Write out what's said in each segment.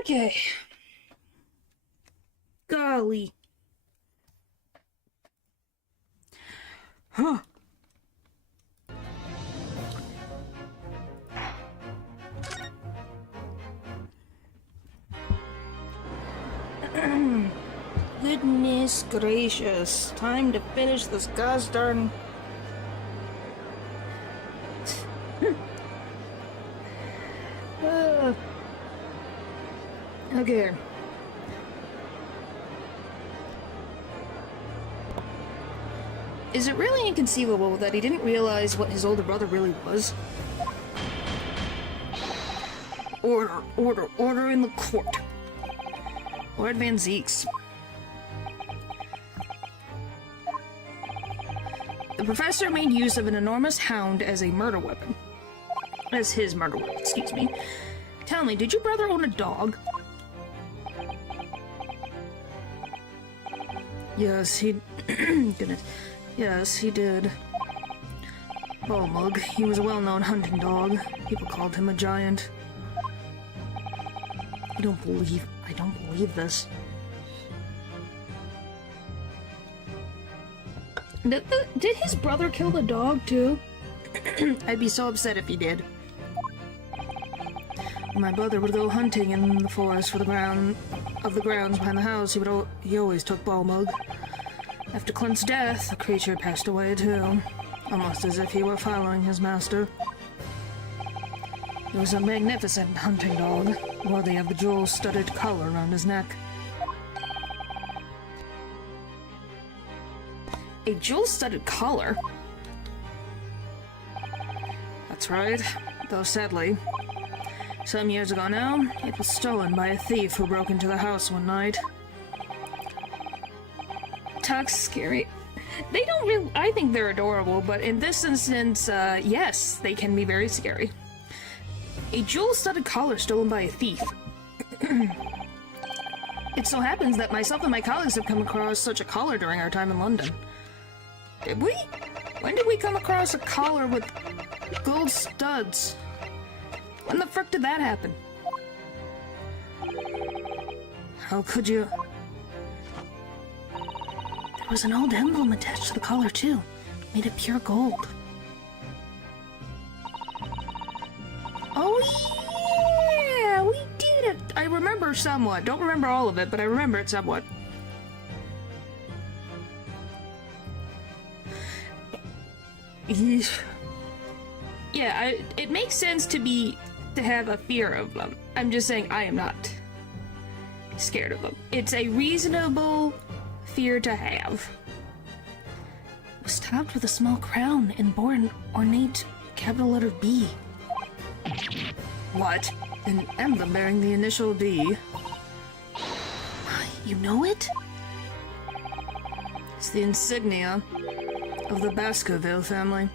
Okay. Golly. Huh. Goodness gracious. Time to finish this gosh darn... Okay. Is it really inconceivable that he didn't realize what his older brother really was? Order, order, order in the court. Lord Van Zeeks. The professor made use of an enormous hound as a murder weapon. As his murder weapon, excuse me. Tell me, did your brother own a dog? Yes, he... Goodness. Yes, he did. Bullmug. He was a well-known hunting dog. People called him a giant. I don't believe this. Did his brother kill the dog, too? I'd be so upset if he did. When my brother would go hunting in the forest for the grounds behind the house, he always took Bullmug. After Clint's death, the creature passed away too, almost as if he were following his master. He was a magnificent hunting dog, worthy of the jewel-studded collar around his neck. A jewel-studded collar? That's right, though sadly, some years ago now, it was stolen by a thief who broke into the house one night. Talk's scary. They don't really... I think they're adorable, but in this instance, yes, they can be very scary. A jewel-studded collar stolen by a thief. It so happens that myself and my colleagues have come across such a collar during our time in London. Did we? When did we come across a collar with gold studs? When the frick did that happen? How could you... There was an old emblem attached to the collar, too. Made of pure gold. Oh, yeah! We did it! I remember somewhat. Don't remember all of it, but I remember it somewhat. Yeah, it makes sense to have a fear of them. I'm just saying I am not scared of them. It's a reasonable fear to have. It was topped with a small crown and bore an ornate capital letter B. What? An emblem bearing the initial B. You know it? It's the insignia of the Baskerville family.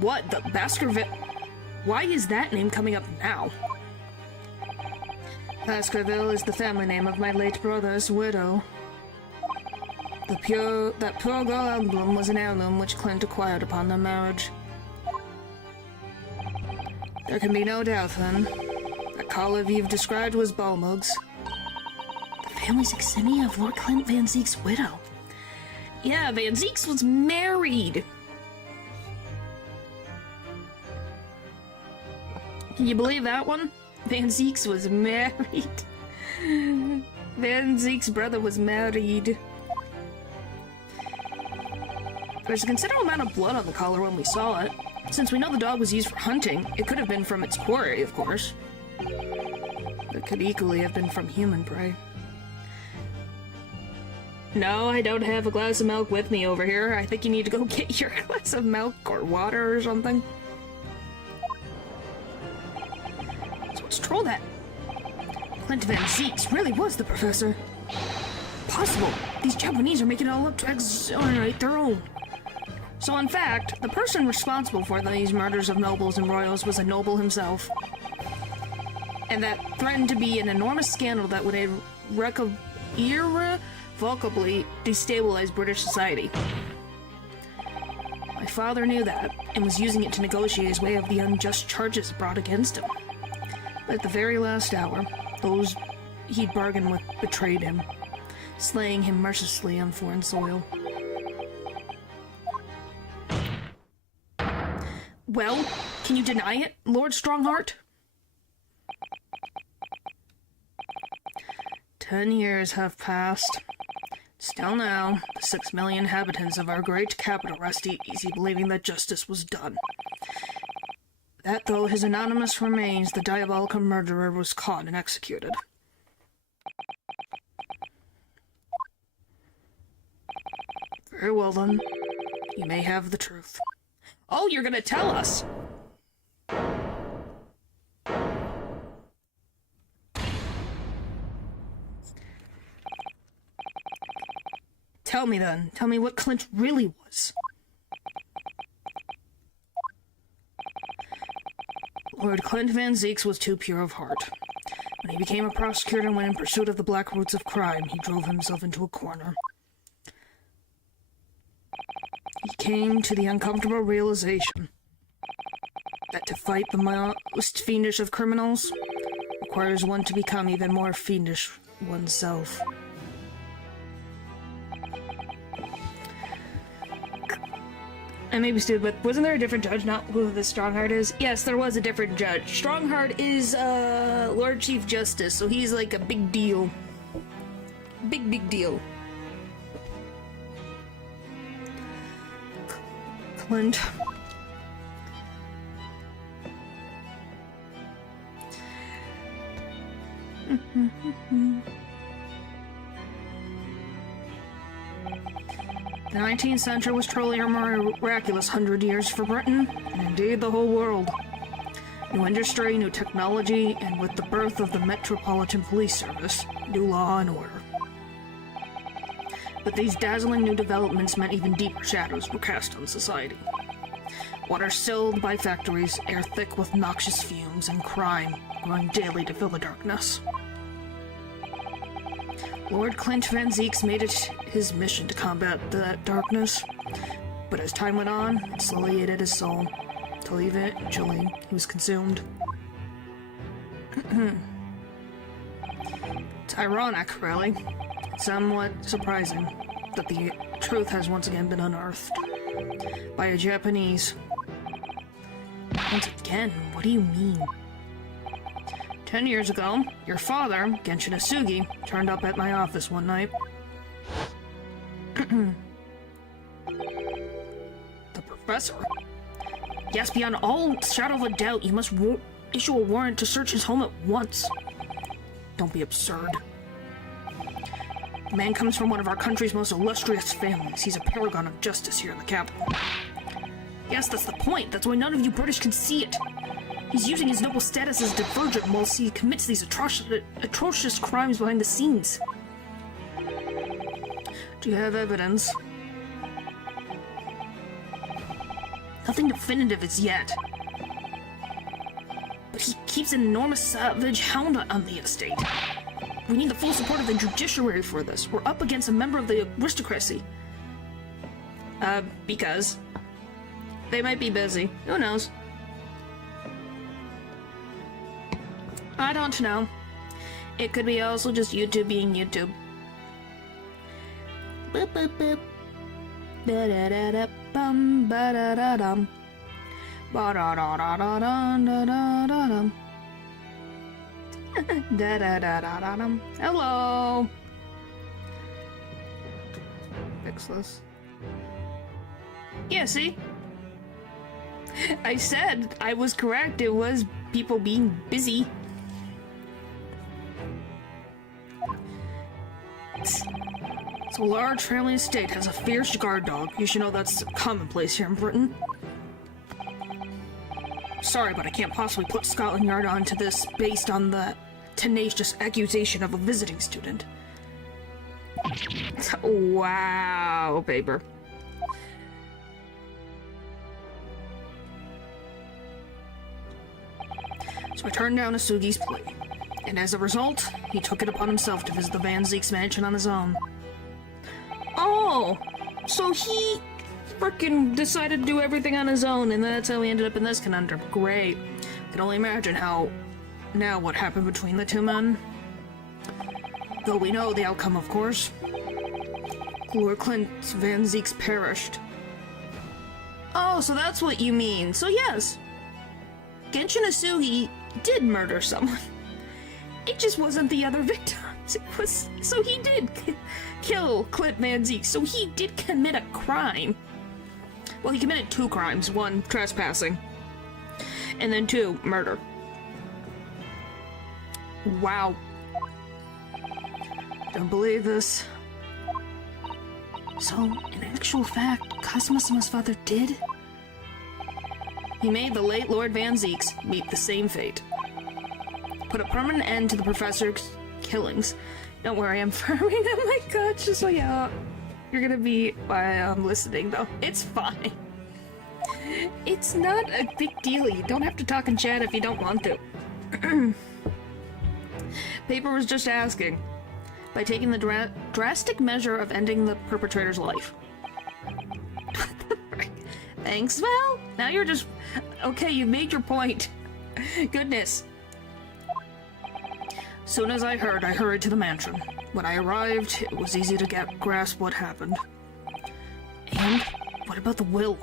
What? The Baskerville? Why is that name coming up now? Baskerville is the family name of my late brother's widow. That pure gold emblem was an heirloom which Clint acquired upon their marriage. There can be no doubt, then, that collar you've described was Bullmug's. The family's insignia of Lord Clint Van Zeek's widow. Yeah, Van Zeeks was married! Can you believe that one? Van Zeeks was married. Van Zeek's brother was married. There's a considerable amount of blood on the collar when we saw it. Since we know the dog was used for hunting, it could have been from its quarry, of course. It could equally have been from human prey. No, I don't have a glass of milk with me over here. I think you need to go get your glass of milk or water or something. So let's troll that. Clint Van Zeeks really was the professor. Possible. These Japanese are making it all up to exonerate their own. So in fact, the person responsible for these murders of nobles and royals was a noble himself. And that threatened to be an enormous scandal that would irrevocably destabilize British society. My father knew that, and was using it to negotiate his way of the unjust charges brought against him. But at the very last hour, those he'd bargained with betrayed him, slaying him mercilessly on foreign soil. Well, can you deny it, Lord Strongheart? 10 years have passed. Still now, the 6 million inhabitants of our great capital rest easy believing that justice was done. That though his anonymous remains, the diabolical murderer was caught and executed. Very well then, you may have the truth. Oh, you're gonna tell us! Tell me then. Tell me what Clint really was. Lord Clint Van Zeeks was too pure of heart. When he became a prosecutor and went in pursuit of the black roots of crime, he drove himself into a corner. He came to the uncomfortable realization that to fight the most fiendish of criminals requires one to become even more fiendish oneself. I may be stupid, but wasn't there a different judge, not who the Strongheart is? Yes, there was a different judge. Strongheart is, Lord Chief Justice, so he's like a big deal. Big deal. Clint. The 19th century was truly a miraculous 100 years for Britain, and indeed the whole world. New industry, new technology, and with the birth of the Metropolitan Police Service, new law and order. But these dazzling new developments meant even deeper shadows were cast on society. Water stilled by factories, air thick with noxious fumes, and crime growing daily to fill the darkness. Lord Clint Van Zeeks made it his mission to combat that darkness, but as time went on, it slowly ate at his soul, till eventually he was consumed. It's ironic, really, somewhat surprising, that the truth has once again been unearthed by a Japanese. Once again, what do you mean? 10 years ago, your father, Genshin Asugi, turned up at my office one night. The professor? Yes, beyond all shadow of a doubt, you must issue a warrant to search his home at once. Don't be absurd. The man comes from one of our country's most illustrious families. He's a paragon of justice here in the capital. Yes, that's the point. That's why none of you British can see it. He's using his noble status as divergent whilst he commits these atrocious crimes behind the scenes. Do you have evidence? Nothing definitive as yet. But he keeps an enormous savage hound on the estate. We need the full support of the judiciary for this. We're up against a member of the aristocracy. Because they might be busy. Who knows? I don't know. It could be also just YouTube being YouTube. Boop boop boop. Da da da da bum ba da da dum. Ba da da da da da da da da dum. Da da da da da dum. Hello. Fix this. Yeah, see? I said I was correct. It was people being busy. So a large family estate has a fierce guard dog. You should know that's commonplace here in Britain. Sorry, but I can't possibly put Scotland Yard onto this based on the tenacious accusation of a visiting student. Wow, paper. So I turned down Asugi's plea, and as a result, he took it upon himself to visit the Van Zeeks mansion on his own. Oh, so he frickin' decided to do everything on his own, and that's how he ended up in this conundrum. Great. I can only imagine how Now what happened between the two men? Though we know the outcome, of course. Lord Clint Van Zeeks perished. Oh, so that's what you mean. So yes, Genshin Asugi did murder someone. It just wasn't the other victims. It was... So he did kill Clint Van Zeeks. So he did commit a crime. Well, he committed 2 crimes. 1, trespassing. And then 2, murder. Wow. Don't believe this. So, in actual fact, Kazuma-sama's father did? He made the late Lord Van Zeeks meet the same fate. Put a permanent end to the professor's killings. Don't worry, I'm farming. Oh my god, just so yeah. You're gonna be while I'm listening, though. It's fine. It's not a big deal. You don't have to talk in chat if you don't want to. Paper was just asking. By taking the drastic measure of ending the perpetrator's life. What the frick? Thanks, Val? Now you're just... Okay, you made your point. Goodness. Soon as I heard, I hurried to the mansion. When I arrived, it was easy to grasp what happened. And what about the will?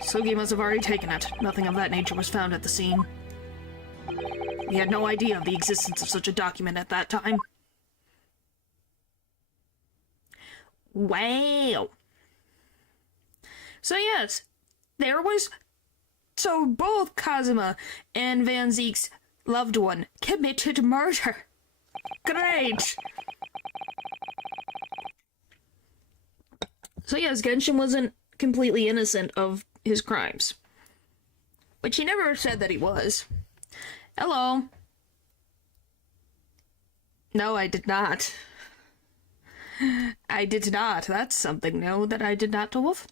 Sugi must have already taken it. Nothing of that nature was found at the scene. We had no idea of the existence of such a document at that time. Wow. So yes, there was... So both Kazuma and Van Zeek's loved one committed murder. Great! So yes, Genshin wasn't completely innocent of his crimes. Which he never said that he was. Hello. No, I did not. I did not. That's something new that I did not know of.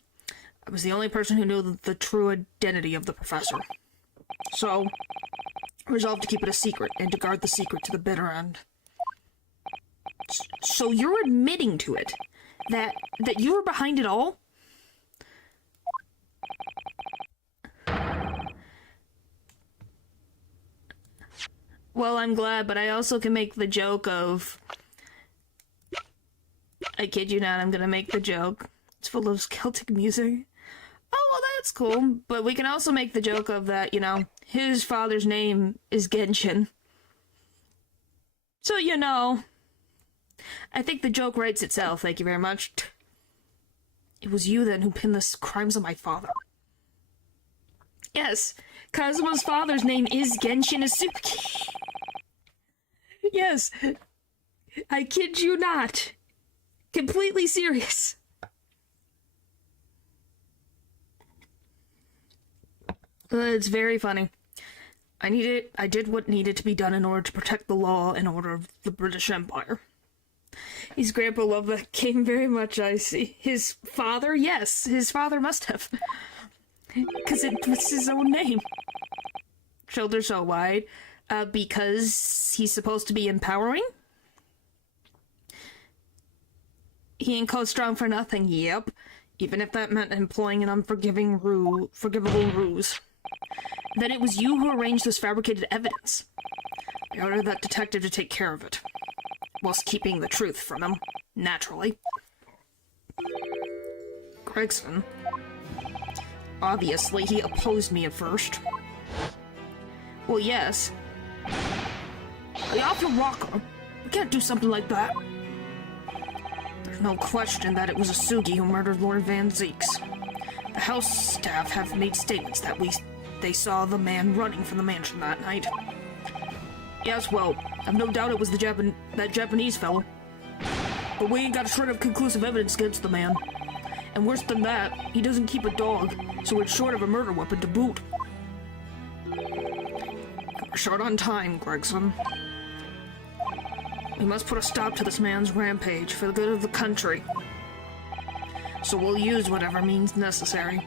I was the only person who knew the true identity of the professor. So, I resolved to keep it a secret and to guard the secret to the bitter end. So you're admitting to it? That you were behind it all? Well, I'm glad, but I also can make the joke of... I kid you not, I'm gonna make the joke. It's full of Celtic music. Oh, well, that's cool. But we can also make the joke of that, you know, his father's name is Genshin. So, you know, I think the joke writes itself, thank you very much. It was you, then, who pinned the crimes on my father. Yes, Kazuma's father's name is Genshin Asuki. Yes, I kid you not. Completely serious. It's very funny. I did what needed to be done in order to protect the law and order of the British Empire. His grandpa loved that game very much, I see. His father? Yes, his father must have. Because it was his own name. Shoulders so wide. Because he's supposed to be empowering? He ain't called strong for nothing, yep. Even if that meant employing an forgivable ruse. Then it was you who arranged this fabricated evidence. I ordered that detective to take care of it. Whilst keeping the truth from him. Naturally. Gregson. Obviously, he opposed me at first. Well, yes. The Alpha Walker. We can't do something like that. There's no question that it was Asugi who murdered Lord Van Zeeks. The house staff have made statements that they saw the man running from the mansion that night. Yes, well, I've no doubt it was that Japanese fellow. But we ain't got a shred of conclusive evidence against the man. And worse than that, he doesn't keep a dog, so it's short of a murder weapon to boot. We're short on time, Gregson. We must put a stop to this man's rampage for the good of the country. So we'll use whatever means necessary.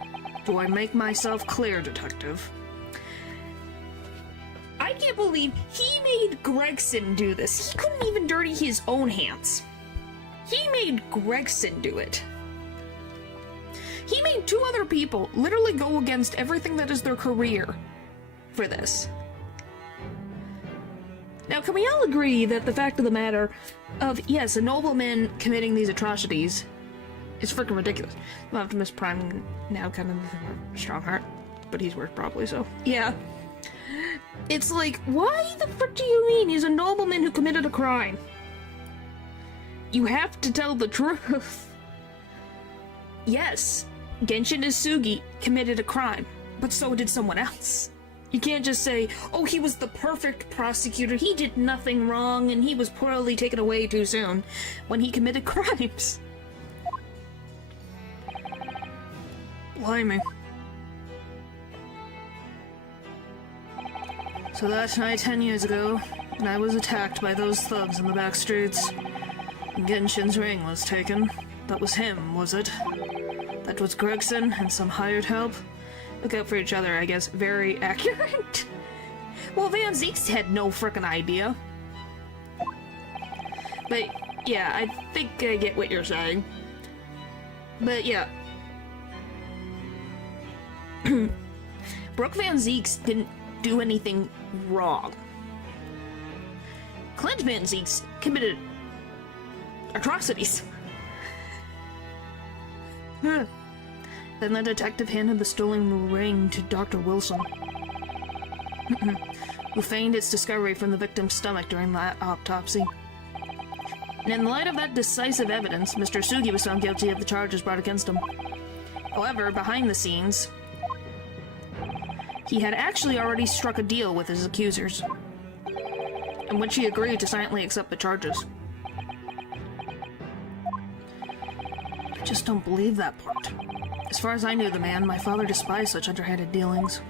Do I make myself clear, Detective? I can't believe he made Gregson do this. He couldn't even dirty his own hands. He made Gregson do it. He made 2 other people literally go against everything that is their career for this. Now, can we all agree that the fact of the matter of, yes, a nobleman committing these atrocities is freaking ridiculous. Optimus Prime now kind of a strong heart, but he's worked properly, so. Yeah. It's like, why the frick do you mean he's a nobleman who committed a crime? You have to tell the truth. Yes, Genshin Isugi committed a crime, but so did someone else. You can't just say, oh, he was the perfect prosecutor, he did nothing wrong, and he was poorly taken away too soon, when he committed crimes. Blimey. So that night 10 years ago, when I was attacked by those thugs in the back streets, and Genshin's ring was taken. That was him, was it? That was Gregson and some hired help? Look out for each other, I guess. Very accurate. Well, Van Zeeks had no frickin' idea. But, yeah, I think I get what you're saying. But, yeah. Brooke Van Zeeks didn't do anything wrong. Clint Van Zeeks committed atrocities. Then the detective handed the stolen ring to Dr. Wilson, who feigned its discovery from the victim's stomach during the autopsy. And in light of that decisive evidence, Mr. Sugi was found guilty of the charges brought against him. However, behind the scenes, he had actually already struck a deal with his accusers, in which he agreed to silently accept the charges. I just don't believe that part. As far as I knew the man, my father despised such underhanded dealings.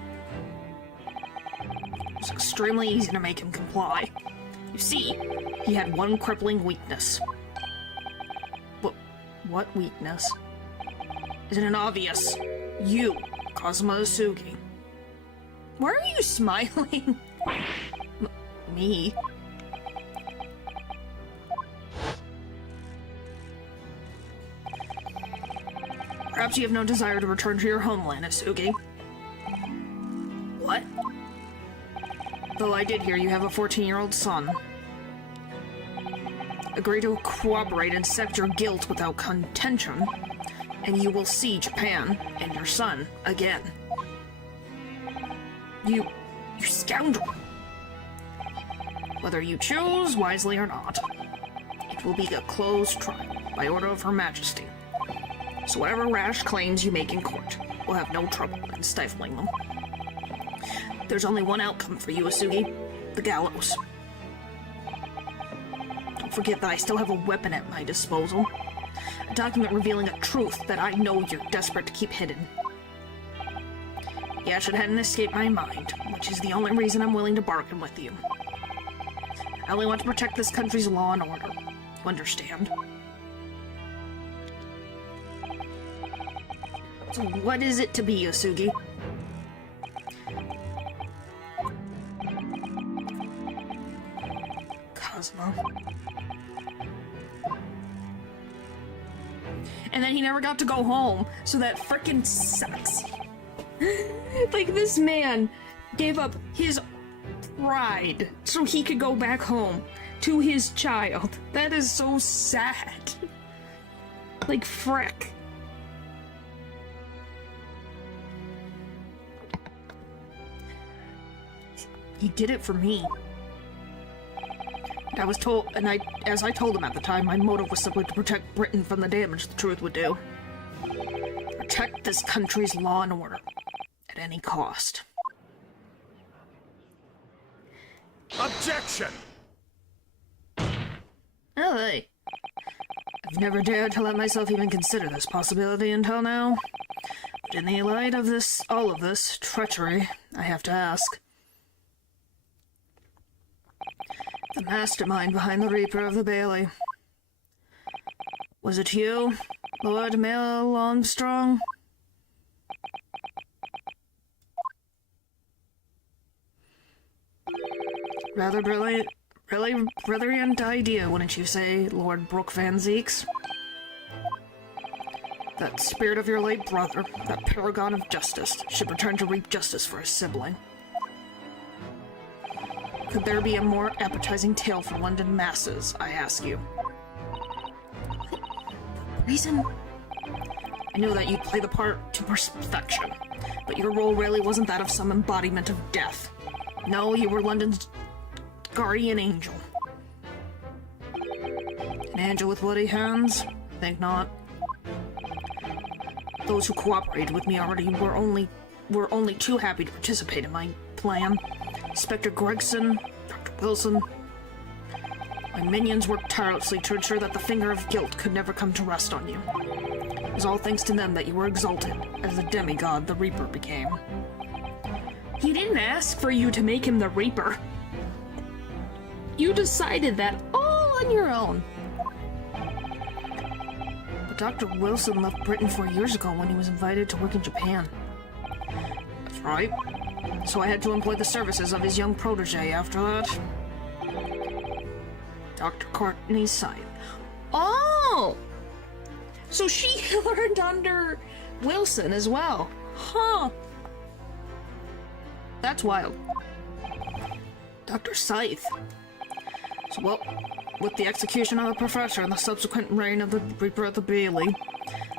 It was extremely easy to make him comply. You see, he had one crippling weakness. What weakness? Isn't it obvious? You, Kazuma Isugi. Why are you smiling? Me? Perhaps you have no desire to return to your homeland, Isugi. What? Though I did hear you have a 14-year-old son. Agree to cooperate and accept your guilt without contention, and you will see Japan and your son again. You scoundrel! Whether you choose wisely or not, it will be a closed trial by order of Her Majesty. So whatever rash claims you make in court, will have no trouble in stifling them. There's only one outcome for you, Isugi. The gallows. Don't forget that I still have a weapon at my disposal. A document revealing a truth that I know you're desperate to keep hidden. Yes, it hadn't escaped my mind, which is the only reason I'm willing to bargain with you. I only want to protect this country's law and order. You understand? So what is it to be, Isugi? Cosmo. And then he never got to go home, so that frickin' sucks. Like, this man gave up his pride so he could go back home to his child. That is so sad. Like, frick. He did it for me. And I was told, as I told him at the time, my motive was simply to protect Britain from the damage the truth would do. Protect this country's law and order, at any cost. Objection! Oh, hey. I've never dared to let myself even consider this possibility until now. But in the light of all of this treachery, I have to ask. The mastermind behind the Reaper of the Bailey. Was it you, Lord Mel Armstrong? Rather brilliant idea, wouldn't you say, Lord Brooke Van Zeeks? That spirit of your late brother, that paragon of justice, should return to reap justice for his sibling. Could there be a more appetizing tale for London masses, I ask you? Reason? I know that you play the part to perfection, but your role really wasn't that of some embodiment of death. No, you were London's guardian angel. An angel with bloody hands? Think not. Those who cooperated with me already were only too happy to participate in my plan. Inspector Gregson, Dr. Wilson. My minions worked tirelessly to ensure that the finger of guilt could never come to rest on you. It was all thanks to them that you were exalted as the demigod the Reaper became. He didn't ask for you to make him the Reaper. You decided that all on your own. But Dr. Wilson left Britain 4 years ago when he was invited to work in Japan. That's right. So I had to employ the services of his young protege after that. Dr. Courtney Scythe. Oh! So she learned under Wilson as well. Huh. That's wild. Dr. Scythe. So, well, with the execution of the Professor and the subsequent reign of the Reaper at the Bailey,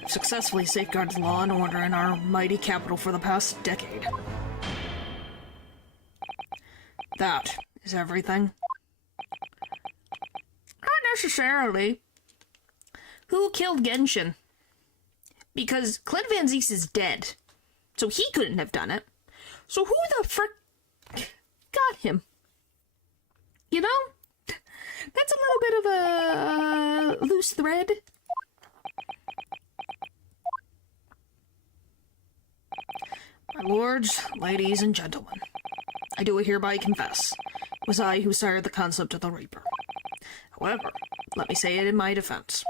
I've successfully safeguarded law and order in our mighty capital for the past decade. That is everything. Not necessarily. Who killed Genshin? Because Clint Van Zieks is dead, so he couldn't have done it. So who the frick got him? You know? That's a little bit of a loose thread. My lords, ladies, and gentlemen, I do hereby confess, it was I who sired the concept of the Reaper. However, let me say it in my defense.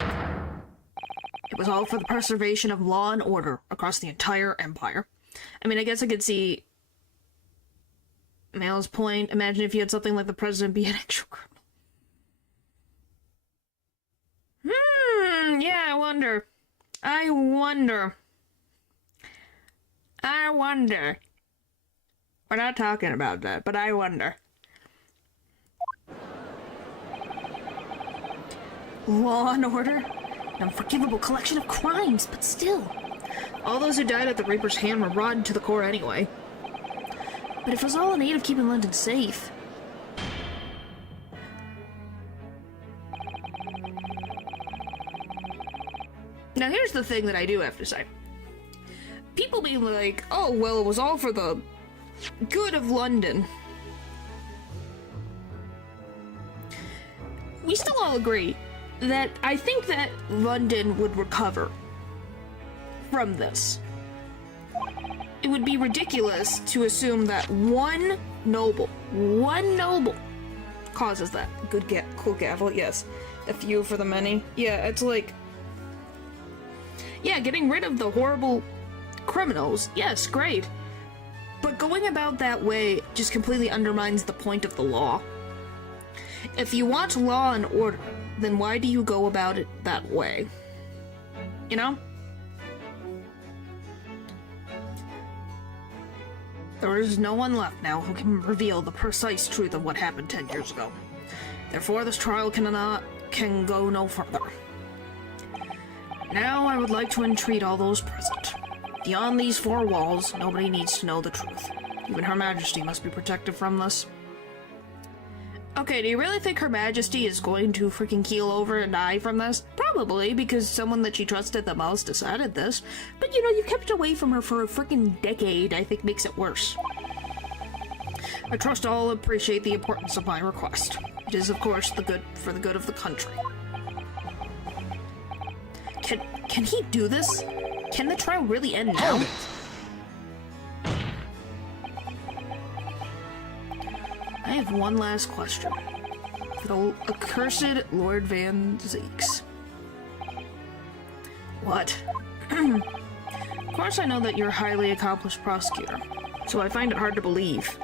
It was all for the preservation of law and order across the entire empire. I mean, I guess I could see Mal's point. Imagine if you had something like the president be an actual criminal. Yeah, I wonder. We're not talking about that, but I wonder. Law and order? An unforgivable collection of crimes, but still. All those who died at the Reaper's hand were rotten to the core anyway. But if it was all in aid of keeping London safe... Now here's the thing that I do have to say. People being like, oh, well, it was all for the good of London. We still all agree that I think that London would recover from this. It would be ridiculous to assume that one noble causes that. Cool gavel, yes. A few for the many. Yeah, it's like... Yeah, getting rid of the horrible criminals, yes, great. But going about that way just completely undermines the point of the law. If you want law and order, then why do you go about it that way? You know? There is no one left now who can reveal the precise truth of what happened 10 years ago. Therefore, this trial can go no further. Now, I would like to entreat all those present. Beyond these four walls, nobody needs to know the truth. Even Her Majesty must be protected from this. Okay, do you really think Her Majesty is going to freaking keel over and die from this? Probably, because someone that she trusted the most decided this. But you know, you kept it away from her for a freaking decade, I think makes it worse. I trust all appreciate the importance of my request. It is, of course, for the good of the country. Can he do this? Can the trial really end now? I have one last question. For the accursed Lord Van Zieks. What? Of course I know that you're a highly accomplished prosecutor, so I find it hard to believe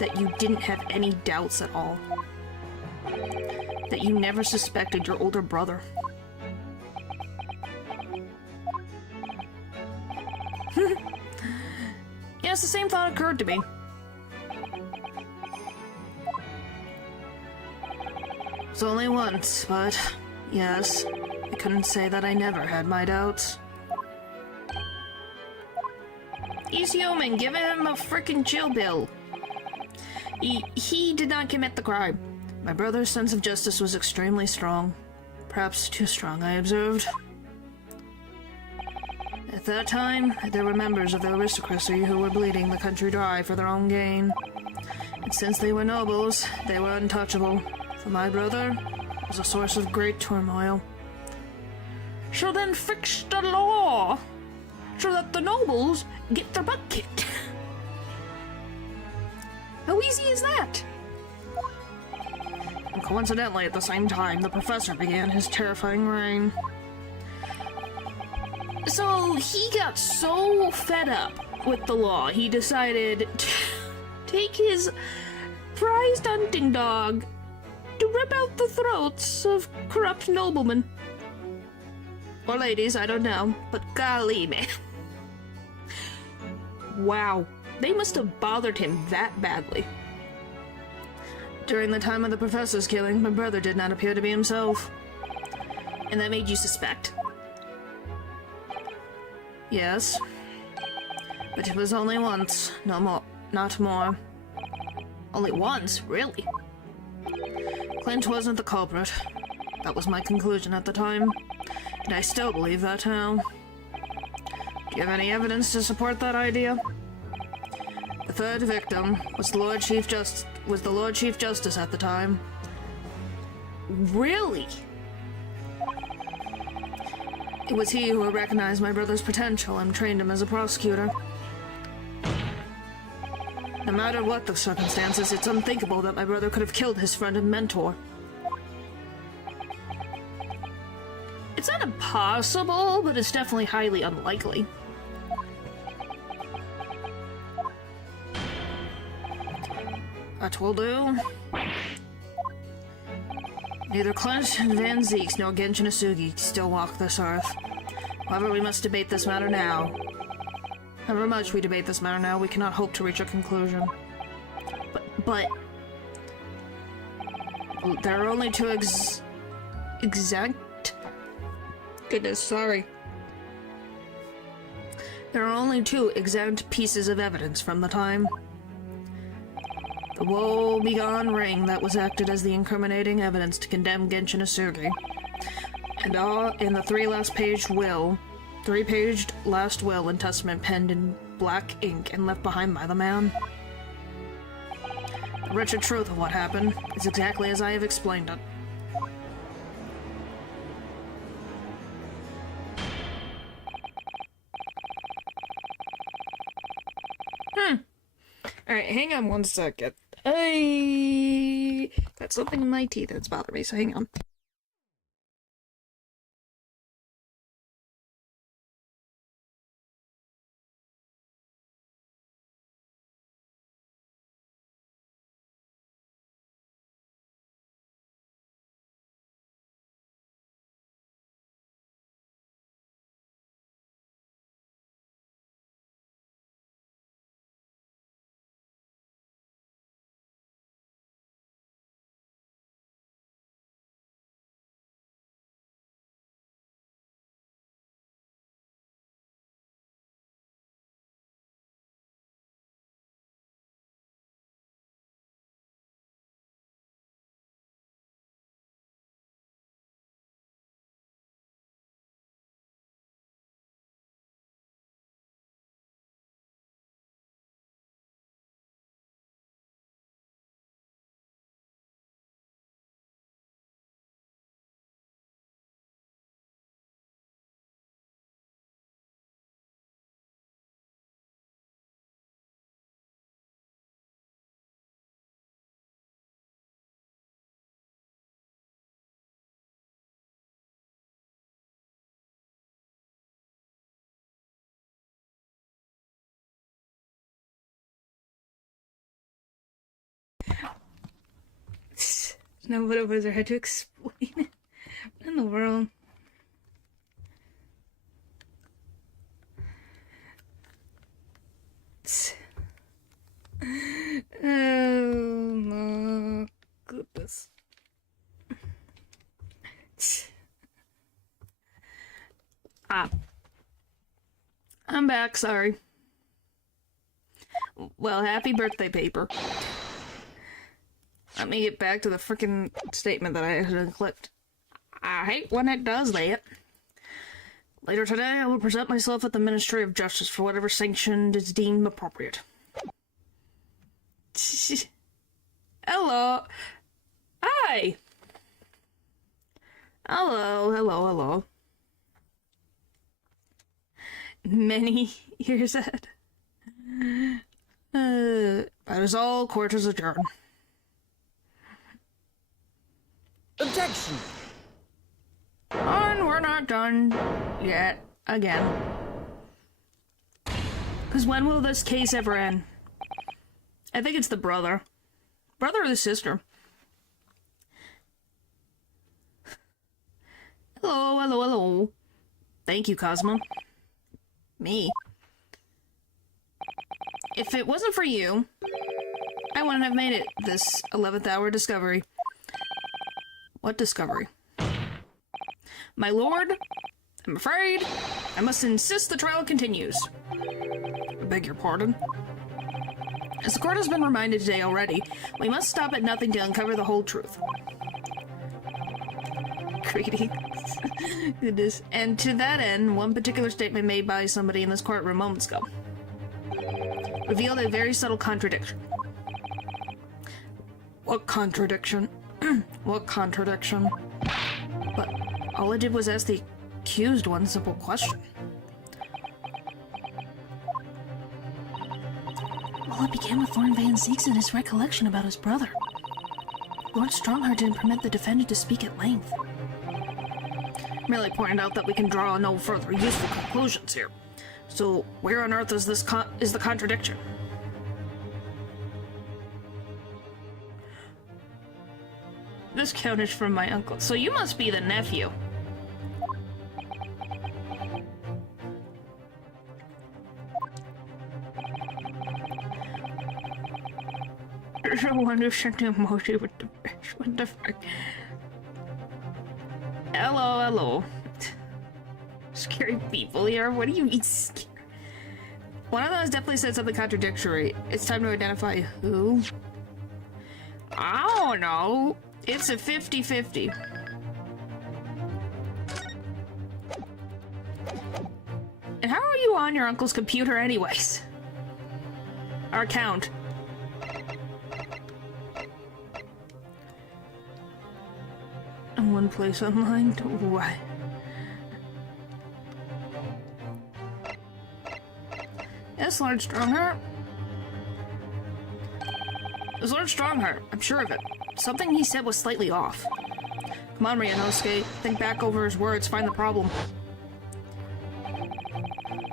that you didn't have any doubts at all. That you never suspected your older brother. Yes, the same thought occurred to me. was only once, but yes, I couldn't say that I never had my doubts. He's human, give him a frickin' chill pill. He did not commit the crime. My brother's sense of justice was extremely strong. Perhaps too strong, I observed. At that time, there were members of the aristocracy who were bleeding the country dry for their own gain. And since they were nobles, they were untouchable. For my brother, it was a source of great turmoil. So then fix the law, so that the nobles get their butt kicked. How easy is that? And coincidentally, at the same time, the professor began his terrifying reign. So he got so fed up with the law, he decided to take his prized hunting dog to rip out the throats of corrupt noblemen. Or ladies, I don't know, but golly, man. Wow, they must have bothered him that badly. During the time of the professor's killing, my brother did not appear to be himself. And that made you suspect? Yes. But it was only once, no more, not more. Only once, really? Clint wasn't the culprit. That was my conclusion at the time, and I still believe that now. Do you have any evidence to support that idea? The third victim was the Lord Chief Justice at the time. Really? It was he who recognized my brother's potential and trained him as a prosecutor. No matter what the circumstances, it's unthinkable that my brother could have killed his friend and mentor. It's not impossible, but it's definitely highly unlikely. That will do. Neither Clint Van Zeeks nor Genshin Asugi still walk this earth. However, we must debate this matter now. However much we debate this matter now, we cannot hope to reach a conclusion. But... there are only two exact... Goodness, sorry. There are only two exact pieces of evidence from the time. The woe-begone ring that was acted as the incriminating evidence to condemn Genshin Asugi. And the three-paged last will and testament penned in black ink and left behind by the man. The wretched truth of what happened is exactly as I have explained it. Alright, hang on one second. I got something in my teeth that's bothering me, so hang on. No, what it was, I had to explain it. What in the world? Oh my goodness. I'm back, sorry. Well, happy birthday, paper. Let me get back to the frickin' statement that I accidentally clicked. I hate when it does that. Later today, I will present myself at the Ministry of Justice for whatever sanction is deemed appropriate. Hello. Hi. Hello. Many years ahead. That is all. Court is adjourned. Objection! And we're not done yet. Again. Because when will this case ever end? I think it's the brother. Brother or the sister? Hello. Thank you, Cosmo. Me. If it wasn't for you, I wouldn't have made it this 11th hour discovery. What discovery? My lord, I'm afraid I must insist the trial continues. I beg your pardon? As the court has been reminded today already, we must stop at nothing to uncover the whole truth. Greetings. Goodness. And to that end, one particular statement made by somebody in this courtroom moments ago revealed a very subtle contradiction. What contradiction? What contradiction? But all I did was ask the accused one simple question. All it began with Lord Van Zeeks and his recollection about his brother. Lord Strongheart didn't permit the defendant to speak at length. Merely pointed out that we can draw no further useful conclusions here. So, where on earth is the contradiction? This count is from my uncle, so you must be the nephew. There's a wonderful emoji with the fish. What the fuck? Hello. Scary people here. What do you mean scary? One of those definitely said something contradictory. It's time to identify who. I don't know. It's a 50-50. And how are you on your uncle's computer anyways? Our account. In one place online? What? Yes, Lord Strongheart. It's Lord Strongheart, I'm sure of it. Something he said was slightly off. Come on, Ryunosuke. Think back over his words, find the problem.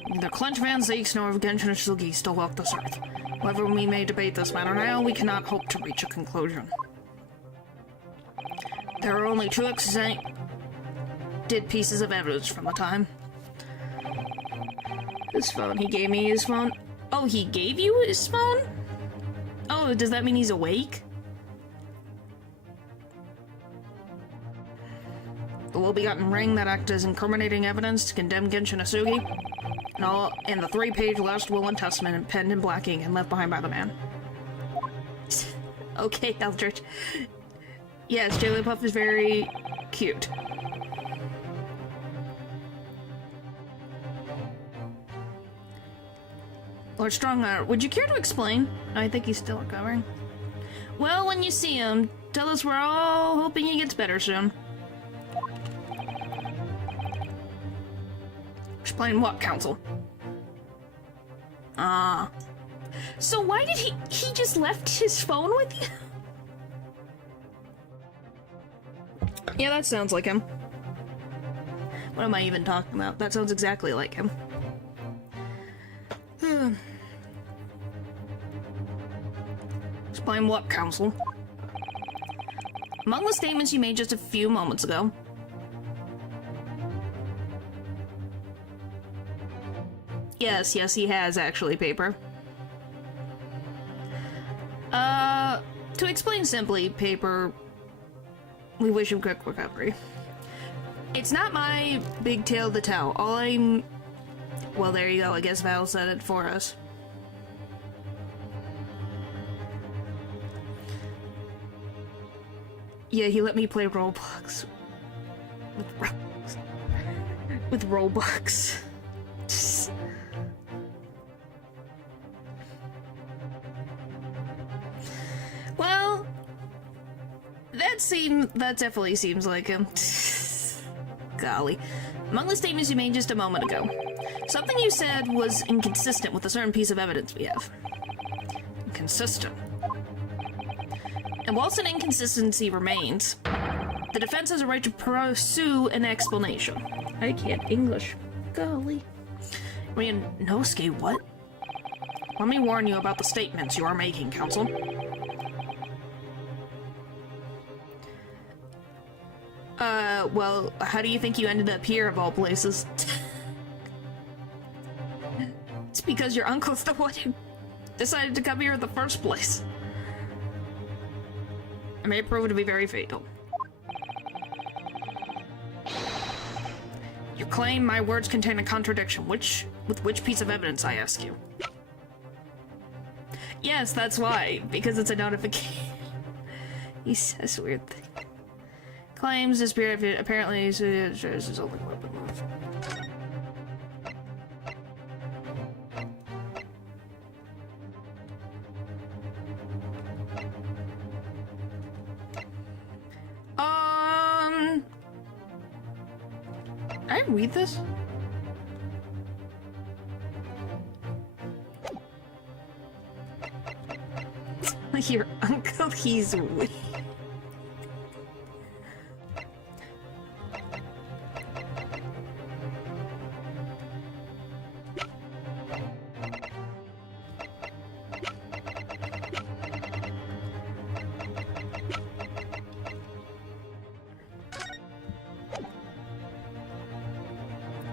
Neither Clench Van Zeeks nor Genshin Sugi still walk this earth. However we may debate this matter now, we cannot hope to reach a conclusion. There are only two exempted pieces of evidence from the time. His phone. He gave me his phone. Oh, he gave you his phone? Oh, does that mean he's awake? The will-begotten ring that acts as incriminating evidence to condemn Genshin Asugi, and the 3-page last will and testament penned in black ink and left behind by the man. Okay, Eldritch. Yes, Jigglypuff is very cute. Lord Strongheart, would you care to explain? I think he's still recovering. Well, when you see him, tell us we're all hoping he gets better soon. Explain what, Counsel? So why did he just left his phone with you? Yeah, that sounds like him. What am I even talking about? That sounds exactly like him. Explain what, Counsel? Among the statements you made just a few moments ago. Yes, he has, actually, Paper. To explain simply, Paper, we wish him quick recovery. It's not my big tale to tell. Well, there you go. I guess Val said it for us. Yeah, he let me play Roblox. With Robux. Well, that definitely seems like him. Golly. Among the statements you made just a moment ago, something you said was inconsistent with a certain piece of evidence we have. Inconsistent. And whilst an inconsistency remains, the defense has a right to pursue an explanation. I can't English. Golly. Ryanosuke, what? Let me warn you about the statements you are making, counsel. Well, how do you think you ended up here, of all places? It's because your uncle's the one who decided to come here in the first place. It may prove to be very fatal. You claim my words contain a contradiction. With which piece of evidence, I ask you? Yes, that's why. Because it's a notification. He says weird things. Claims the spirit apparently is his only weapon left. I read this? Your uncle, he's weird.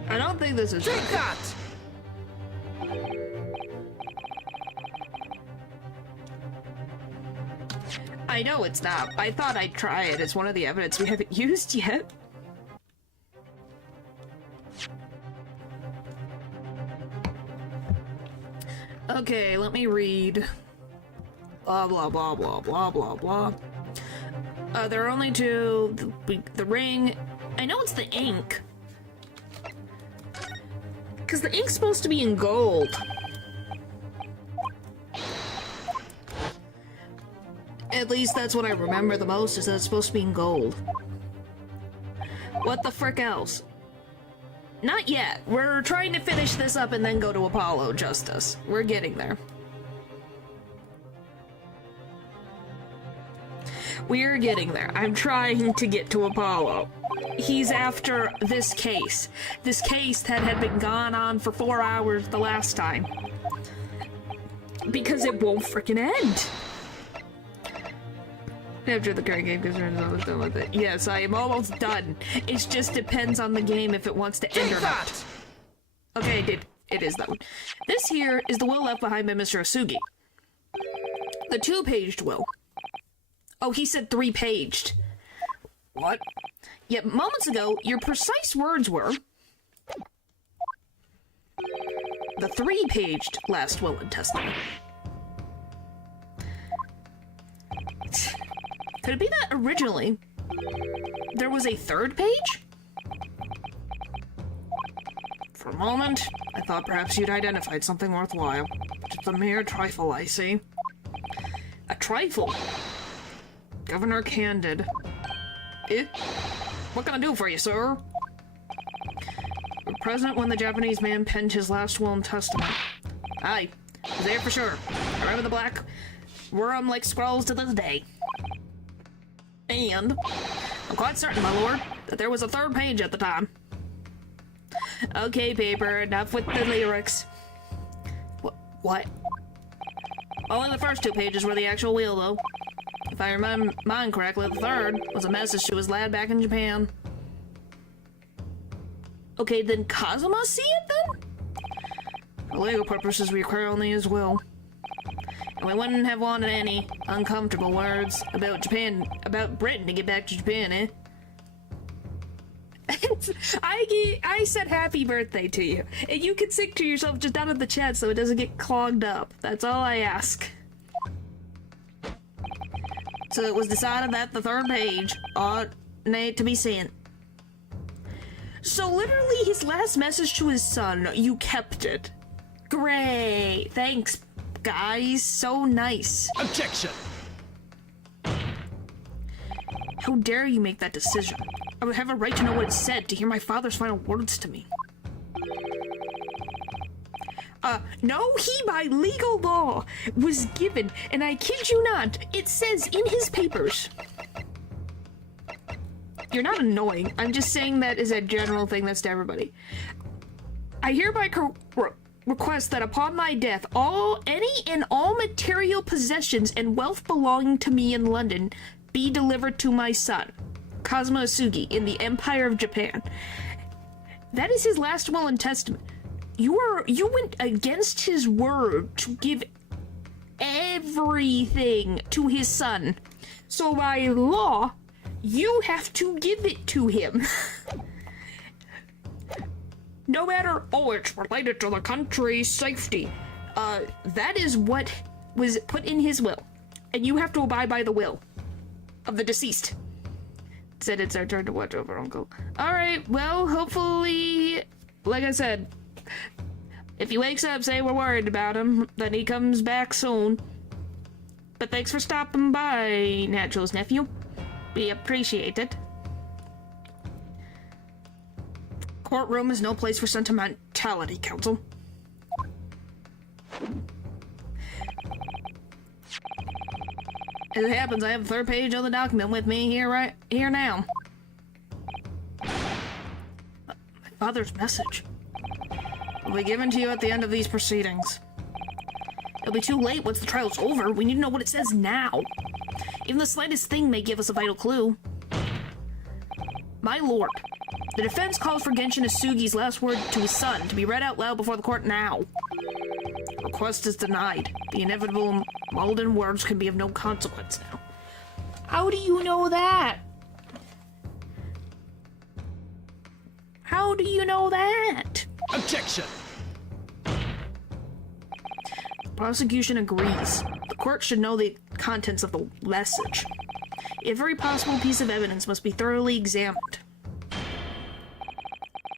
I don't think this is Take that! I know it's not. I thought I'd try it as one of the evidence we haven't used yet. Okay, let me read. Blah, blah, blah, blah, blah, blah, blah. There are only two. The ring. I know it's the ink. Because the ink's supposed to be in gold. At least that's what I remember the most, is that it's supposed to be in gold. What the frick else? Not yet. We're trying to finish this up and then go to Apollo Justice. We're getting there. We're getting there. I'm trying to get to Apollo. He's after this case. This case that had been gone on for 4 hours the last time. Because it won't frickin' end. After the current game concerns, I was done with it. Yes, I am almost done. It just depends on the game if it wants to end or not. Okay, it is that one. This here is the will left behind by Mr. Asugi. The 2-paged will. Oh, he said 3-paged. What? Yet moments ago, your precise words were... the 3-paged last will and testament. Could it be that originally there was a 3rd page? For a moment, I thought perhaps you'd identified something worthwhile. Just a mere trifle, I see. A trifle? Governor Candid. Eh? What can I do for you, sir? You were present when the Japanese man penned his last will and testament. Aye, I was there for sure. I remember the black worm-like scrawls to this day. And I'm quite certain, my lord, that there was a 3rd page at the time. Okay, paper, enough with the lyrics. What? Only the first 2 pages were the actual will, though. If I remember mine correctly, the 3rd was a message to his lad back in Japan. Okay, then Kazuma see it, then? For legal purposes, we require only his will. And we wouldn't have wanted any uncomfortable words about Japan, about Britain to get back to Japan, eh? I said happy birthday to you, and you can sing to yourself just out of the chat so it doesn't get clogged up. That's all I ask. So it was decided that the third page ought need to be sent. So literally his last message to his son, you kept it. Great. Thanks, guys. So nice. Objection! How dare you make that decision? I would have a right to know what it said, to hear my father's final words to me. No, he by legal law was given, and I kid you not, it says in his papers. You're not annoying. I'm just saying that is a general thing that's to everybody. I hereby request that upon my death, any and all material possessions and wealth belonging to me in London be delivered to my son, Kazuma Asugi, in the Empire of Japan. That is his last will and testament. You went against his word to give everything to his son. So by law, you have to give it to him. No matter, it's related to the country's safety. That is what was put in his will. And you have to abide by the will of the deceased. Said it's our turn to watch over Uncle. Alright, well, hopefully, like I said, if he wakes up, say we're worried about him, that he comes back soon. But thanks for stopping by, Natural's nephew. We appreciate it. Courtroom is no place for sentimentality, Counsel. As it happens, I have the third page of the document with me right here now. My father's message will be given to you at the end of these proceedings. It'll be too late once the trial's over. We need to know what it says now. Even the slightest thing may give us a vital clue. My lord, the defense calls for Genshin Asugi's last word to his son to be read out loud before the court now. Request is denied. The inevitable Malden words can be of no consequence now. How do you know that? How do you know that? Objection! The prosecution agrees. The court should know the contents of the message. Every possible piece of evidence must be thoroughly examined.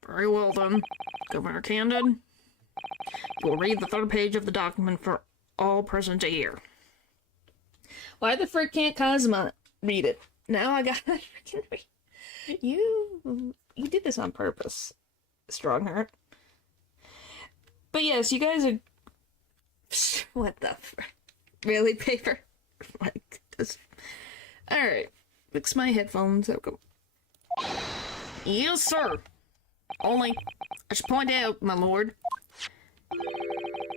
Very well then, Governor Candid. You will read the third page of the document for all present to hear. Why the frick can't Kazuma read it? Now I gotta freaking read. You did this on purpose, Strongheart. But yes, you guys are... What the frick? Really, paper? Like this. Alright. Fix my headphones. There we go. Yes, sir. Only, I should point out, my lord,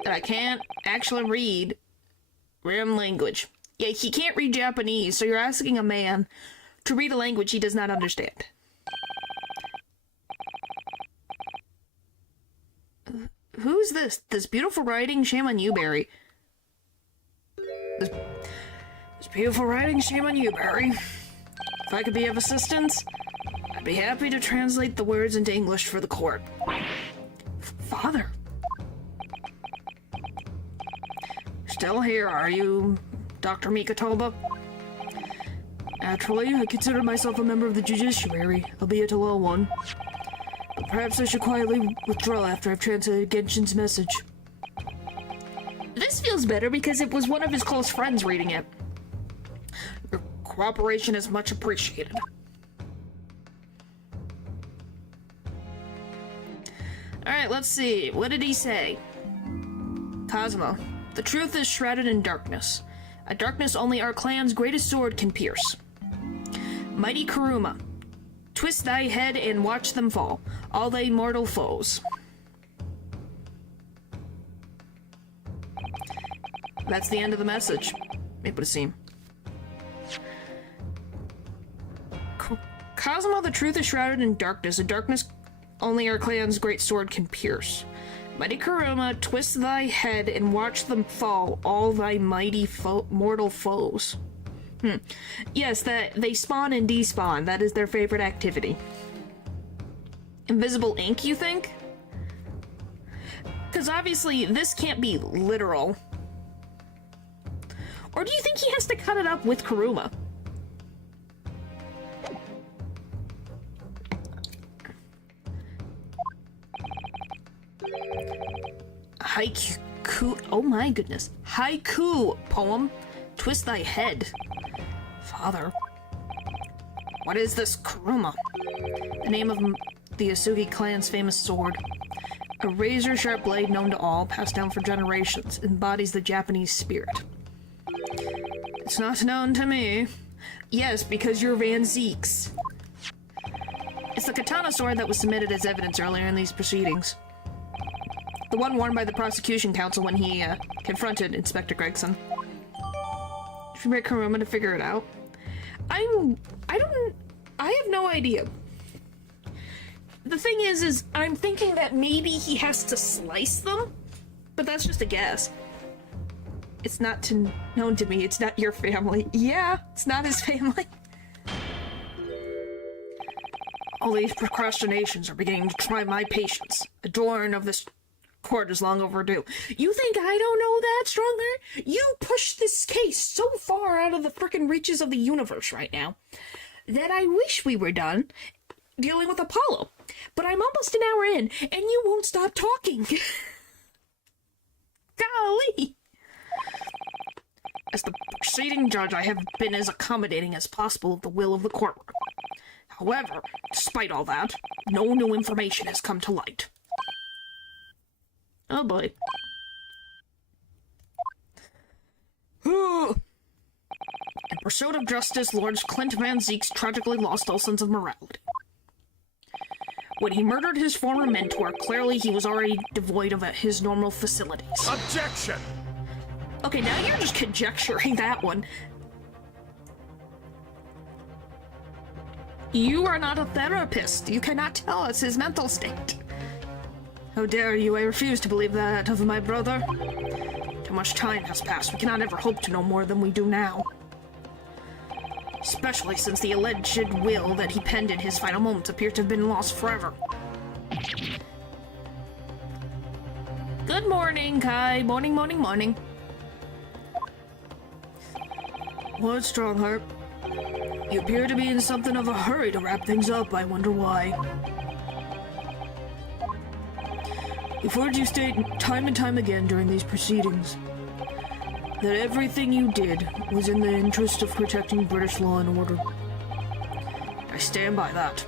that I can't actually read Rim language. Yeah, he can't read Japanese, so you're asking a man to read a language he does not understand. Who's this? This beautiful writing? Shame on you, Barry. This beautiful writing? Shame on you, Barry. If I could be of assistance, I'd be happy to translate the words into English for the court. Father. Still here, are you, Dr. Mikatoba? Naturally, I consider myself a member of the judiciary, albeit a low one. But perhaps I should quietly withdraw after I've translated Genshin's message. This feels better because it was one of his close friends reading it. Your cooperation is much appreciated. Alright, let's see. What did he say? Kazuma. The truth is shrouded in darkness. A darkness only our clan's greatest sword can pierce. Mighty Kuruma. Twist thy head and watch them fall, all thy mortal foes. That's the end of the message. It would seem. Kazuma, the truth is shrouded in darkness, a darkness only our clan's great sword can pierce. Mighty Kuruma, twist thy head and watch them fall, all thy mighty mortal foes. Yes, that they spawn and despawn. That is their favorite activity. Invisible ink, you think? Because obviously this can't be literal. Or do you think he has to cut it up with Kuruma? Haiku. Oh my goodness. Haiku poem. Twist thy head. Father. What is this Kuruma? The name of the Asugi clan's famous sword. A razor-sharp blade known to all, passed down for generations, embodies the Japanese spirit. It's not known to me. Yes, because you're Van Zeeks. It's the katana sword that was submitted as evidence earlier in these proceedings. The one worn by the prosecution counsel when he confronted Inspector Gregson. Should we get Kuruma to figure it out? I have no idea. The thing is I'm thinking that maybe he has to slice them, but that's just a guess. It's not known to me. It's not your family. Yeah, it's not his family. All these procrastinations are beginning to try my patience. A dawn of this court is long overdue. You think I don't know that, Strongheart? You pushed this case so far out of the frickin' reaches of the universe right now that I wish we were done dealing with Apollo. But I'm almost an hour in, and you won't stop talking. Golly! As the proceeding judge, I have been as accommodating as possible of the will of the courtroom. However, despite all that, no new information has come to light. Oh boy. In pursuit of justice, Lord Clint Van Zeeks tragically lost all sense of morality. When he murdered his former mentor, clearly he was already devoid of his normal facilities. Objection! Okay, now you're just conjecturing that one. You are not a therapist. You cannot tell us his mental state. How dare you? I refuse to believe that of my brother. Too much time has passed. We cannot ever hope to know more than we do now. Especially since the alleged will that he penned in his final moments appears to have been lost forever. Good morning, Kai. Morning, morning, morning. What, Strongheart? You appear to be in something of a hurry to wrap things up. I wonder why. You've heard you state time and time again during these proceedings that everything you did was in the interest of protecting British law and order. I stand by that.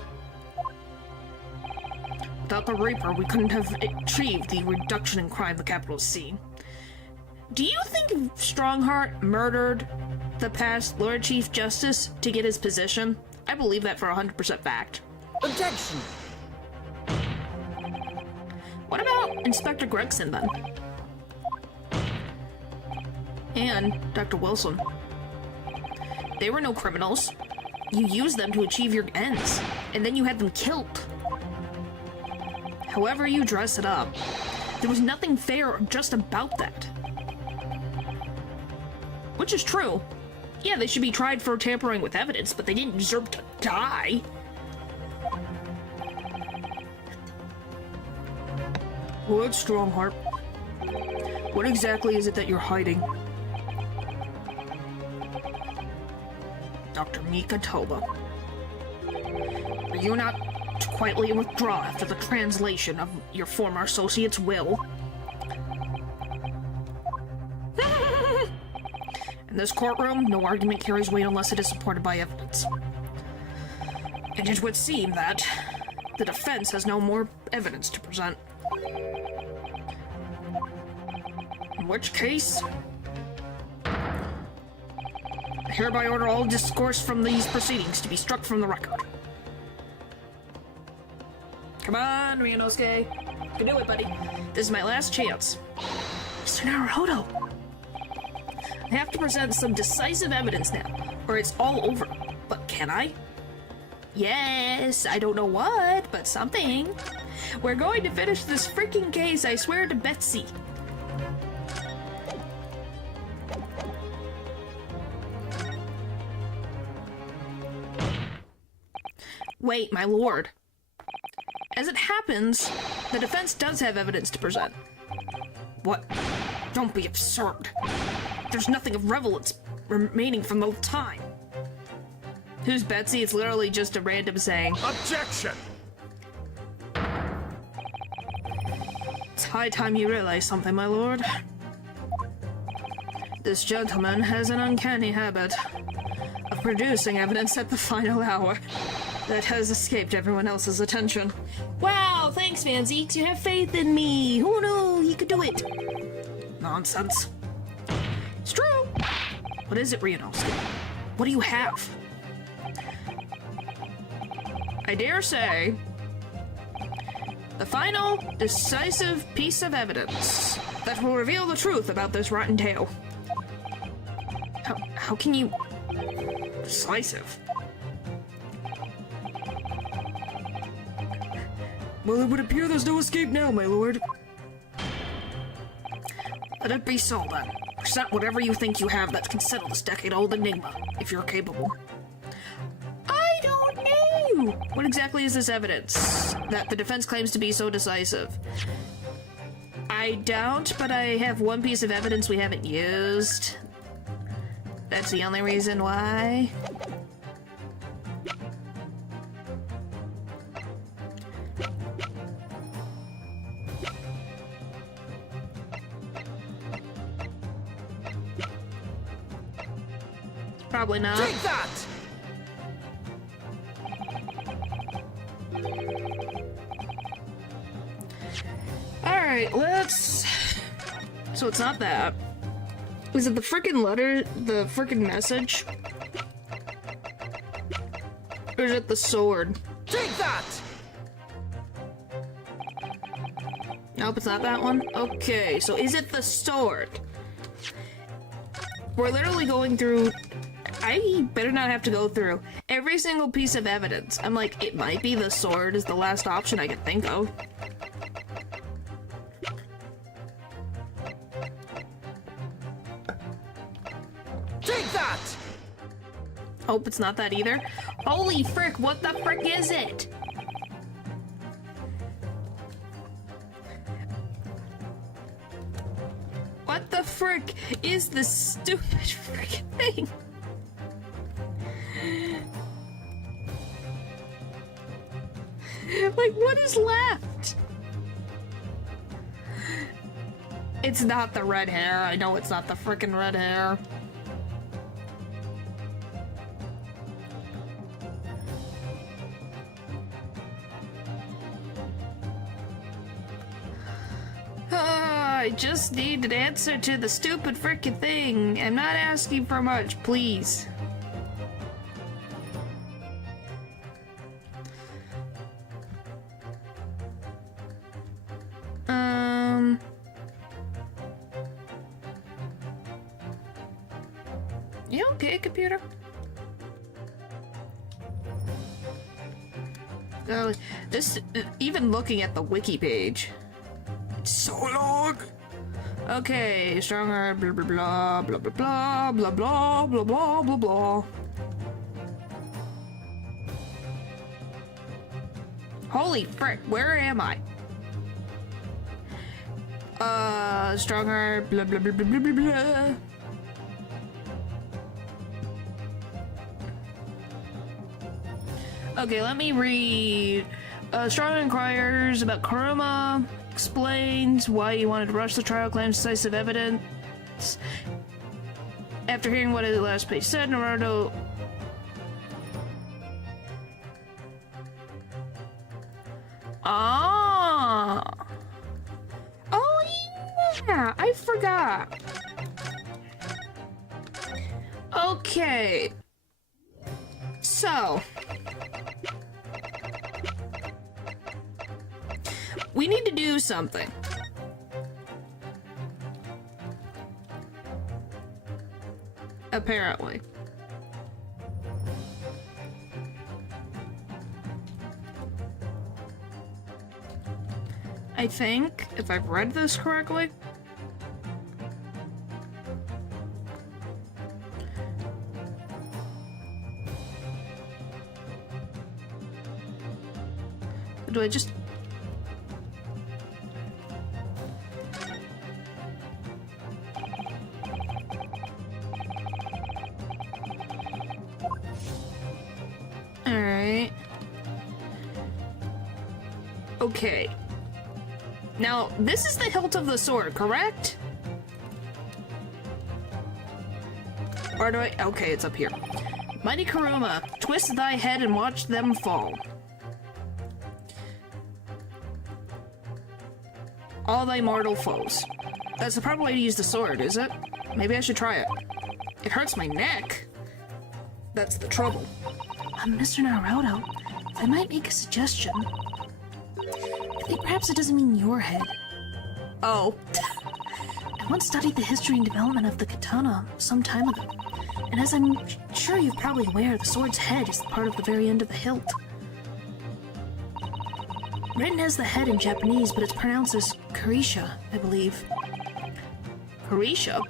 Without the Reaper, we couldn't have achieved the reduction in crime the capital has seen. Do you think Strongheart murdered the past Lord Chief Justice to get his position? I believe that for 100% fact. Objection! What about Inspector Gregson, then? And Dr. Wilson. They were no criminals. You used them to achieve your ends, and then you had them killed. However you dress it up, there was nothing fair or just about that. Which is true. Yeah, they should be tried for tampering with evidence, but they didn't deserve to die. What, Strongheart? What exactly is it that you're hiding? Dr. Mika Toba. Are you not to quietly withdraw after the translation of your former associate's will? In this courtroom, no argument carries weight unless it is supported by evidence. And it would seem that the defense has no more evidence to present. In which case, I hereby order all discourse from these proceedings to be struck from the record. Come on, Ryunosuke. You can do it, buddy. This is my last chance. Mr. Naruhodo. I have to present some decisive evidence now, or it's all over. But can I? Yes, I don't know what, but something. We're going to finish this freaking case, I swear to Betsy. Wait, my lord. As it happens, the defense does have evidence to present. What? Don't be absurd. There's nothing of relevance remaining from the time. Who's Betsy? It's literally just a random saying. Objection! It's high time you realize something, my lord. This gentleman has an uncanny habit of producing evidence at the final hour that has escaped everyone else's attention. Wow, thanks, Fanzeeks. You have faith in me. Who knew he could do it? Nonsense. It's true. What is it, Rianowski? What do you have? I dare say, the final, decisive piece of evidence that will reveal the truth about this rotten tale. How can you... Decisive? Well, it would appear there's no escape now, my lord. Let it be so, then. Present whatever you think you have that can settle this decade-old enigma, if you're capable. I don't know! What exactly is this evidence that the defense claims to be so decisive? I doubt, but I have one piece of evidence we haven't used. That's the only reason why. Probably not. Take that! Alright, let's... So it's not that. Is it the frickin' letter, the frickin' message? Or is it the sword? Take that! Nope, it's not that one. Okay, so is it the sword? We're literally going through... I better not have to go through every single piece of evidence. I'm like, it might be the sword is the last option I can think of. Take that! Hope it's not that either. Holy frick, what the frick is it? What the frick is this stupid frickin' thing? Like, what is left? It's not the red hair. I know it's not the frickin' red hair. I just need an answer to the stupid frickin' thing. I'm not asking for much, please. You okay, computer? This, even looking at the wiki page, it's so long. Okay, stronger, blah blah blah blah blah blah blah blah blah blah blah. Holy frick, where am I? Stronger, blah blah blah blah blah blah blah. Okay, let me read. Strong inquires about Kuruma, explains why he wanted to rush the trial, claims decisive evidence. After hearing what his last page said, Naruto... Ah! Oh yeah! I forgot! Okay. So... we need to do something. Apparently. I think, if I've read this correctly, do I just Okay. Now, this is the hilt of the sword, correct? Or do I... Okay, it's up here. Mighty Kuruma, twist thy head and watch them fall. All thy mortal foes. That's the proper way to use the sword, is it? Maybe I should try it. It hurts my neck. That's the trouble. Mr. Naruto, if I might make a suggestion. I think perhaps it doesn't mean your head. Oh. I once studied the history and development of the katana some time ago, and as I'm sure you're probably aware, the sword's head is part of the very end of the hilt. Written as the head in Japanese, but it's pronounced as Karisha, I believe. Harisha?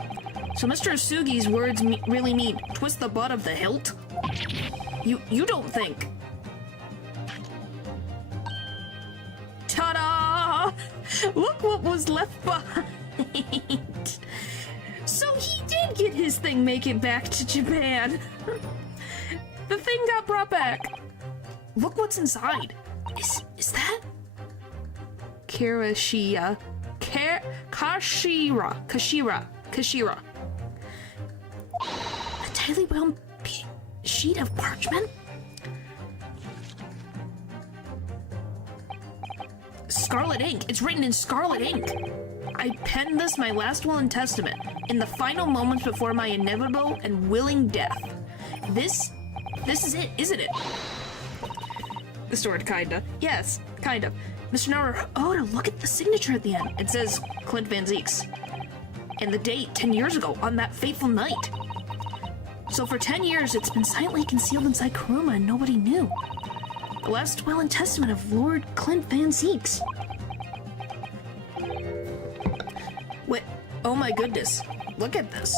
So Mr. Asugi's words really mean twist the butt of the hilt? You don't think... Ta-da! Look what was left behind! So he did get his thing make it back to Japan! The thing got brought back! Look what's inside! Is that? Kashira. A tightly wound sheet of parchment? Scarlet ink. It's written in scarlet ink. I penned this, my last will and testament, in the final moments before my inevitable and willing death. This is it, isn't it? The sword, kinda. Yes, kind of. Mr. Naruto, Look at the signature at the end. it says Clint Van Zieks. And the date, 10 years ago, on that fateful night. So for 10 years, it's been silently concealed inside Kuruma and nobody knew. The last will and testament of Lord Clint Van Zieks. Wait, oh my goodness. Look at this.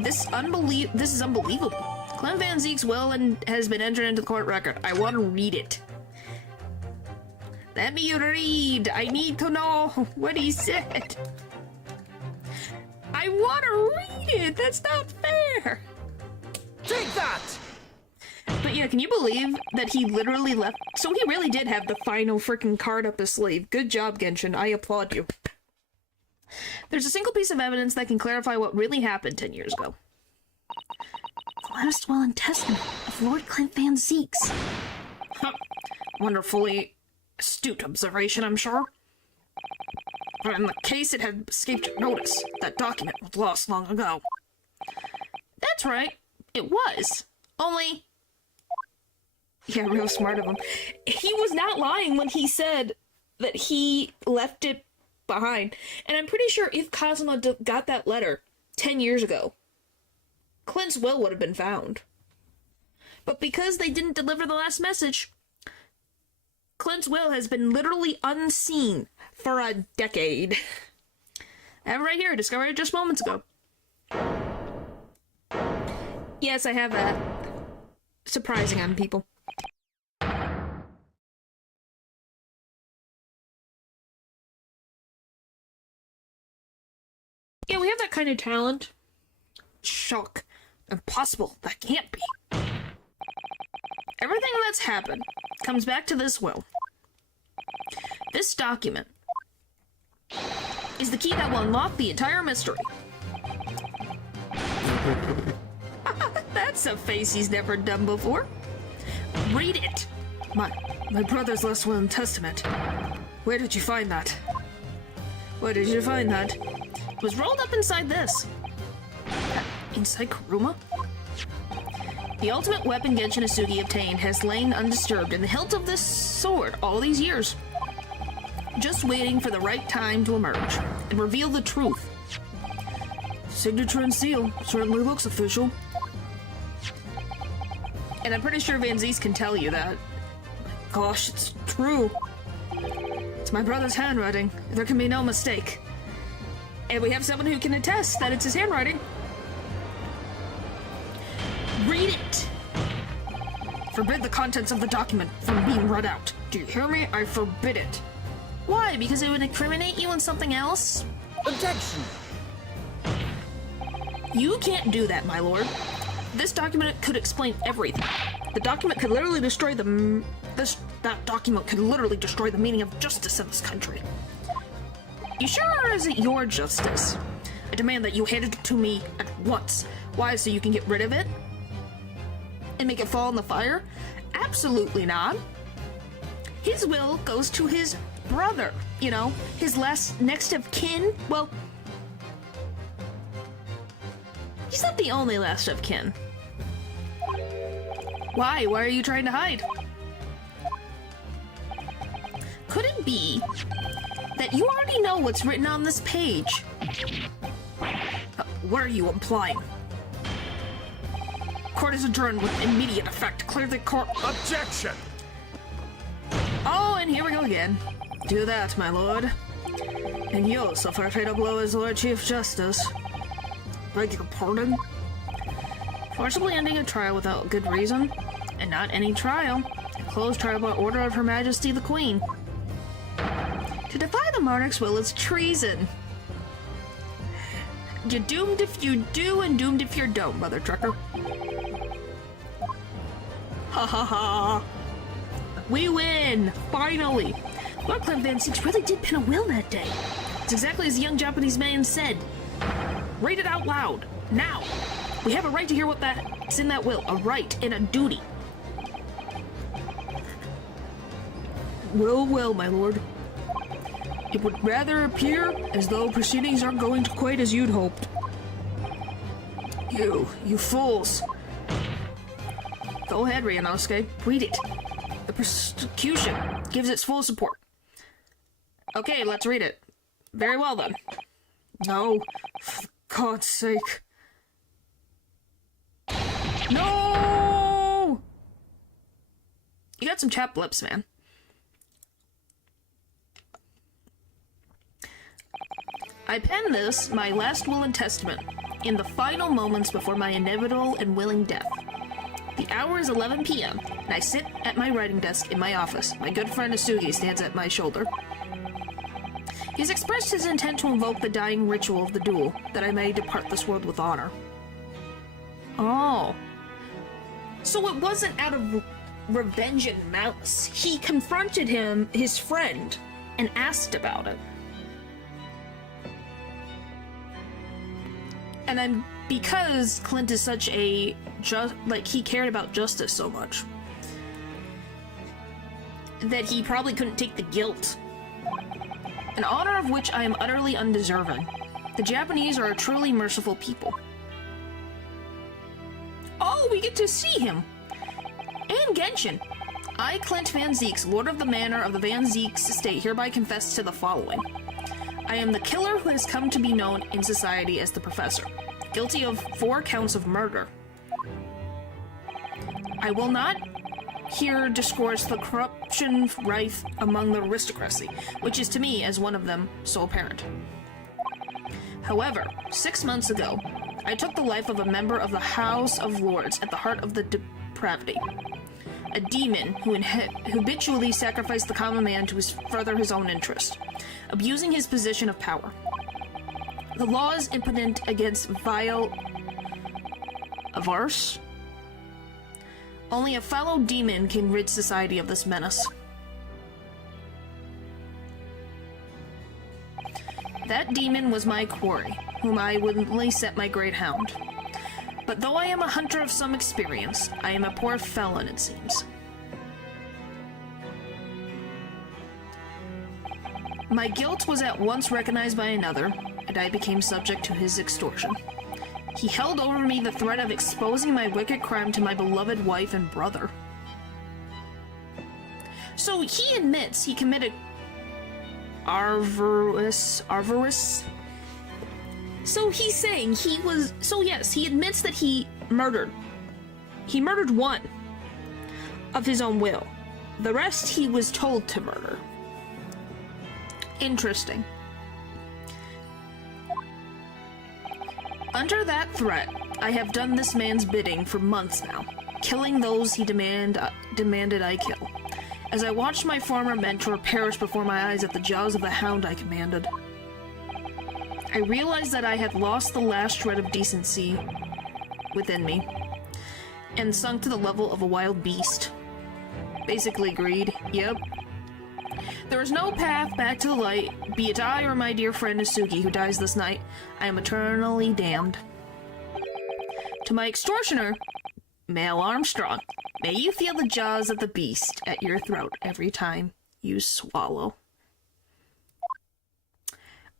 This is unbelievable. Clint Van Zieks' will has been entered into the court record. I want to read it. Let me read. I need to know what he said. I want to read it. That's not fair. Take that! But yeah, can you believe that he literally left? So he really did have the final freaking card up his sleeve. Good job, Genshin. I applaud you. There's a single piece of evidence that can clarify what really happened 10 years ago. The last will and testament of Lord Clint Van Zieks. Wonderfully astute observation, I'm sure. But in the case, it had escaped your notice. That document was lost long ago. That's right. It was. Only... Yeah, real smart of him. He was not lying when he said that he left it behind. And I'm pretty sure if Kazuma got that letter 10 years ago, Clint's will would have been found. But because they didn't deliver the last message, Clint's will has been literally unseen for a decade. And right here, discovered just moments ago. Yes, I have that. Surprising on people. Yeah, we have that kind of talent. Shock. Impossible. That can't be. Everything that's happened comes back to this will. This document is the key that will unlock the entire mystery. That's a face he's never done before. Read it. My brother's last will and testament. Where did you find that? Where did you find that? It was rolled up inside this. Inside Kuruma? The ultimate weapon Genshin Asugi obtained has lain undisturbed in the hilt of this sword all these years. Just waiting for the right time to emerge and reveal the truth. Signature and seal certainly looks official. And I'm pretty sure Van Zieks can tell you that. Gosh, it's true. It's my brother's handwriting. There can be no mistake. And we have someone who can attest that it's his handwriting. Read it! Forbid the contents of the document from being read out. Do you hear me? I forbid it. Why? Because it would incriminate you in something else? Objection! You can't do that, my lord. This document could explain everything. The document could literally destroy the That document could literally destroy the meaning of justice in this country. You sure, or is it your justice? I demand that you hand it to me at once. Why, so you can get rid of it? And make it fall in the fire? Absolutely not. His will goes to his brother, you know, his next of kin. Well, he's not the only last of kin. Why? Why are you trying to hide? Could it be that you already know what's written on this page? What are you implying? Court is adjourned with immediate effect. Clear the court. Objection! Oh, and here we go again. Do that, my lord. And you'll suffer a fatal blow as Lord Chief Justice. Beg your pardon? Forcibly ending a trial without good reason, and not any trial. A closed trial by order of Her Majesty the Queen. To defy the monarch's will is treason. You're doomed if you do, and doomed if you don't, Mother Trucker. Ha ha ha. We win! Finally! Lord Clem Van Six really did pen a will that day. It's exactly as the young Japanese man said. Read it out loud. Now! We have a right to hear what's in that will. A right and a duty. Well, my lord. It would rather appear as though proceedings aren't going quite as you'd hoped. You fools. Go ahead, Ryanosuke. Read it. The prosecution gives its full support. Okay, let's read it. Very well, then. No, for God's sake. No! You got some chapped lips, man. I pen this, my last will and testament, in the final moments before my inevitable and willing death. The hour is 11 p.m., and I sit at my writing desk in my office. My good friend Asugi stands at my shoulder. He's expressed his intent to invoke the dying ritual of the duel, that I may depart this world with honor. Oh. So it wasn't out of revenge and malice. He confronted his friend, and asked about it. And because Clint is such a he cared about justice so much that he probably couldn't take the guilt. An honor of which I am utterly undeserving. The Japanese are a truly merciful people. Oh, we get to see him! And Genshin. I, Clint Van Zeeks, Lord of the Manor of the Van Zeeks Estate, hereby confess to the following. I am the killer who has come to be known in society as the Professor, guilty of 4 counts of murder. I will not here discourse the corruption rife among the aristocracy, which is to me, as one of them, so apparent. However, 6 months ago, I took the life of a member of the House of Lords at the heart of the depravity. A demon who habitually sacrificed the common man to further his own interest, abusing his position of power. The law is impotent against vile avarice. Only a fellow demon can rid society of this menace. That demon was my quarry, whom I willingly set my great hound. But though I am a hunter of some experience, I am a poor felon, it seems. My guilt was at once recognized by another, and I became subject to his extortion. He held over me the threat of exposing my wicked crime to my beloved wife and brother. So he admits he committed avarice. So he's saying he admits that he murdered. He murdered one of his own will. The rest he was told to murder. Interesting. Under that threat, I have done this man's bidding for months now, killing those he demanded I kill, as I watched my former mentor perish before my eyes at the jaws of the hound I commanded. I realized that I had lost the last shred of decency within me, and sunk to the level of a wild beast. Basically greed. Yep. There is no path back to the light, be it I or my dear friend Asugi who dies this night. I am eternally damned. To my extortioner, Male Armstrong, may you feel the jaws of the beast at your throat every time you swallow.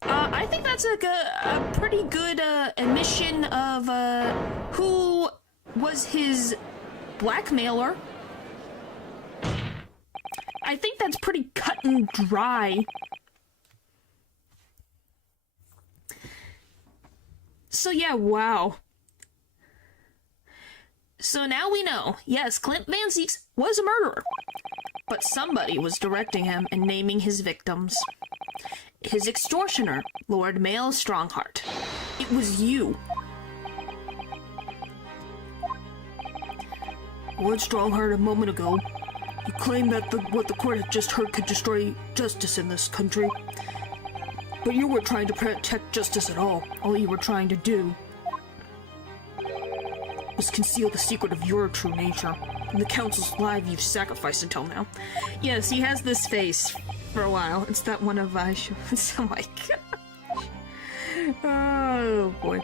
I think that's a pretty good admission of who was his blackmailer. I think that's pretty cut and dry. So yeah, wow. So now we know, yes, Clint Van Zieks was a murderer, but somebody was directing him and naming his victims. His extortioner, Lord Male Strongheart. It was you. Lord Strongheart, a moment ago, you claimed that what the court had just heard could destroy justice in this country. But you weren't trying to protect justice at all. All you were trying to do was conceal the secret of your true nature and the council's life you've sacrificed until now. Yes, he has this face for a while. It's that one of Vaish's. Oh my gosh. Oh boy.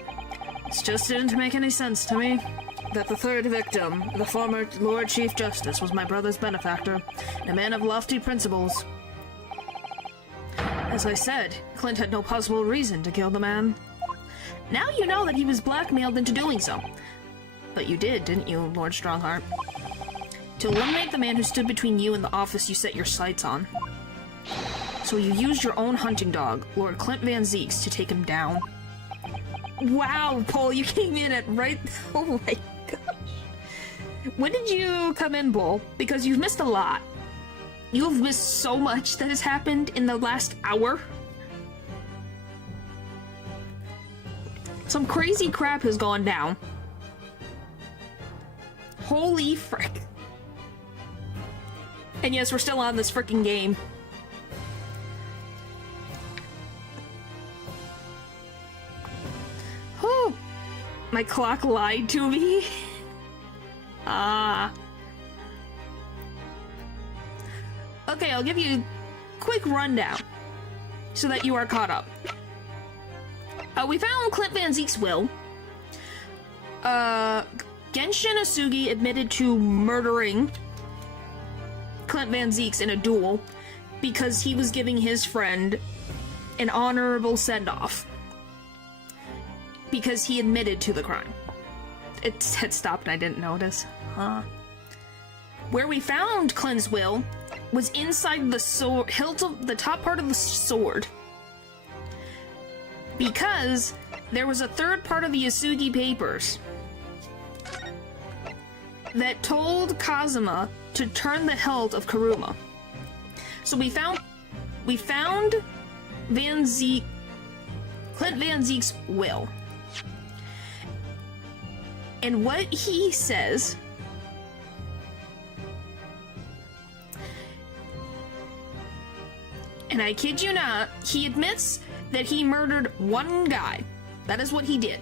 It just didn't make any sense to me that the third victim, the former Lord Chief Justice, was my brother's benefactor, and a man of lofty principles. As I said, Clint had no possible reason to kill the man. Now you know that he was blackmailed into doing so. But you did, didn't you, Lord Strongheart? To eliminate the man who stood between you and the office you set your sights on. So you used your own hunting dog, Lord Clint Van Zieks, to take him down. Wow, Paul, you came in at right... Oh my gosh. When did you come in, Bull? Because you've missed a lot. You've missed so much that has happened in the last hour. Some crazy crap has gone down. Holy frick. And yes, we're still on this frickin' game. Oh, my clock lied to me. Ah. Okay, I'll give you a quick rundown so that you are caught up. We found Clint Van Zieks' will. Genshin Asugi admitted to murdering Clint Van Zieks in a duel because he was giving his friend an honorable send-off. Because he admitted to the crime. It had stopped and I didn't notice. Huh. Where we found Clint's will was inside the hilt of the top part of the sword. Because there was a third part of the Asugi papers that told Kazuma to turn the hilt of Karuma. So we found Clint Van Zieks' will. And what he says, and I kid you not, he admits that he murdered one guy. That is what he did.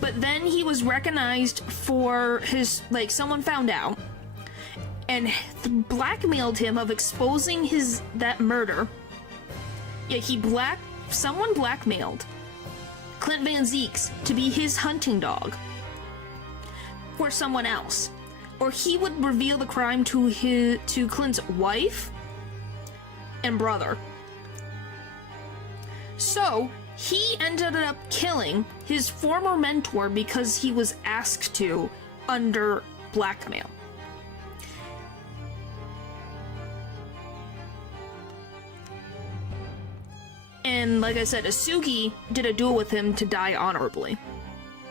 But then he was recognized for his, like, someone found out and blackmailed him of exposing that murder. Yeah, someone blackmailed Clint Van Zieks to be his hunting dog for someone else. Or he would reveal the crime to Clint's wife and brother. So, he ended up killing his former mentor because he was asked to under blackmail. And like I said, Asugi did a duel with him to die honorably.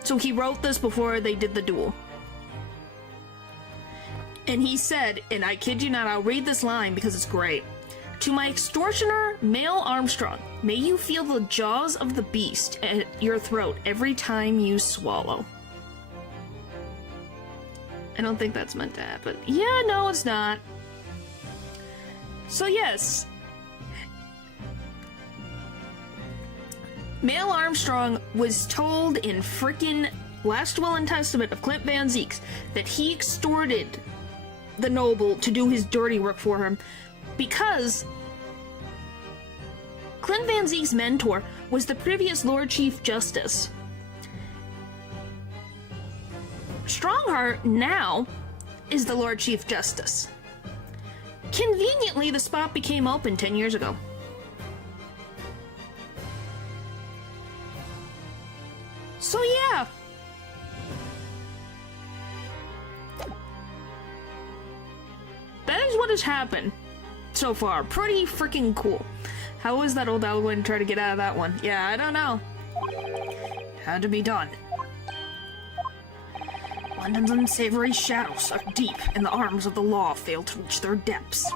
So he wrote this before they did the duel. And he said, and I kid you not, I'll read this line because it's great. To my extortioner, Male Armstrong, may you feel the jaws of the beast at your throat every time you swallow. I don't think that's meant to happen. Yeah, no, it's not. So yes. Male Armstrong was told in frickin' Last Will and Testament of Clint Van Zieks that he extorted the noble to do his dirty work for him, because Clint Van Zeke's mentor was the previous Lord Chief Justice. Strongheart now is the Lord Chief Justice. Conveniently, the spot became open 10 years ago. So yeah. That is what has happened so far. Pretty freaking cool. How is that old owl going to try to get out of that one? Yeah, I don't know. Had to be done. London's unsavory shadows are deep, and the arms of the law fail to reach their depths.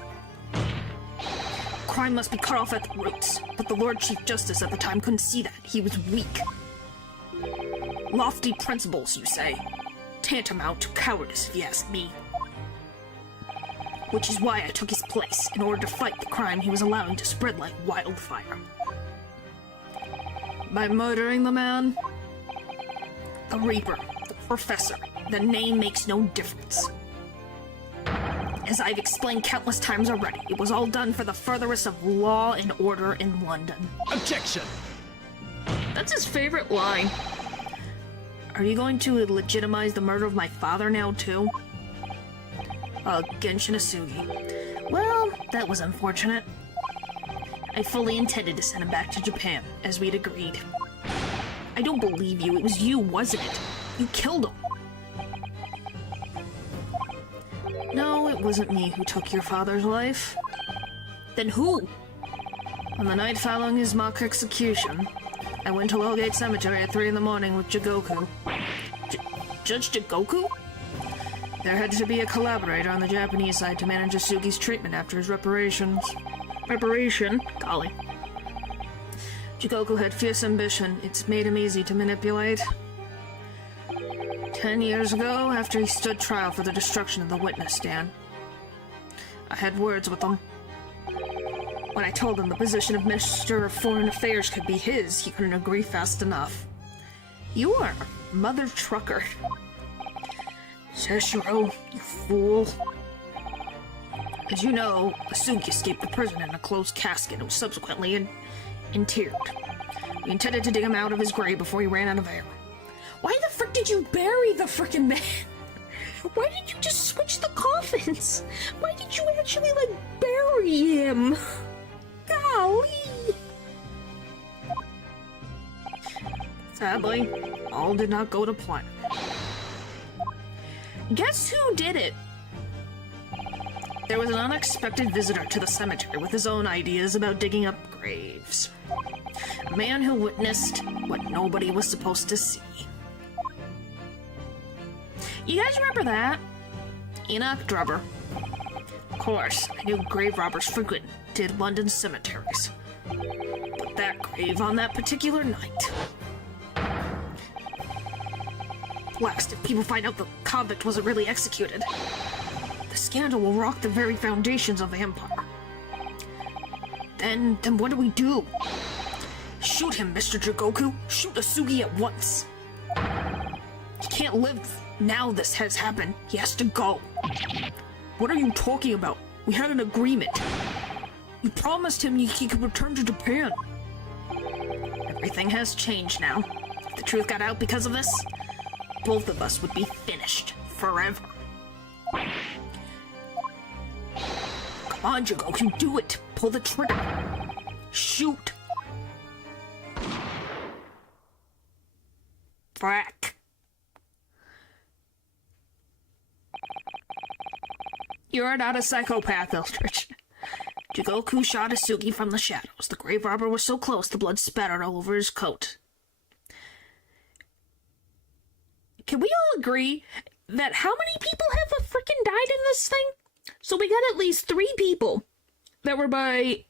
Crime must be cut off at the roots, but the Lord Chief Justice at the time couldn't see that. He was weak. Lofty principles, you say? Tantamount to cowardice, if you ask me. Which is why I took his place, in order to fight the crime he was allowing to spread like wildfire. By murdering the man? The Reaper, the Professor, the name makes no difference. As I've explained countless times already, it was all done for the furtherance of law and order in London. Objection! That's his favorite line. Are you going to legitimize the murder of my father now, too? Genshin Asugi. Well, that was unfortunate. I fully intended to send him back to Japan, as we'd agreed. I don't believe you. It was you, wasn't it? You killed him. No, it wasn't me who took your father's life. Then who? On the night following his mock execution, I went to Wellgate Cemetery at 3 in the morning with Jigoku. Judge Jigoku? There had to be a collaborator on the Japanese side to manage Asugi's treatment after his reparations. Reparation? Golly. Jigoku had fierce ambition. It's made him easy to manipulate. 10 years ago, after he stood trial for the destruction of the witness stand, I had words with him. When I told him the position of Minister of Foreign Affairs could be his, he couldn't agree fast enough. You are a mother trucker. Seshiro, you fool. As you know, Asugi escaped the prison in a closed casket and was subsequently interred. We intended to dig him out of his grave before he ran out of air. Why the frick did you bury the frickin' man? Why did you just switch the coffins? Why did you actually, bury him? Golly! Sadly, all did not go to plan. Guess who did it? There was an unexpected visitor to the cemetery with his own ideas about digging up graves. A man who witnessed what nobody was supposed to see. You guys remember that? Enoch Drubber. Of course, I knew grave robbers frequented London cemeteries. But that grave on that particular night... Blast, if people find out the convict wasn't really executed. The scandal will rock the very foundations of the Empire. Then what do we do? Shoot him, Mr. Jigoku. Shoot Asugi at once. He can't live now this has happened. He has to go. What are you talking about? We had an agreement. You promised him he could return to Japan. Everything has changed now. If the truth got out because of this, both of us would be finished forever. Come on, Jigoku, do it. Pull the trigger. Shoot. Frack. You're not a psychopath, Eldritch. Jigoku shot Asugi from the shadows. The grave robber was so close the blood spattered all over his coat. Can we all agree that how many people have freaking died in this thing? So we got at least 3 people that were by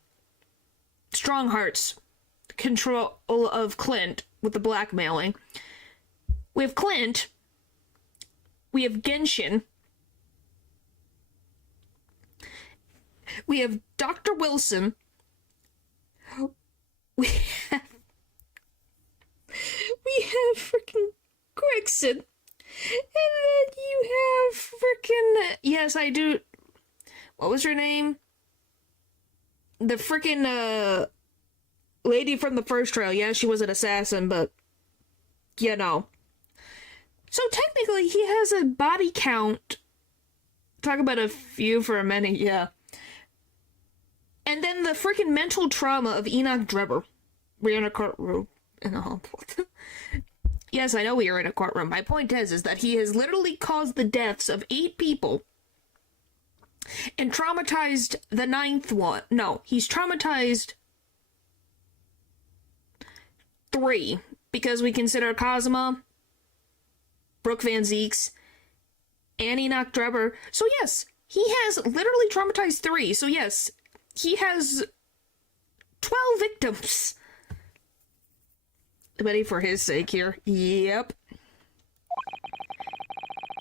Strongheart's control of Clint with the blackmailing. We have Clint. We have Genshin. We have Dr. Wilson. We have freaking Gregson. And then you you have freaking... Yes, I do. What was her name? The freaking, lady from the first trial. Yeah, she was an assassin, but... You know. So technically, he has a body count. Talk about a few for a minute, yeah. And then the freaking mental trauma of Enoch Drebber. We're in a courtroom. Yes, I know we are in a courtroom. My point is that he has literally caused the deaths of 8 people and traumatized the 9th one. No, he's traumatized 3 because we consider Cosima, Brooke Van Zeeks, and Enoch Drebber. So yes, he has literally traumatized 3. So yes, he has 12 victims. Ready for his sake here. Yep.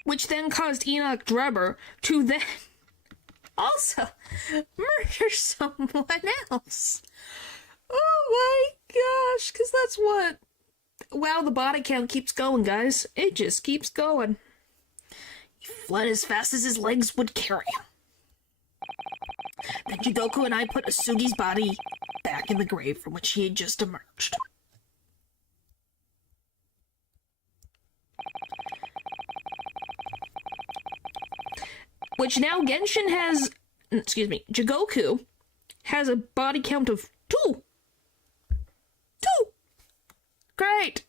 Which then caused Enoch Drebber to then also murder someone else. Oh my gosh, because that's what... Wow, the body count keeps going, guys. It just keeps going. He fled as fast as his legs would carry him. Then Jigoku and I put Asugi's body back in the grave from which he had just emerged. Which now Genshin has... Excuse me. Jigoku has a body count of 2. 2! Great!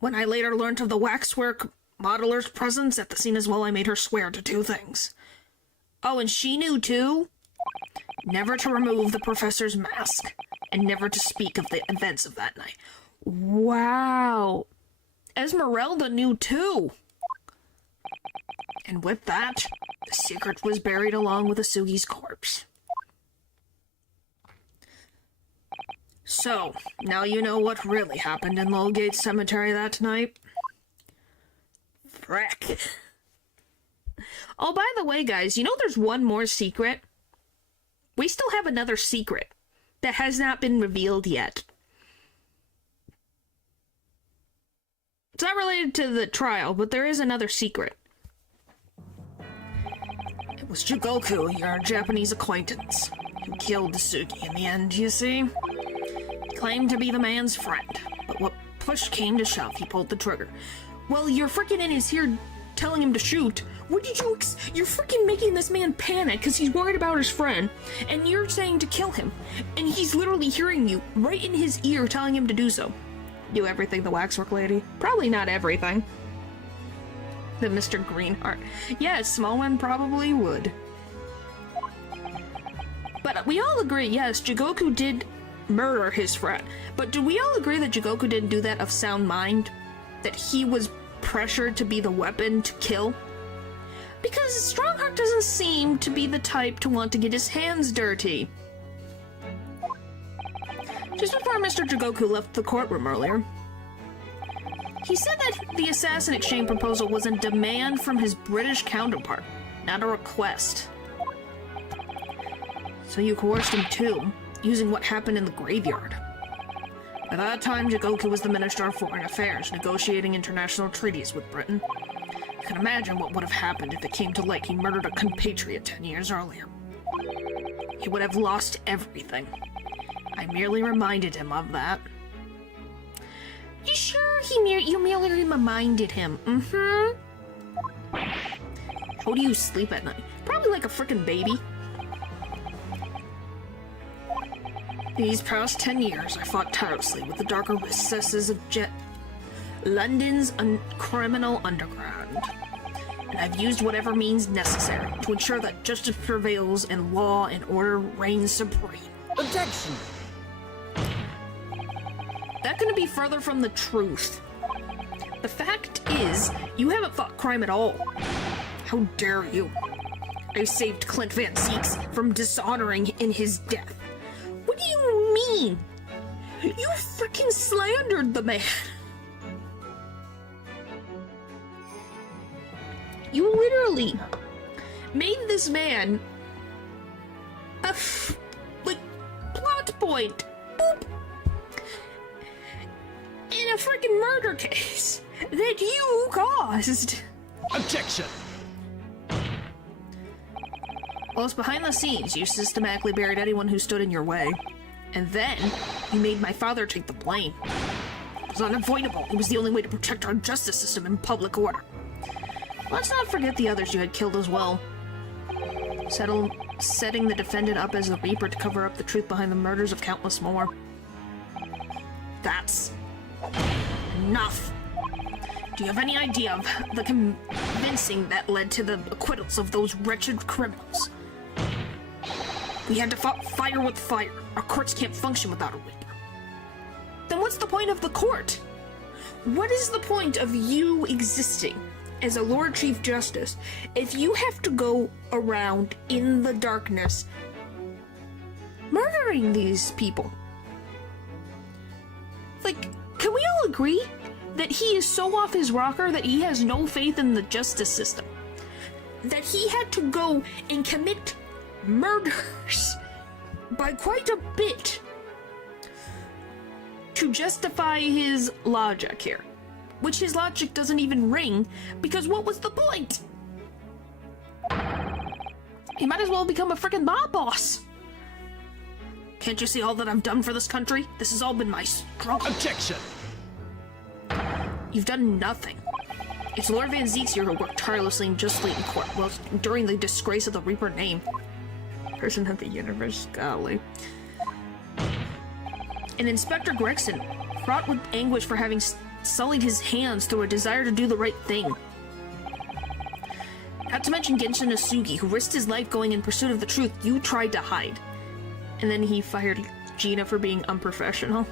When I later learned of the waxwork modeler's presence at the scene as well, I made her swear to 2 things. Oh, and she knew too? Never to remove the professor's mask, and never to speak of the events of that night. Wow! Esmeralda knew too! And with that, the secret was buried along with Asugi's corpse. So, now you know what really happened in Lowgate Cemetery that night. Frick. Oh, by the way, guys, you know there's one more secret? We still have another secret that has not been revealed yet. It's not related to the trial, but there is another secret. It was Jigoku, your Japanese acquaintance, who killed Asugi in the end, you see? He claimed to be the man's friend, but what push came to shove, he pulled the trigger. Well, you're freaking in his ear telling him to shoot. What did you you're freaking making this man panic because he's worried about his friend, and you're saying to kill him, and he's literally hearing you right in his ear telling him to do so. Do everything, the waxwork lady. Probably not everything. The Mr. Greenheart. Yes, small one probably would. But we all agree, yes, Jigoku did murder his friend. But do we all agree that Jigoku didn't do that of sound mind? That he was pressured to be the weapon to kill? Because Strongheart doesn't seem to be the type to want to get his hands dirty. Just before Mr. Jigoku left the courtroom earlier, he said that the assassin exchange proposal was a demand from his British counterpart, not a request. So you coerced him too, using what happened in the graveyard. At that time, Jigoku was the Minister of Foreign Affairs, negotiating international treaties with Britain. You can imagine what would have happened if it came to light he murdered a compatriot 10 years earlier. He would have lost everything. I merely reminded him of that. You sure you merely reminded him? Mm-hmm. How do you sleep at night? Probably like a frickin' baby. These past 10 years, I fought tirelessly with the darker recesses of London's criminal underground. And I've used whatever means necessary to ensure that justice prevails and law and order reigns supreme. Objection! That couldn't be further from the truth. The fact is, you haven't fought crime at all. How dare you? I saved Clint Van Zeeks from dishonoring in his death. What do you mean? You freaking slandered the man. You literally made this man a plot point. Boop. In a freaking murder case that you caused. Objection! Whilst behind the scenes, you systematically buried anyone who stood in your way. And then, you made my father take the blame. It was unavoidable. It was the only way to protect our justice system and public order. Let's not forget the others you had killed as well. Setting the defendant up as a Reaper to cover up the truth behind the murders of countless more. That's enough. Do you have any idea of the convincing that led to the acquittals of those wretched criminals? We had to fire with fire. Our courts can't function without a Reaper. Then what's the point of the court? What is the point of you existing as a Lord Chief Justice if you have to go around in the darkness murdering these people? Like, can we all agree that he is so off his rocker that he has no faith in the justice system? That he had to go and commit murders by quite a bit to justify his logic here. Which his logic doesn't even ring, because what was the point? He might as well become a freaking mob boss. Can't you see all that I've done for this country? This has all been my struggle. Objection! You've done nothing. It's Lord Van Zeeks here who worked tirelessly and justly in court, well, during the disgrace of the Reaper name. Person of the universe, golly. And Inspector Gregson, fraught with anguish for having sullied his hands through a desire to do the right thing. Not to mention Genshin Asugi, who risked his life going in pursuit of the truth you tried to hide. And then he fired Gina for being unprofessional.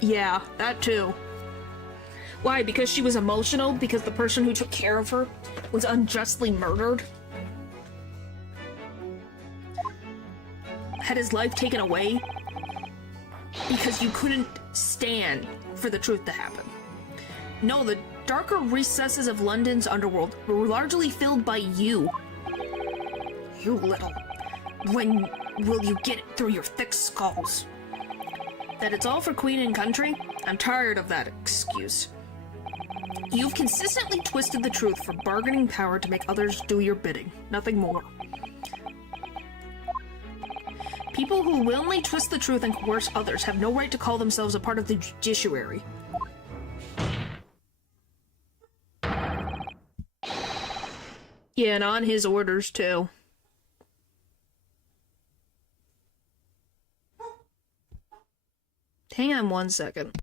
Yeah, that too. Why? Because she was emotional? Because the person who took care of her was unjustly murdered? Had his life taken away? Because you couldn't stand for the truth to happen. No, the darker recesses of London's underworld were largely filled by you. You little... When will you get it through your thick skulls? That it's all for Queen and country? I'm tired of that excuse. You've consistently twisted the truth for bargaining power to make others do your bidding. Nothing more. People who willingly twist the truth and coerce others have no right to call themselves a part of the judiciary. Yeah, and on his orders, too. Hang on one second.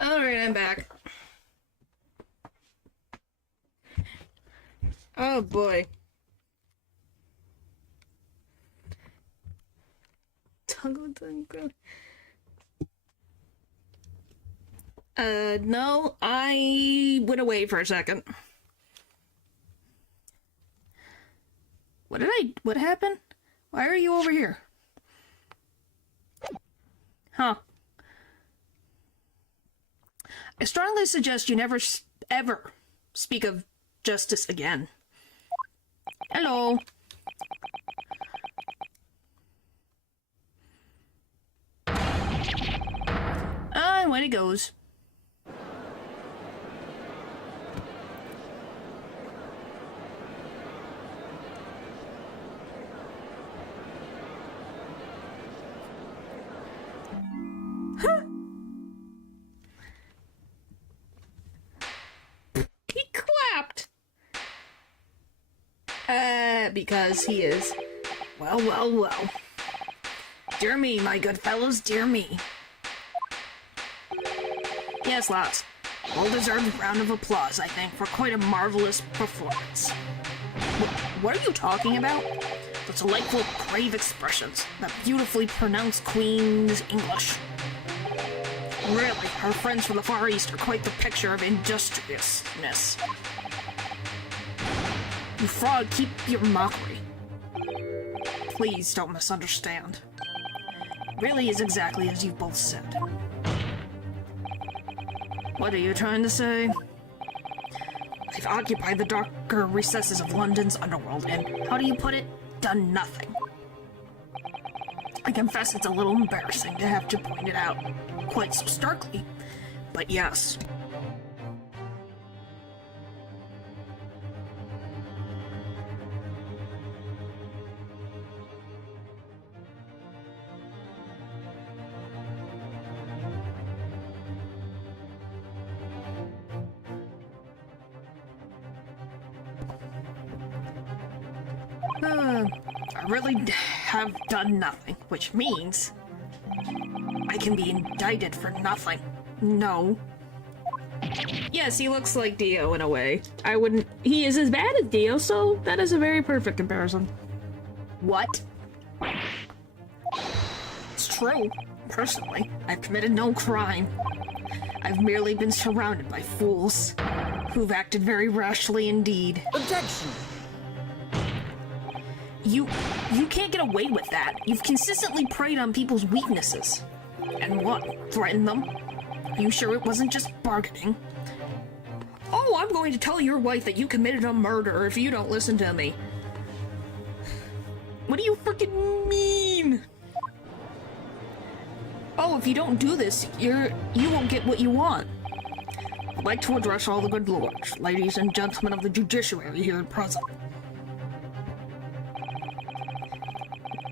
Alright, I'm back. Oh boy. No, I went away for a second. What happened? Why are you over here? Huh. I strongly suggest you never ever speak of justice again. Hello. Away it goes. He clapped. Because he is. Well, well, well. Dear me, my good fellows, dear me. Yes, lads. Well-deserved round of applause, I think, for quite a marvelous performance. What are you talking about? The delightful, grave expressions, that beautifully pronounced Queen's English. Really, her friends from the Far East are quite the picture of industriousness. You fraud, keep your mockery. Please don't misunderstand. It really is exactly as you both said. What are you trying to say? I've occupied the darker recesses of London's underworld and, how do you put it, done nothing. I confess it's a little embarrassing to have to point it out quite so starkly, but yes. I really have done nothing, which means I can be indicted for nothing. No. Yes, he looks like Dio in a way. I wouldn't... He is as bad as Dio, so that is a very perfect comparison. What? It's true. Personally, I've committed no crime. I've merely been surrounded by fools who've acted very rashly indeed. Objection! You can't get away with that. You've consistently preyed on people's weaknesses. And what? Threatened them? Are you sure it wasn't just bargaining? Oh, I'm going to tell your wife that you committed a murder if you don't listen to me. What do you freaking mean? Oh, if you don't do this, you won't get what you want. I'd like to address all the good lords, ladies and gentlemen of the judiciary here present.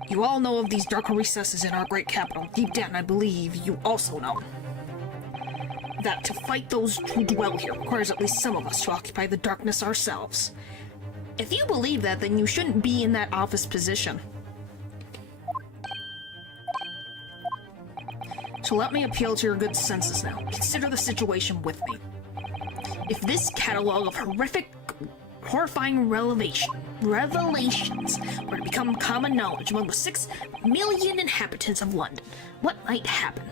You all know of these darker recesses in our great capital. Deep down, I believe you also know that to fight those who dwell here requires at least some of us to occupy the darkness ourselves. If you believe that, then you shouldn't be in that office position. So let me appeal to your good senses now. Consider the situation with me. If this catalog of horrifying revelations were to become common knowledge among the 6 million inhabitants of London, what might happen?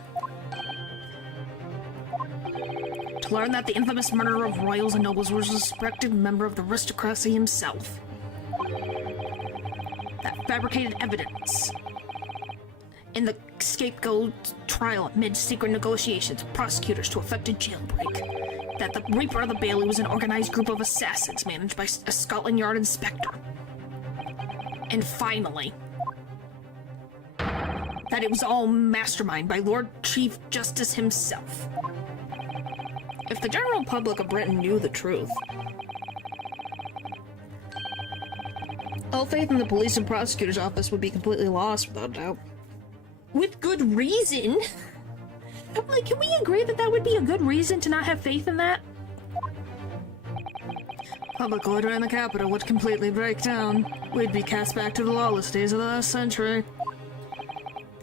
To learn that the infamous murderer of royals and nobles was a respected member of the aristocracy himself. That fabricated evidence in the scapegoat trial amid secret negotiations with prosecutors to effect a jailbreak. That the Reaper of the Bailey was an organized group of assassins managed by a Scotland Yard inspector. And finally, that it was all masterminded by Lord Chief Justice himself. If the general public of Britain knew the truth, all faith in the police and prosecutor's office would be completely lost without doubt. With good reason! Like, can we agree that that would be a good reason to not have faith in that? Public order in the capital would completely break down. We'd be cast back to the lawless days of the last century.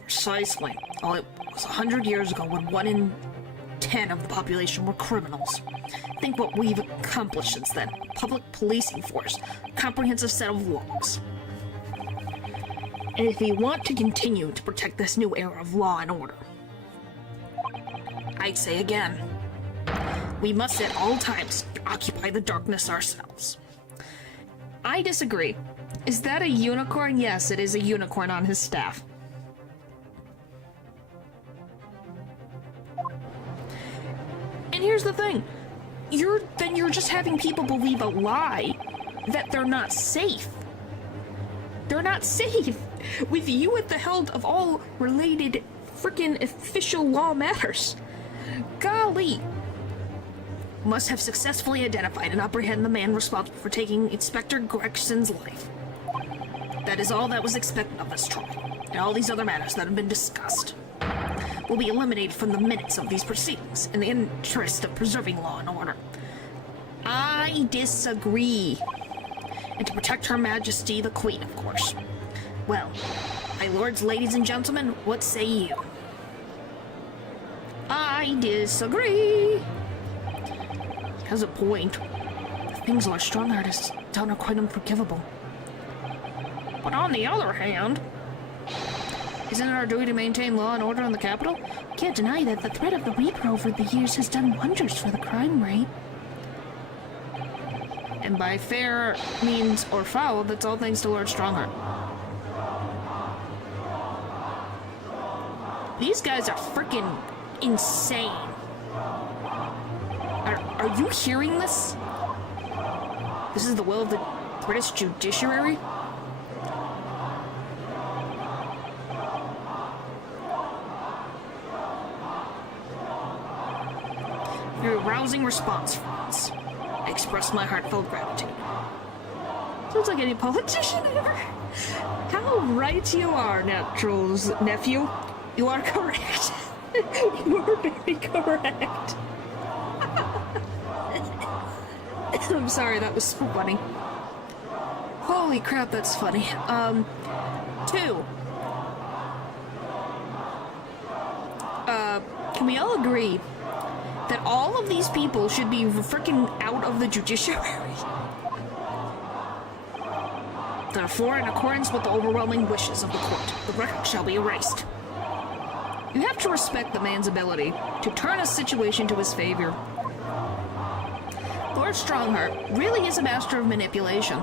Precisely. All it was 100 years ago when 1 in 10 of the population were criminals. Think what we've accomplished since then. Public policing force. Comprehensive set of laws. And if we want to continue to protect this new era of law and order, I say again, we must at all times occupy the darkness ourselves. I disagree. Is that a unicorn? Yes, it is a unicorn on his staff. And here's the thing. You're just having people believe a lie that they're not safe. They're not safe with you at the helm of all related frickin' official law matters. Golly. Must have successfully identified and apprehended the man responsible for taking Inspector Gregson's life. That is all that was expected of us, Troy. And all these other matters that have been discussed will be eliminated from the minutes of these proceedings in the interest of preserving law and order. I disagree. And to protect Her Majesty the Queen, of course. Well, my lords, ladies, and gentlemen, what say you? I disagree. Has a point. The things Lord Strongheart has done are quite unforgivable. But on the other hand, isn't it our duty to maintain law and order in the capital? Can't deny that the threat of the Reaper over the years has done wonders for the crime rate. And by fair means or foul, that's all thanks to Lord Strongheart. These guys are freaking insane. Are you hearing this? This is the will of the British judiciary? Your rousing response, friends. I express my heartfelt gratitude. Sounds like any politician ever. How right you are, Natural's nephew. You are correct. You are very correct. I'm sorry, that was so funny. Holy crap, that's funny. 2. Can we all agree that all of these people should be freaking out of the judiciary? Therefore, in accordance with the overwhelming wishes of the court, the record shall be erased. You have to respect the man's ability to turn a situation to his favor. Lord Strongheart really is a master of manipulation.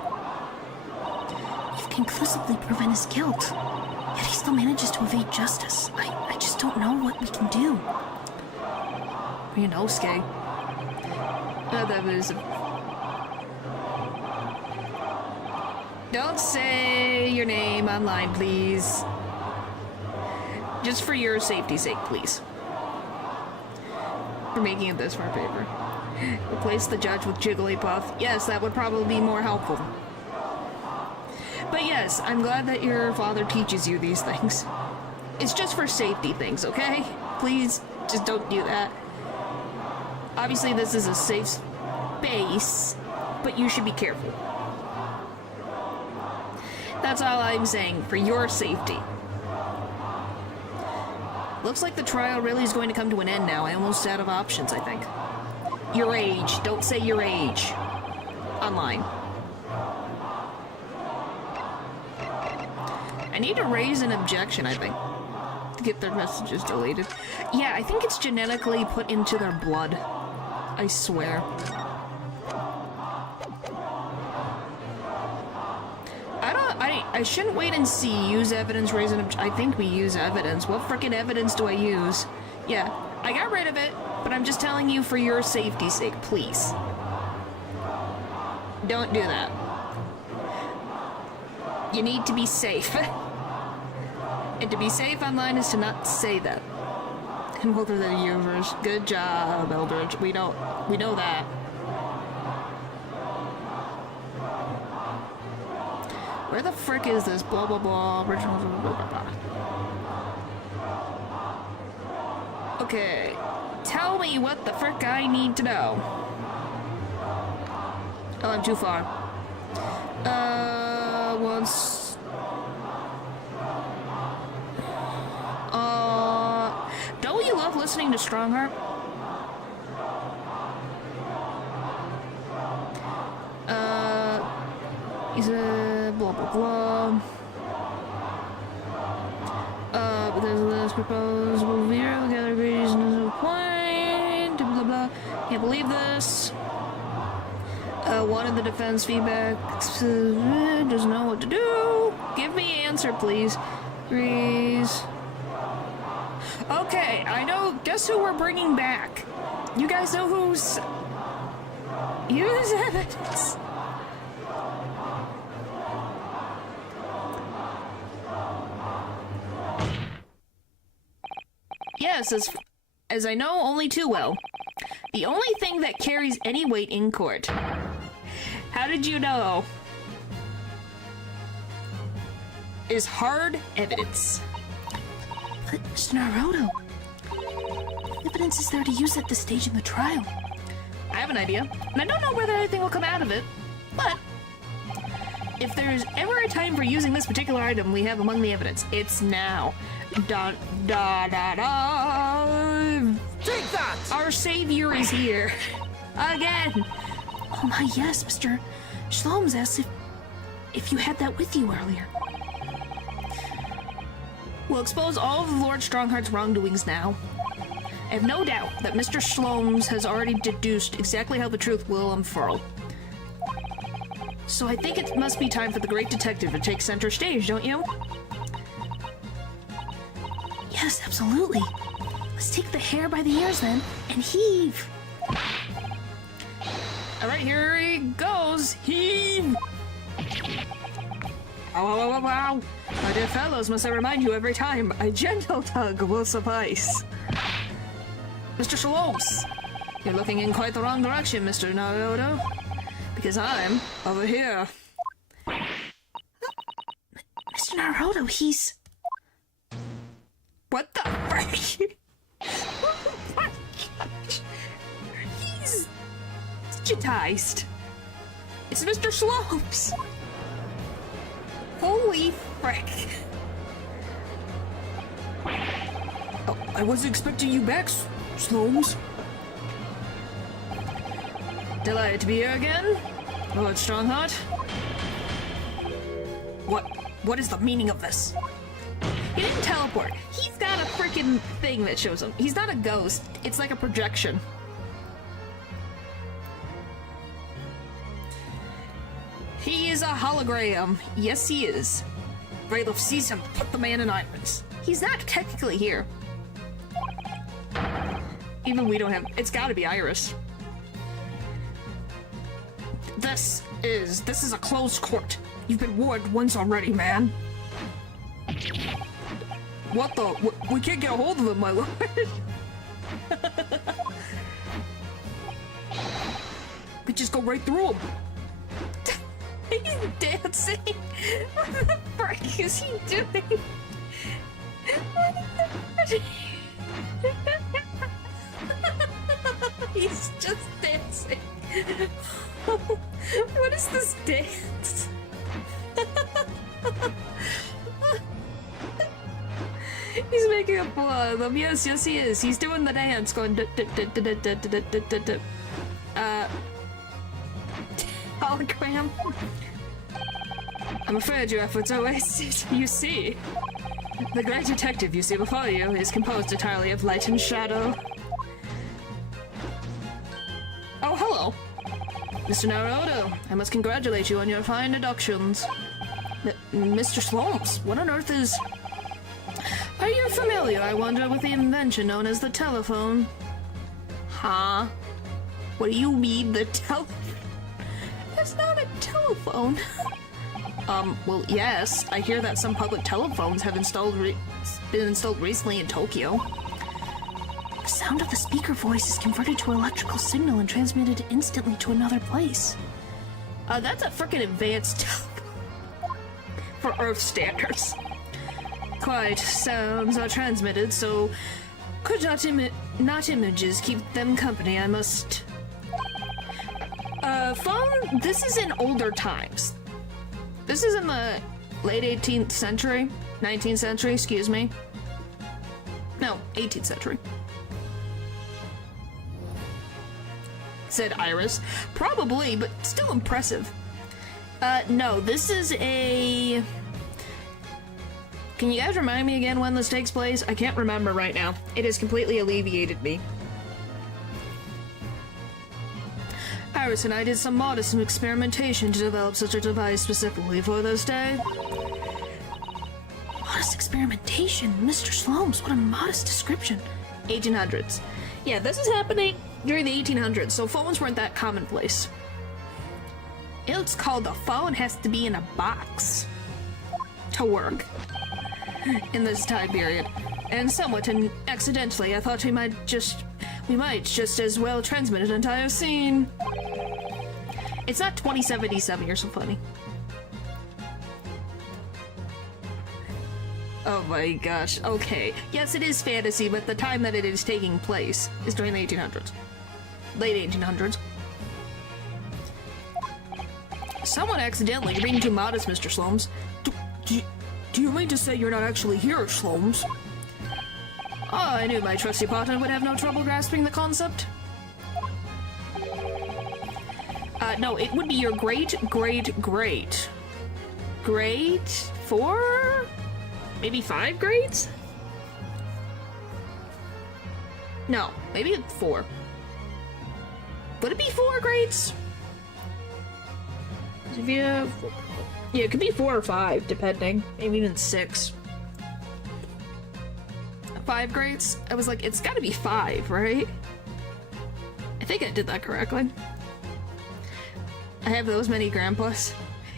You've conclusively proven his guilt, yet he still manages to evade justice. I just don't know what we can do. You know, Skay. That was... Don't say your name online, please. Just for your safety's sake, please. We're making it this far, paper. Replace the judge with Jigglypuff. Yes, that would probably be more helpful. But yes, I'm glad that your father teaches you these things. It's just for safety things, okay? Please, just don't do that. Obviously, this is a safe space, but you should be careful. That's all I'm saying, for your safety. Looks like the trial really is going to come to an end now. I'm almost out of options, I think. Your age. Don't say your age. Online. I need to raise an objection, I think, to get their messages deleted. Yeah, I think it's genetically put into their blood. I swear. I shouldn't wait and see. Use evidence, raise an I think we use evidence. What frickin' evidence do I use? Yeah, I got rid of it, but I'm just telling you for your safety's sake, please. Don't do that. You need to be safe. And to be safe online is to not say that. And both of the users. Good job, Eldridge. We know that. Where the frick is this? Blah blah blah. Original blah blah blah. Okay. Tell me what the frick I need to know. Oh, I'm too far. Once. Don't you love listening to Strongheart? He's a blah blah blah. this proposed will veer together reasons of point, blah blah. Can't believe this. Wanted the defense feedback. Doesn't know what to do. Give me an answer, please. Please. Okay, I know. Guess who we're bringing back? You guys know who's... Use evidence. Yes, as I know only too well. The only thing that carries any weight in court. How did you know? Is hard evidence. But, Mr. Naruto, evidence is there to use at this stage in the trial. I have an idea, and I don't know whether anything will come out of it, but if there's ever a time for using this particular item we have among the evidence, it's now. Da da da da! Take that! Our savior is here. Again! Oh my, yes, Mr. Shloms asked if you had that with you earlier. We'll expose all of Lord Strongheart's wrongdoings now. I have no doubt that Mr. Shloms has already deduced exactly how the truth will unfurl. So I think it must be time for the great detective to take center stage, don't you? Yes, absolutely. Let's take the hair by the ears then, and heave. Alright, here he goes. Heave! Ow, ow, ow, ow. My dear fellows, must I remind you every time, a gentle tug will suffice. Mr. Shloms, you're looking in quite the wrong direction, Mr. Naruto. Because I'm over here. Mr. Naruto, he's... What the frick? Oh my gosh. He's digitized. It's Mr. Shloms. Holy frick. Oh, I wasn't expecting you back, Shloms. Delighted to be here again, Lord Strongheart. What is the meaning of this? He didn't teleport. He's got a freaking thing that shows him. He's not a ghost. It's like a projection. He is a hologram. Yes, he is. Rayleigh sees him, put the man in irons. He's not technically here. Even we don't have... It's gotta be Iris. This is a closed court. You've been warned once already, man. What the? We can't get a hold of him, my lord. We just go right through him. He's dancing. What the frick is he doing? He's just dancing. What is this dance? He's making a fool out of them. Yes, he is. He's doing the dance, going hologram. I'm afraid your efforts are wasted. You see, the great detective you see before you is composed entirely of light and shadow. Oh, hello. Mr. Naruto, I must congratulate you on your fine deductions. Mr. Shloms, what on earth is... Are you familiar, I wonder, with the invention known as the telephone? Huh? What do you mean, the telephone? That's not a telephone. Well, yes. I hear that some public telephones have been installed recently in Tokyo. The sound of the speaker voice is converted to an electrical signal and transmitted instantly to another place. That's a frickin' advanced telephone. For Earth standards. Quite. Sounds are transmitted, so could not images keep them company. I must... phone? This is in older times. This is in the late 18th century? 19th century, excuse me. No, 18th century. Said Iris. Probably, but still impressive. No, this is a... Can you guys remind me again when this takes place? I can't remember right now. It has completely alleviated me. Iris and I did some modest experimentation to develop such a device specifically for this day. Modest experimentation? Mr. Slomes, what a modest description. 1800s. Yeah, this is happening during the 1800s, so phones weren't that commonplace. It's called a phone has to be in a box to work in this time period. And somewhat accidentally, I thought we might just as well transmit an entire scene. It's not 2077, you're so funny. Oh my gosh, okay. Yes, it is fantasy, but the time that it is taking place is during the 1800s. Late 1800s. Someone accidentally, you're being too modest, Mr. Slomes. Do you mean to say you're not actually here, Slomes? Oh, I knew my trusty partner would have no trouble grasping the concept. No, it would be your great 4? Maybe 5 grades? No, maybe 4. Would it be 4 grades? If you have... Yeah, it could be 4 or 5, depending. Maybe even 6. 5 grades? I was like, it's gotta be 5, right? I think I did that correctly. I have those many grandpas.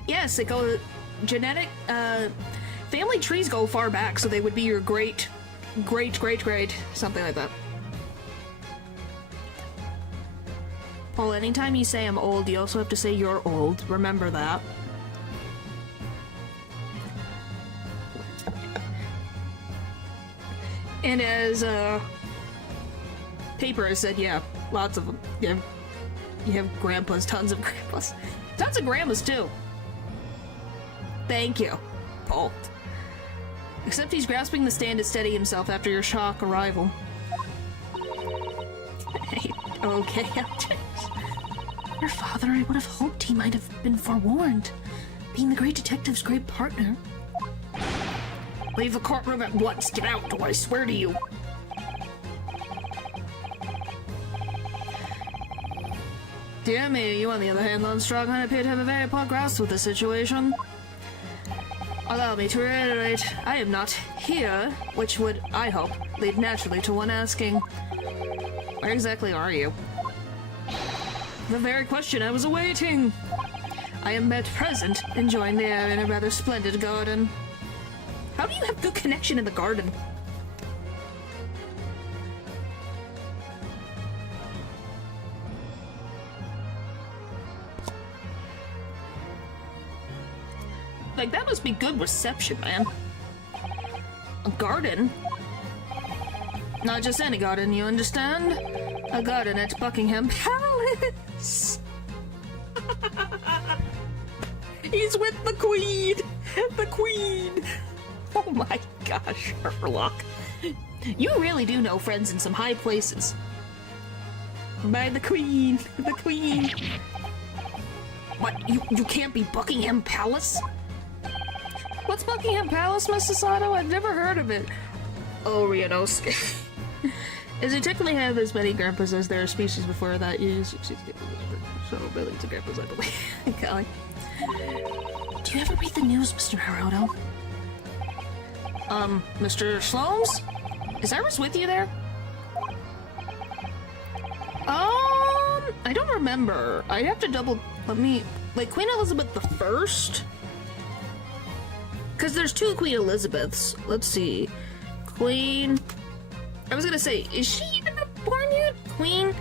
Yes, they go... Genetic, family trees go far back, so they would be your great, something like that. Paul, anytime you say I'm old, you also have to say you're old. Remember that. And as, Paper has said, yeah, lots of them. Yeah, you have grandpas, tons of grandpas. Tons of grandmas, too. Thank you, Paul. Except he's grasping the stand to steady himself after your shock arrival. Okay, Your father, I would have hoped he might have been forewarned. Being the great detective's great partner. Leave the courtroom at once. Get out, or I swear to you. Dear me, you on the other hand, Lone Stronghorn, appear to have a very poor grasp of the situation. Allow me to reiterate, I am not here, which would, I hope, lead naturally to one asking, where exactly are you? The very question I was awaiting! I am at present enjoying the air in a rather splendid garden. How do you have good connection in the garden? Like, that must be good reception, man. A garden? Not just any garden, you understand? A garden at Buckingham Palace! He's with the Queen! The Queen! Oh my gosh, Sherlock. You really do know friends in some high places. By the Queen! The Queen! What, you can't be Buckingham Palace? What's Buckingham Palace, Mr. Sato? I've never heard of it. Oh, Rianosque. As they technically have as many grandpas as there are species before that use. So, millions of grandpas, I believe. Golly. Do you ever read the news, Mr. Naruto? Mr. Slomes? Is Iris with you there? I don't remember. I'd have to like, Queen Elizabeth I? Because there's 2 Queen Elizabeths. Let's see. Queen... I was gonna say, is she even born yet? Queen...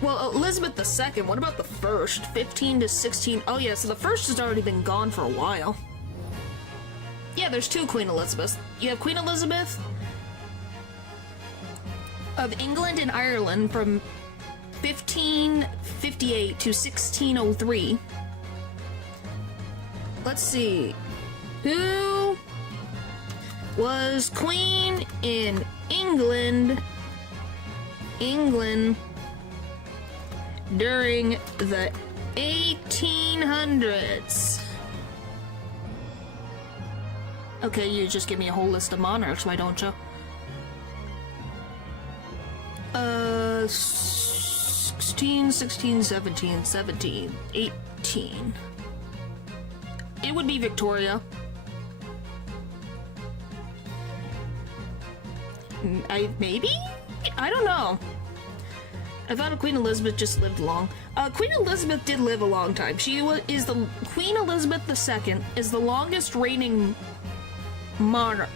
Well, Elizabeth II, what about the first? 15 to 16... Oh yeah, so the first has already been gone for a while. Yeah, there's 2 Queen Elizabeths. You have Queen Elizabeth of England and Ireland from 1558 to 1603. Let's see. Who was queen in England during the 1800s? Okay, you just give me a whole list of monarchs, why don't you? 16, 16, 17, 17, 18. It would be Victoria. Maybe? I don't know. I thought Queen Elizabeth just lived long. Queen Elizabeth did live a long time. Queen Elizabeth II is the longest reigning monarch.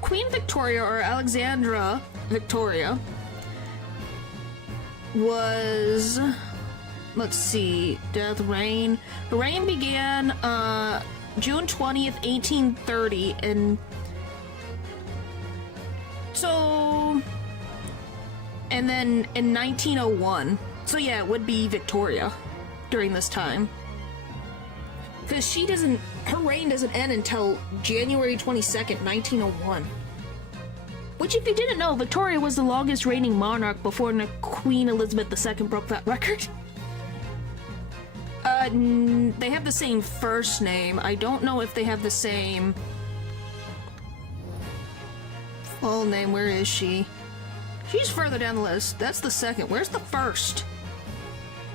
Queen Victoria, or Alexandra Victoria, was, let's see, death, reign. Her reign began, June 20th, 1830, and so, and then in 1901. So yeah, it would be Victoria during this time. Because her reign doesn't end until January 22nd, 1901. Which, if you didn't know, Victoria was the longest reigning monarch before Queen Elizabeth II broke that record. They have the same first name. I don't know if they have the same full name. Where is she? She's further down the list. That's the second. Where's the first?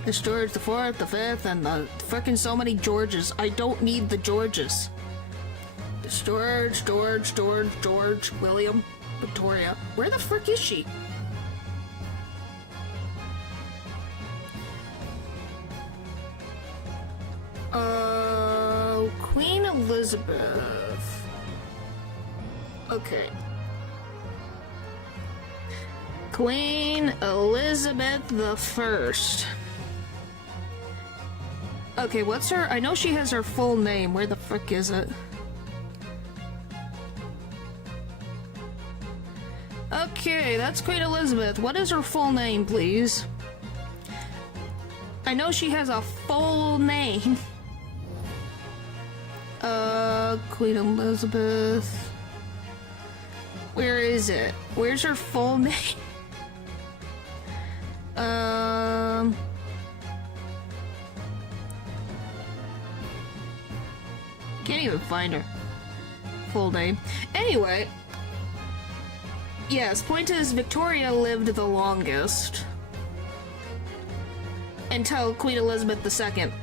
There's George the Fourth, the Fifth, and the frickin' so many Georges. I don't need the Georges. There's George, William, Victoria. Where the frick is she? Queen Elizabeth. Okay. Queen Elizabeth the First. Okay, what's her? I know she has her full name. Where the frick is it? Okay, that's Queen Elizabeth. What is her full name, please? I know she has a full name. Queen Elizabeth. Where is it? Where's her full name? Can't even find her full name. Anyway, yes, point is Victoria lived the longest until Queen Elizabeth II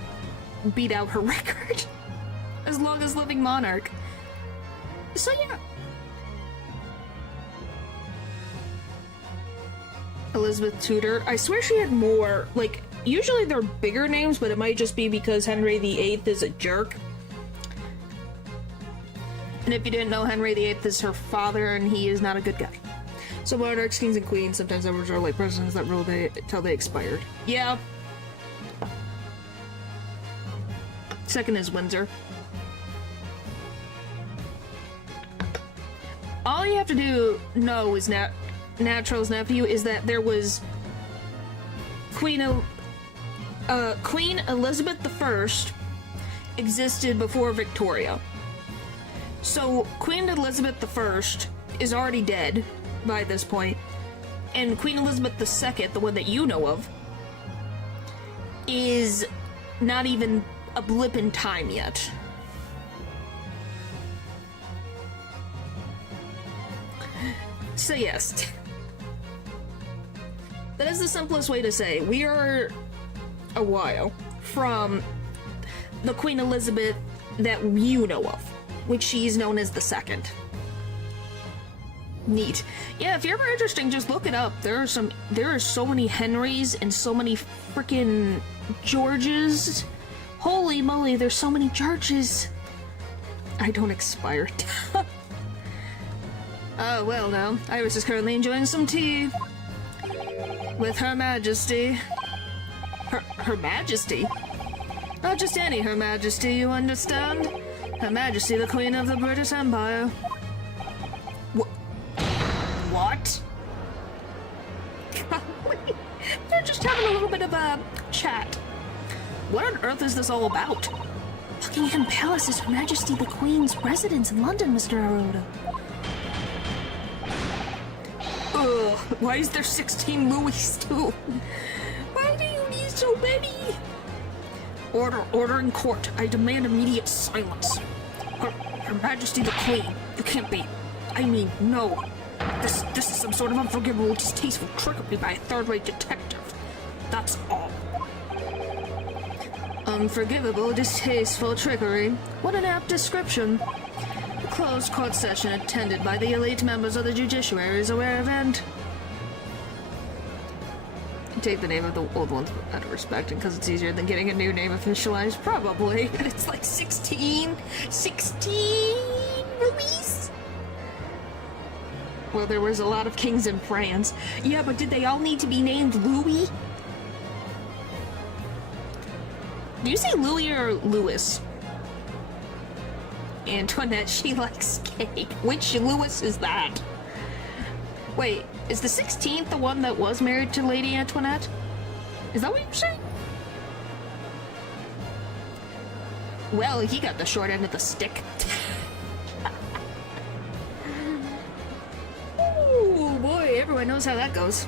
beat out her record as longest living monarch. So yeah. Elizabeth Tudor. I swear she had more, like, usually they're bigger names, but it might just be because Henry VIII is a jerk. And if you didn't know, Henry VIII is her father, and he is not a good guy. So monarchs, kings, and queens, sometimes emperors are like presidents that rule until they expired. Yeah. Second is Windsor. All you have to know is Natural's nephew is that there was Queen Elizabeth I existed before Victoria. So Queen Elizabeth I is already dead by this point, and Queen Elizabeth II, the one that you know of, is not even a blip in time yet. So yes, that is the simplest way to say we are a while from the Queen Elizabeth that you know of, which she's known as the second. Neat. Yeah, if you're ever interested, just look it up. There are so many Henrys and so many freaking Georges. Holy moly, there's so many Georges. I don't expire. Oh, well now, Iris is currently enjoying some tea with Her Majesty. Her Majesty? Not just any Her Majesty, you understand? Her Majesty, the Queen of the British Empire. What? They're just having a little bit of a chat. What on earth is this all about? Buckingham Palace is Her Majesty the Queen's residence in London, Mr. Aroda. Ugh, why is there 16 Louis too? Why do you need so many? Order in court. I demand immediate silence. Her Majesty the Queen. You can't be. I mean, no. This is some sort of unforgivable, distasteful trickery by a third-rate detective. That's all. Unforgivable, distasteful trickery. What an apt description. A closed court session attended by the elite members of the judiciary is a rare event. Take the name of the old ones out of respect, and because it's easier than getting a new name officialized, probably. But it's like 16 Louis? Well, there was a lot of kings in France. Yeah, but did they all need to be named Louis? Do you say Louis or Louis? Antoinette, she likes cake. Which Louis is that? Wait, is the 16th the one that was married to Lady Antoinette? Is that what you're saying? Well, he got the short end of the stick. Ooh, boy, everyone knows how that goes.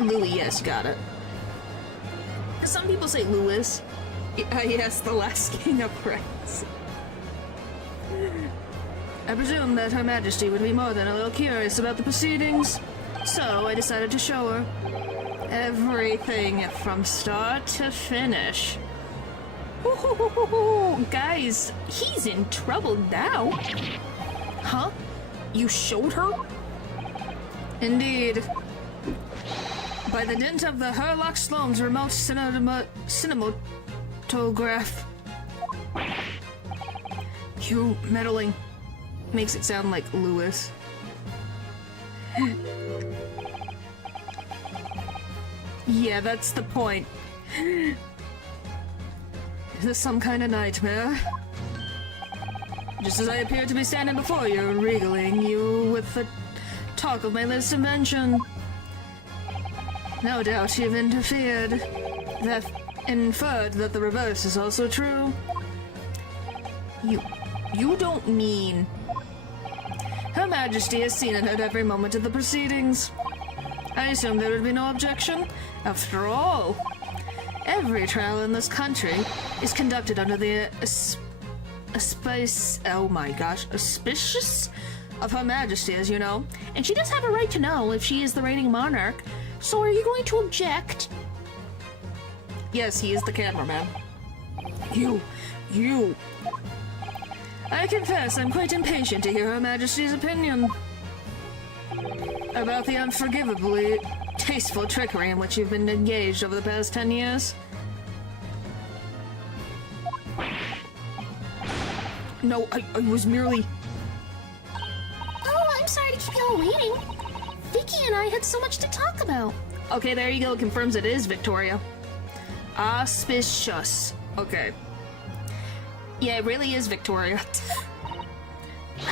Louis, yes, got it. Some people say Louis. Yes, the last king of France. I presume that Her Majesty would be more than a little curious about the proceedings, so I decided to show her everything from start to finish. Ooh, guys, he's in trouble now. Huh? You showed her? Indeed. By the dint of the Herlock Sloane's remote cinematograph. You meddling. Makes it sound like Lewis. Yeah, that's the point. Is this some kind of nightmare? Just as I appear to be standing before you, regaling you with the talk of my latest invention. No doubt you've inferred that the reverse is also true. You don't mean... Her Majesty has seen it at every moment of the proceedings. I assume there would be no objection. After all, every trial in this country is conducted under the auspices of Her Majesty, as you know. And she does have a right to know if she is the reigning monarch. So are you going to object? Yes, he is the cameraman. You. I confess I'm quite impatient to hear Her Majesty's opinion about the unforgivably tasteful trickery in which you've been engaged over the past 10 years. No, I was merely... Oh, I'm sorry to keep you all waiting. Vicky and I had so much to talk about. Okay, there you go. It confirms it is Victoria. Auspicious. Okay. Yeah, it really is Victoria.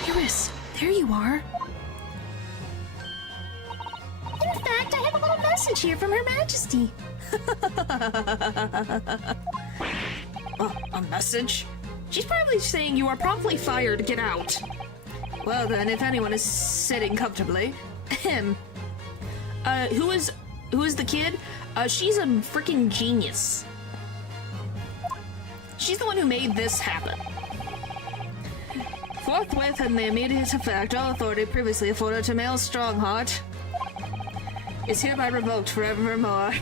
Iris, there you are. In fact, I have a little message here from Her Majesty. A message? She's probably saying you are promptly fired, get out. Well then, if anyone is sitting comfortably, him. Who is the kid? She's a freaking genius. She's the one who made this happen. Forthwith and the immediate effect, all authority previously afforded to male Strongheart is hereby revoked forevermore.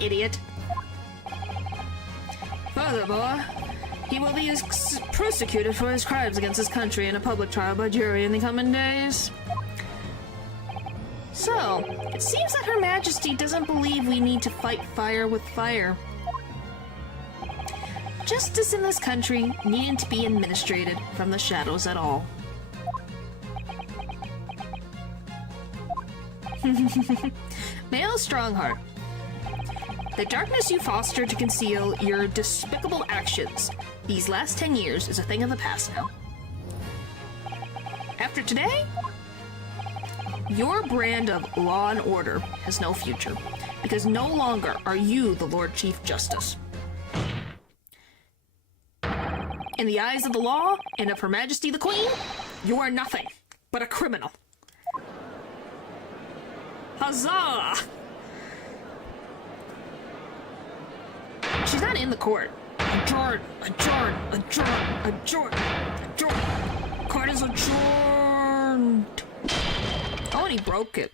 Idiot. Furthermore, he will be prosecuted for his crimes against his country in a public trial by jury in the coming days. So, it seems that Her Majesty doesn't believe we need to fight fire with fire. Justice in this country needn't to be administrated from the shadows at all. Male Strongheart. The darkness you foster to conceal your despicable actions these last 10 years is a thing of the past now. After today, your brand of law and order has no future, because no longer are you the Lord Chief Justice. In the eyes of the law and of Her Majesty the Queen, you are nothing but a criminal. Huzzah! She's not in the court. Adjourn, adjourn, adjourn, adjourn, adjourn. Court is adjourned. Oh, and he broke it.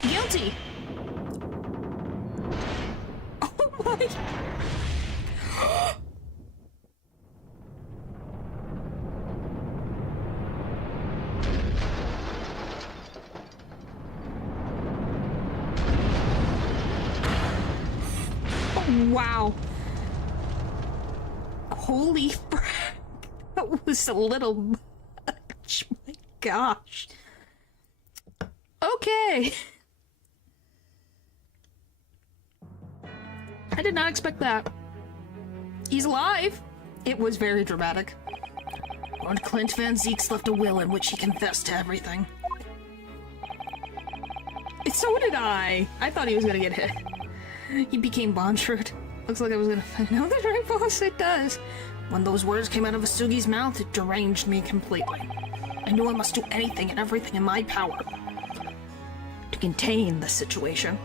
Guilty. Oh my. Wow. Holy frick. That was a little much. My gosh. Okay. I did not expect that. He's alive. It was very dramatic. Lord Clint Van Zeeks left a will in which he confessed to everything. So did I. I thought he was gonna get hit. He became Bondshroot. Looks like I was gonna find out the right boss. It does. When those words came out of Asugi's mouth, it deranged me completely. I knew I must do anything and everything in my power to contain the situation.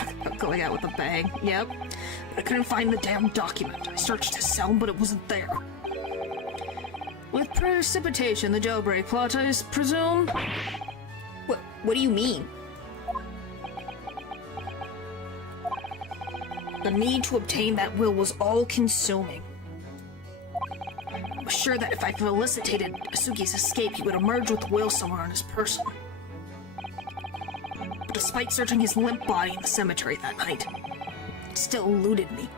I'm going out with a bang. Yep. But I couldn't find the damn document. I searched his cell, but it wasn't there. With precipitation, the jailbreak plot, I presume? What do you mean? The need to obtain that will was all-consuming. I was sure that if I felicitated Asugi's escape, he would emerge with the will somewhere on his person. But despite searching his limp body in the cemetery that night, it still eluded me.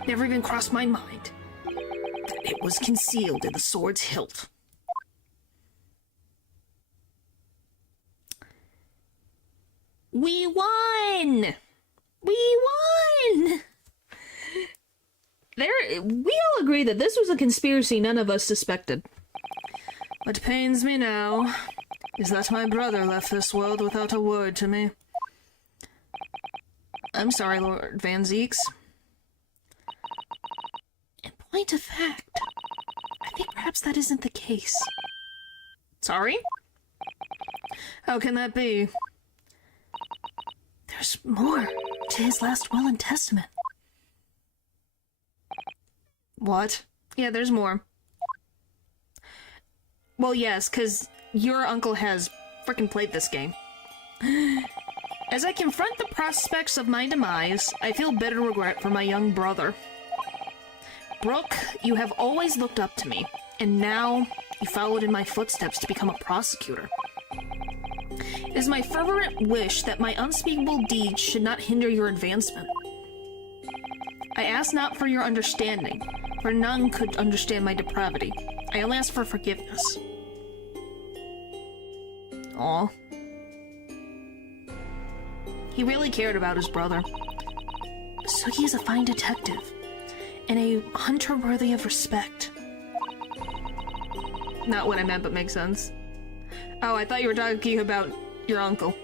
It never even crossed my mind that it was concealed in the sword's hilt. We won! We won! We all agree that this was a conspiracy none of us suspected. What pains me now is that my brother left this world without a word to me. I'm sorry, Lord Van Zeeks. In point of fact, I think perhaps that isn't the case. Sorry? How can that be? There's more to his last will and testament. What? Yeah, there's more. Well, yes, because your uncle has frickin' played this game. As I confront the prospects of my demise, I feel bitter regret for my young brother. Brooke, you have always looked up to me, and now you followed in my footsteps to become a prosecutor. It is my fervent wish that my unspeakable deeds should not hinder your advancement. I ask not for your understanding, for none could understand my depravity. I only ask for forgiveness. Aw. He really cared about his brother. Sugi is a fine detective, and a hunter worthy of respect. Not what I meant, but makes sense. Oh, I thought you were talking about your uncle.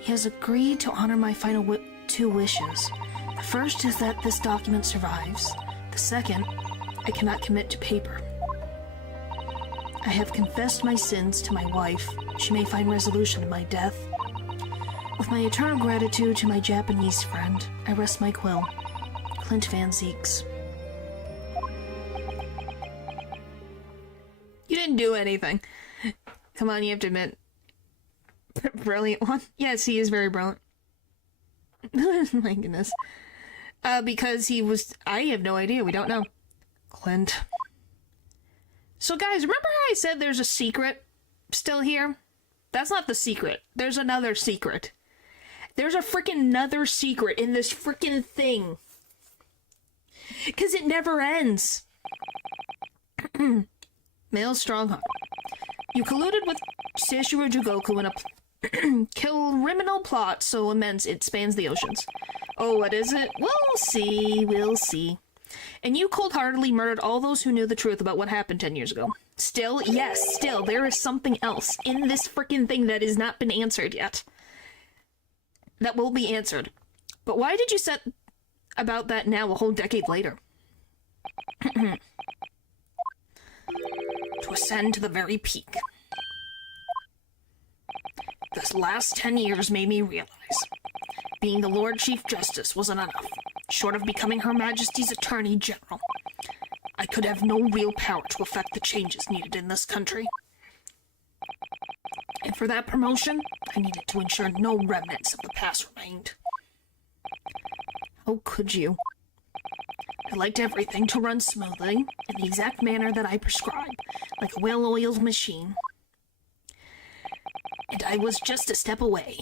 He has agreed to honor my final two wishes. The first is that this document survives. The second, I cannot commit to paper. I have confessed my sins to my wife. She may find resolution in my death. With my eternal gratitude to my Japanese friend, I rest my quill. Clint Van Zeeks. You didn't do anything. Come on, you have to admit. Brilliant one. Yes, he is very brilliant. My goodness. Because he was... I have no idea. We don't know. Clint. So guys, remember how I said there's a secret still here? That's not the secret. There's another secret. There's a freaking another secret in this freaking thing. Because it never ends. Male Strongheart. You colluded with Seishiro Jugoku in a criminal plot so immense it spans the oceans. Oh, what is it? We'll see, we'll see. And you cold-heartedly murdered all those who knew the truth about what happened 10 years ago. Still, yes, still, there is something else in this freaking thing that has not been answered yet. that will be answered. But why did you set about that now a whole decade later? To ascend to the very peak. This last 10 years made me realize being the Lord Chief Justice wasn't enough. Short of becoming Her Majesty's Attorney General, I could have no real power to affect the changes needed in this country. And for that promotion, I needed to ensure no remnants of the past remained. How could you? I liked everything to run smoothly, in the exact manner that I prescribe, like a well-oiled machine. And I was just a step away.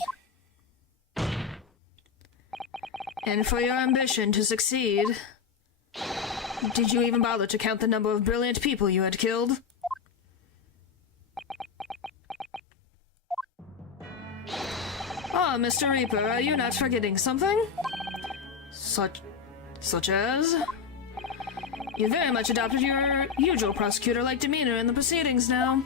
And for your ambition to succeed, did you even bother to count the number of brilliant people you had killed? Ah, Mr. Reaper, are you not forgetting something? Such as? You very much adopted your usual prosecutor-like demeanor in the proceedings now.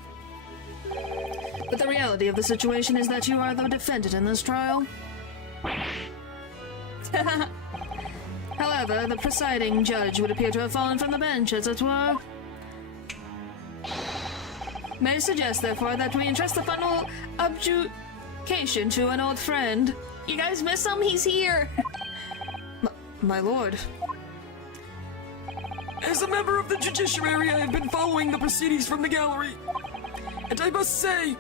But the reality of the situation is that you are the defendant in this trial. However, the presiding judge would appear to have fallen from the bench, as it were. May I suggest, therefore, that we entrust the final adjudication to an old friend. You guys miss him? He's here! My lord. As a member of the judiciary, I have been following the proceedings from the gallery. And I must say,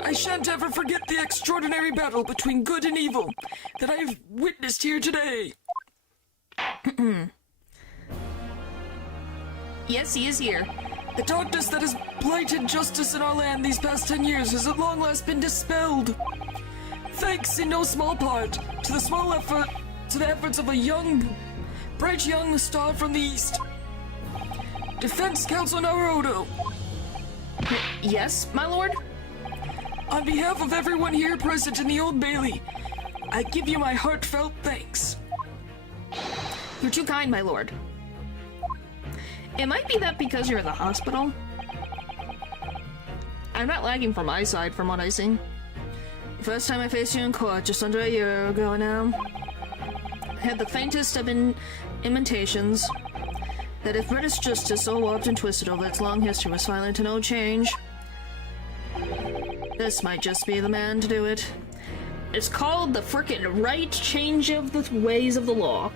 I shan't ever forget the extraordinary battle between good and evil that I have witnessed here today. Yes, he is here. The darkness that has blighted justice in our land these past 10 years has at long last been dispelled. Thanks in no small part to the efforts of a bright young star from the east. Defense Counsel Naruto. Yes, my lord? On behalf of everyone here present in the Old Bailey, I give you my heartfelt thanks. You're too kind, my lord. It might be that because you're in the hospital. I'm not lagging from my side from what I see. The first time I faced you in court just under a year ago now, I had the faintest of imitations that if British justice so warped and twisted over its long history was finally to no change, this might just be the man to do it. It's called the frickin' right change of the ways of the law.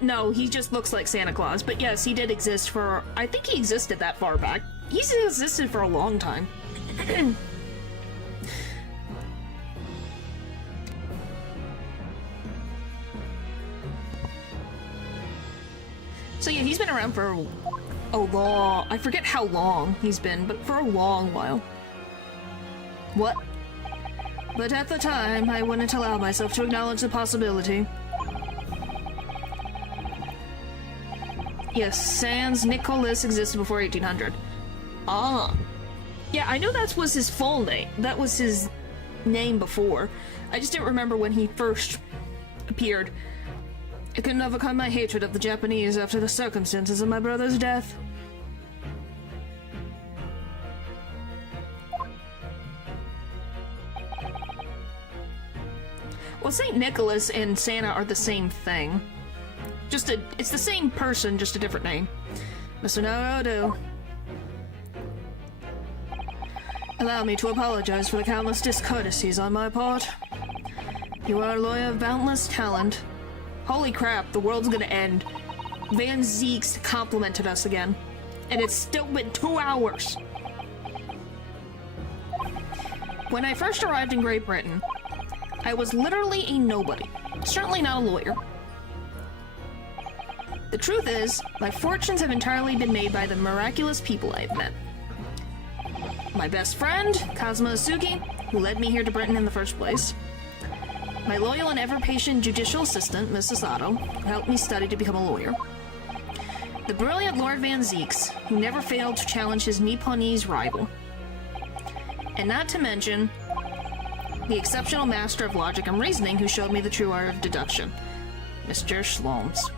No, he just looks like Santa Claus, but yes, he did exist for... I think he existed that far back. He's existed for a long time. So yeah, he's been around for a long... I forget how long he's been, but for a long while. What? But at the time, I wouldn't allow myself to acknowledge the possibility. Yes, Sans Nicholas existed before 1800. Ah. Yeah, I know that was his full name. That was his name before. I just didn't remember when he first appeared. I couldn't overcome my hatred of the Japanese after the circumstances of my brother's death. Well, St. Nicholas and Santa are the same thing. It's the same person, just a different name. Mr. Naruto. Allow me to apologize for the countless discourtesies on my part. You are a lawyer of boundless talent. Holy crap, the world's gonna end. Van Zeeks complimented us again. And it's still been 2 hours. When I first arrived in Great Britain, I was literally a nobody. Certainly not a lawyer. The truth is, my fortunes have entirely been made by the miraculous people I have met. My best friend, Kazuma Asuki, who led me here to Britain in the first place. My loyal and ever-patient judicial assistant, Miss Sato, who helped me study to become a lawyer. The brilliant Lord Van Zeeks, who never failed to challenge his Nipponese rival. And not to mention, the exceptional master of logic and reasoning who showed me the true art of deduction, Mr. Schloms.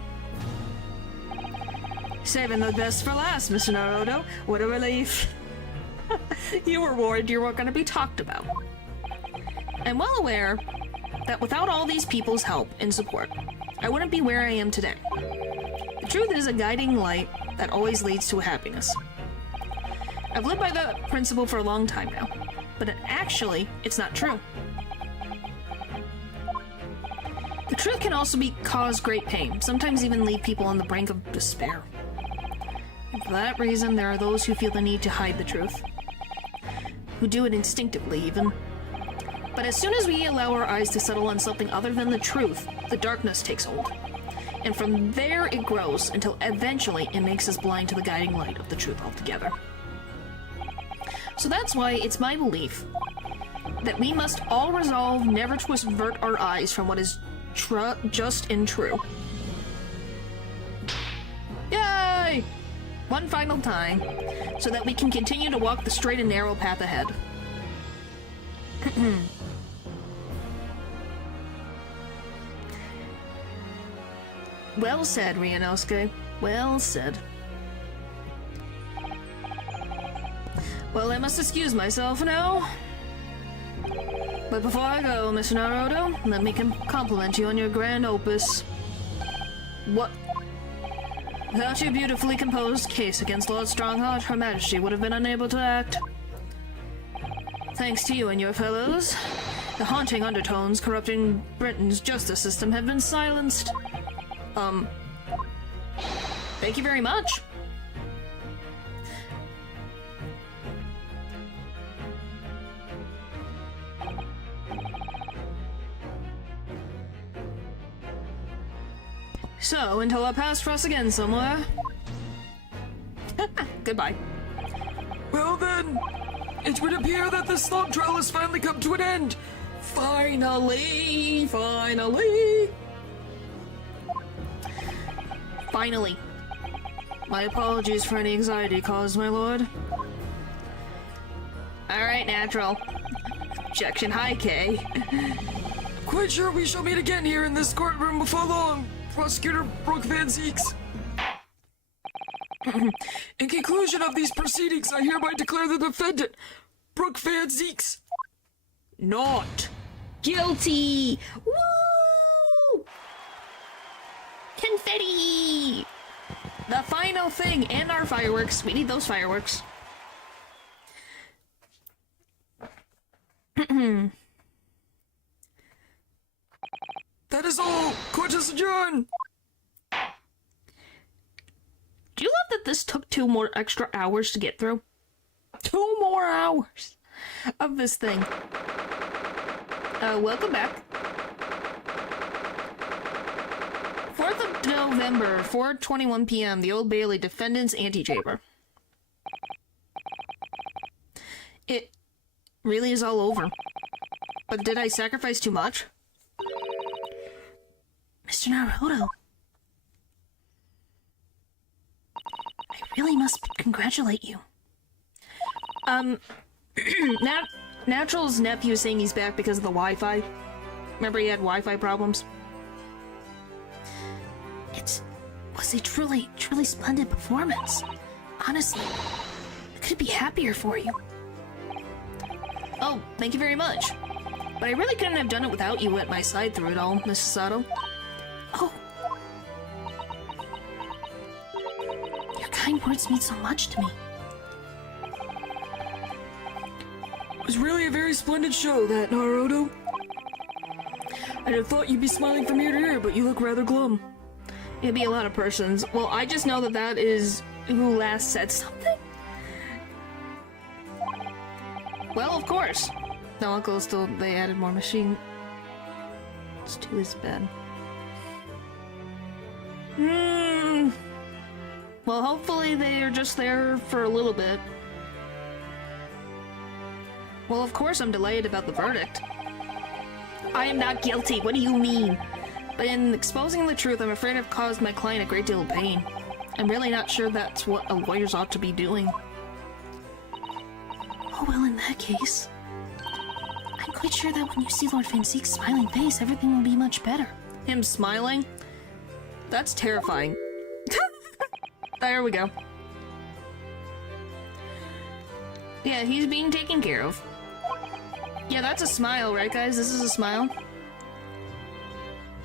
Saving the best for last, Mr. Naruto. What a relief. You were worried you weren't going to be talked about. I'm well aware that without all these people's help and support, I wouldn't be where I am today. The truth is a guiding light that always leads to happiness. I've lived by that principle for a long time now, but actually, it's not true. The truth can also cause great pain, sometimes even leave people on the brink of despair. And for that reason, there are those who feel the need to hide the truth, who do it instinctively even. But as soon as we allow our eyes to settle on something other than the truth, the darkness takes hold. And from there it grows until eventually it makes us blind to the guiding light of the truth altogether. So that's why it's my belief that we must all resolve never to avert our eyes from what is just and true. Yay! One final time, so that we can continue to walk the straight and narrow path ahead. Well said, Ryunosuke. Well said. Well, I must excuse myself now. But before I go, Mr. Naruto, let me compliment you on your grand opus. What? Without your beautifully composed case against Lord Strongheart, Her Majesty would have been unable to act. Thanks to you and your fellows, the haunting undertones corrupting Britain's justice system have been silenced. Thank you very much. So, until I pass for us again somewhere. Goodbye. Well then, it would appear that the slump trial has finally come to an end. Finally. Finally. My apologies for any anxiety caused, my lord. Alright, natural. Objection high, K. Quite sure we shall meet again here in this courtroom before long, Prosecutor Brooke Van Zeeks. In conclusion of these proceedings, I hereby declare the defendant, Brooke Van Zeeks, not Guilty! Woo! Confetti! The final thing, and our fireworks. We need those fireworks. That is all. Court is adjourned. Do you love that this took 2 more extra hours to get through? 2 more hours of this thing. Welcome back. 4th of November, 4:21 p.m., the Old Bailey Defendant's Antechamber. It really is all over. But did I sacrifice too much? Mr. Naruto. I really must congratulate you. Natural's nephew is saying he's back because of the Wi-Fi. Remember he had Wi-Fi problems? It was a truly splendid performance. Honestly, I couldn't be happier for you. Oh, thank you very much. But I really couldn't have done it without you at my side through it all, Mrs. Sato. Oh. Your kind words mean so much to me. It was really a very splendid show, that, Naruto. I'd have thought you'd be smiling from ear to ear, but you look rather glum. It'd be a lot of persons. Well, I just know that that is who last said something. Well, of course. No, Uncle still, they added more machine. It's to his bed. Well, hopefully they are just there for a little bit. Well, of course I'm delighted about the verdict. I am not guilty, what do you mean? But in exposing the truth, I'm afraid I've caused my client a great deal of pain. I'm really not sure that's what a lawyers ought to be doing. Oh, well, in that case, I'm quite sure that when you see Lord Van Zeek's smiling face, everything will be much better. Him smiling? That's terrifying. there we go. Yeah, he's being taken care of. Yeah, that's a smile, right, guys? This is a smile.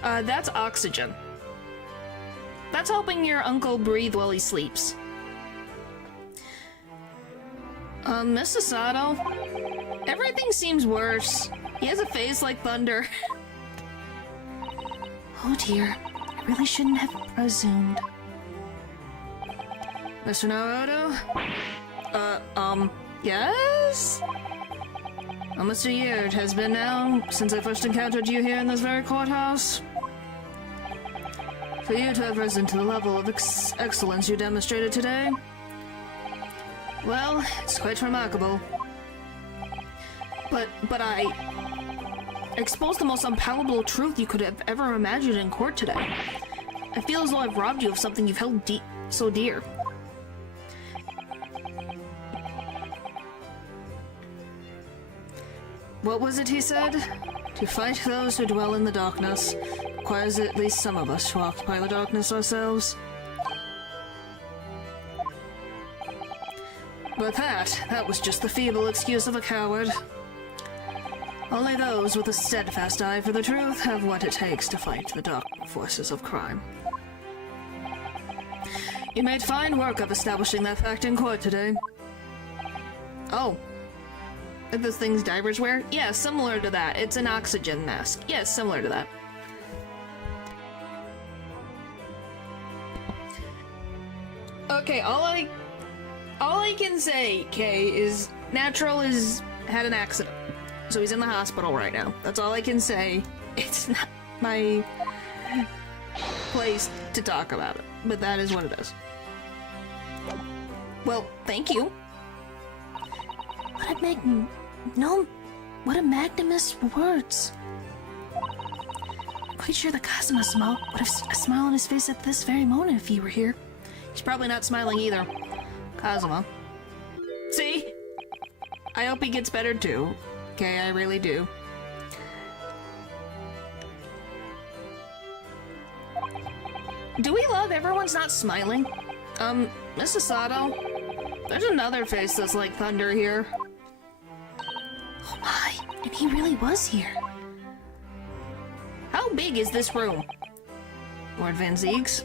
That's oxygen. That's helping your uncle breathe while he sleeps. Mrs. Sato, everything seems worse. He has a face like thunder. Oh dear, I really shouldn't have presumed. Mr. Naruto? Yes? Almost a year it has been now since I first encountered you here in this very courthouse. For you to have risen to the level of excellence you demonstrated today, well, it's quite remarkable. But I exposed the most unpalatable truth you could have ever imagined in court today. I feel as though I've robbed you of something you've held so dear. What was it he said? To fight those who dwell in the darkness requires at least some of us to occupy the darkness ourselves. But that was just the feeble excuse of a coward. Only those with a steadfast eye for the truth have what it takes to fight the dark forces of crime. You made fine work of establishing that fact in court today. Oh. This thing's divers wear? Yeah, similar to that. It's an oxygen mask. Yeah, similar to that. Okay, all I can say, Kay, is Natural had an accident. So he's in the hospital right now. That's all I can say. It's not my place to talk about it, but that is what it is. Well, thank you. What a magnanimous words. I'm quite sure that Kazuma-sama would have a smile on his face at this very moment if he were here. He's probably not smiling either. Kazuma. See? I hope he gets better too. Okay, I really do. Do we love everyone's not smiling? Mrs. Sato, there's another face that's like thunder here. Oh my, and he really was here. How big is this room? Lord Van Ziegs?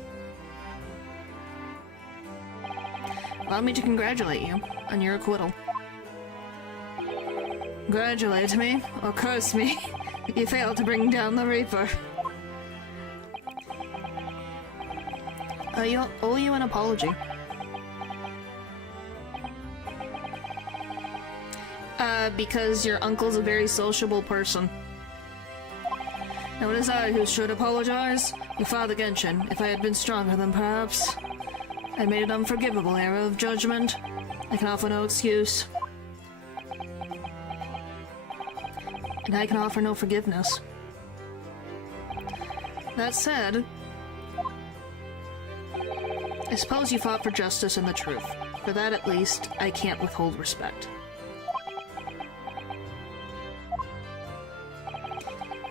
Allow me to congratulate you on your acquittal. Congratulate me, or curse me, if you fail to bring down the Reaper. I owe you an apology. Because your uncle's a very sociable person. Now it is I who should apologize. Your father Genshin, if I had been stronger then perhaps. I made an unforgivable error of judgment. I can offer no excuse. And I can offer no forgiveness. That said, I suppose you fought for justice and the truth. For that at least, I can't withhold respect.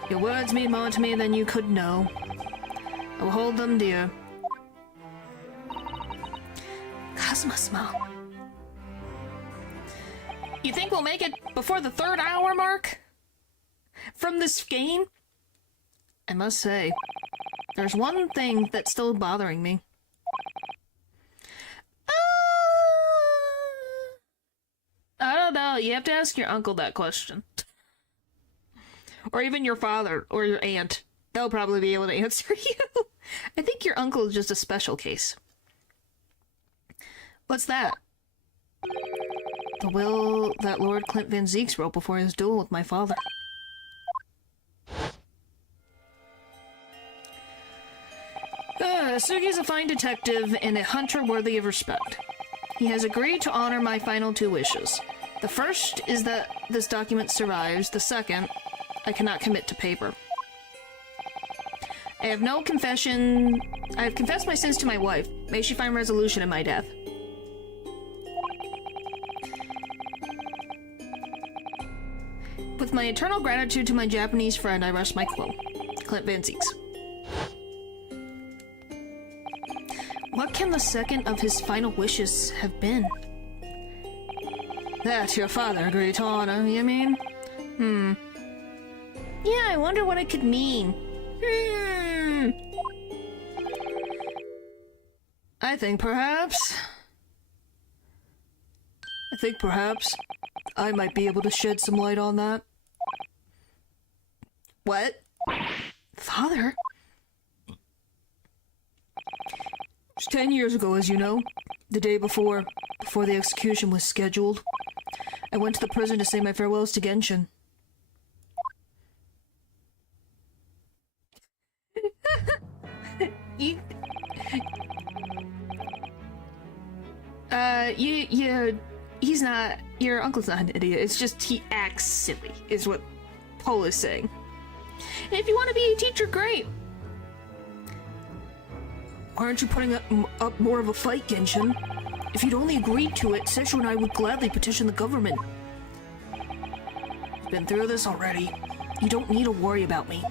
Your words mean more to me than you could know. I will hold them dear. Kazuma-sama. You think we'll make it before the 3rd hour mark? From this game? I must say, there's one thing that's still bothering me. I don't know, you have to ask your uncle that question. Or even your father, or your aunt. They'll probably be able to answer you. I think your uncle is just a special case. What's that? The will that Lord Clint Van Ziegs wrote before his duel with my father. Sugi's a fine detective and a hunter worthy of respect. He has agreed to honor my final 2 wishes. The first is that this document survives. The second, I cannot commit to paper. I have confessed my sins to my wife. May she find resolution in my death. With my eternal gratitude to my Japanese friend, I rest my quill. Clint Van Ziegs. What can the second of his final wishes have been? That your father agreed to honor, you mean? Yeah, I wonder what it could mean. I think perhaps I might be able to shed some light on that. What? Father? It's 10 years ago, as you know. The day before the execution was scheduled. I went to the prison to say my farewells to Genshin. He's not, your uncle's not an idiot, it's just he acts silly, is what Poe is saying. And if you want to be a teacher, great. Why aren't you putting up more of a fight, Genshin? If you'd only agreed to it, Seshu and I would gladly petition the government. I've been through this already. You don't need to worry about me.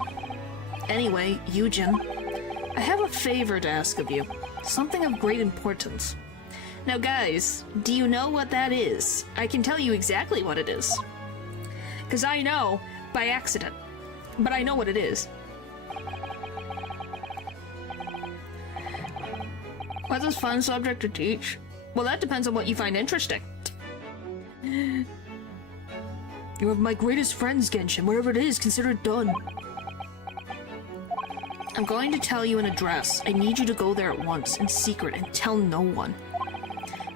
Anyway, Eugen, I have a favor to ask of you. Something of great importance. Now guys, do you know what that is? I can tell you exactly what it is. Because I know, by accident. But I know what it is. What's a fun subject to teach? Well, that depends on what you find interesting. You're my greatest friends, Genshin. Whatever it is, consider it done. I'm going to tell you an address. I need you to go there at once, in secret, and tell no one.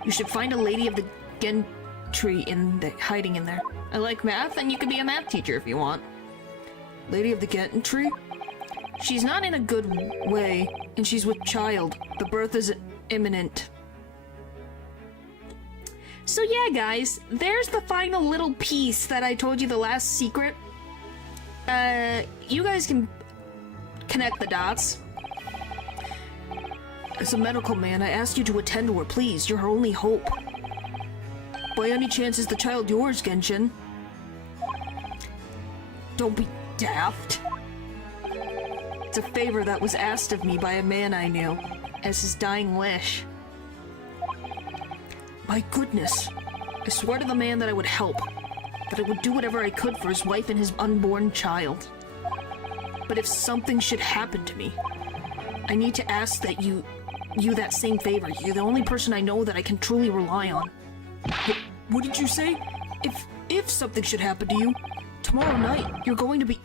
You should find a lady of the gentry hiding in there. I like math, and you can be a math teacher if you want. Lady of the gentry? She's not in a good way, and she's with child. The birth is imminent. So yeah, guys, there's the final little piece that I told you, the last secret. You guys can connect the dots. As a medical man, I asked you to attend to her, please. You're her only hope. By any chance is the child yours, Genshin? Don't be daft. It's a favor that was asked of me by a man I knew, as his dying wish. My goodness. I swear to the man that I would help, that I would do whatever I could for his wife and his unborn child. But if something should happen to me, I need to ask that you that same favor. You're the only person I know that I can truly rely on. What did you say? If something should happen to you, tomorrow night, you're going to be...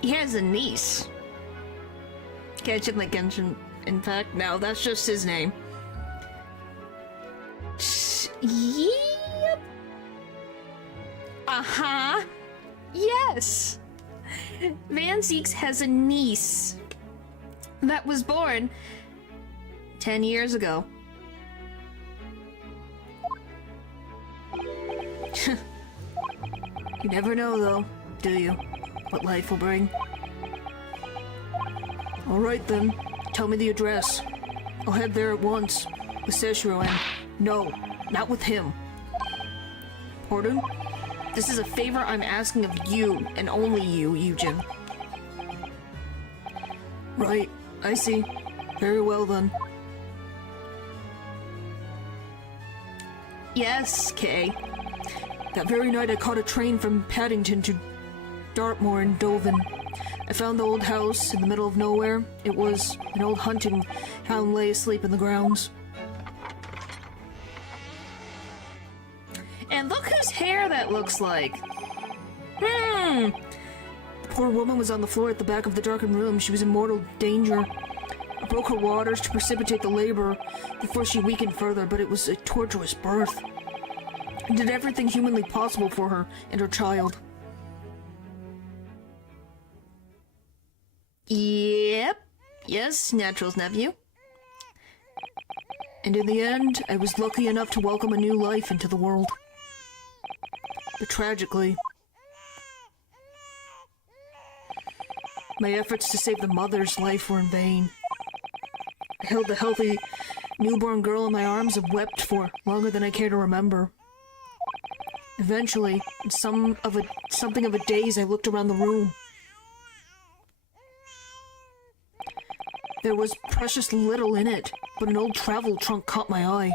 He has a niece. Genshin like Genshin, in fact. No, that's just his name. Yep. Uh-huh. Yes. Van Zeeks has a niece that was born 10 years ago. You never know, though, do you? What life will bring. Alright then, tell me the address. I'll head there at once, with Seshiro and... No, not with him. Pardon? This is a favor I'm asking of you, and only you, Eugen. Right, I see. Very well then. Yes, Kay. That very night I caught a train from Paddington to Dartmoor in Doven. I found the old house in the middle of nowhere. It was an old hunting hound lay asleep in the grounds. And look whose hair that looks like. The poor woman was on the floor at the back of the darkened room. She was in mortal danger. I broke her waters to precipitate the labor before she weakened further, but it was a tortuous birth. I did everything humanly possible for her and her child. Yep. Yes, Natural's nephew. And in the end, I was lucky enough to welcome a new life into the world. But tragically, my efforts to save the mother's life were in vain. I held the healthy newborn girl in my arms and wept for longer than I care to remember. Eventually, in something of a daze, I looked around the room. There was precious little in it, but an old travel trunk caught my eye.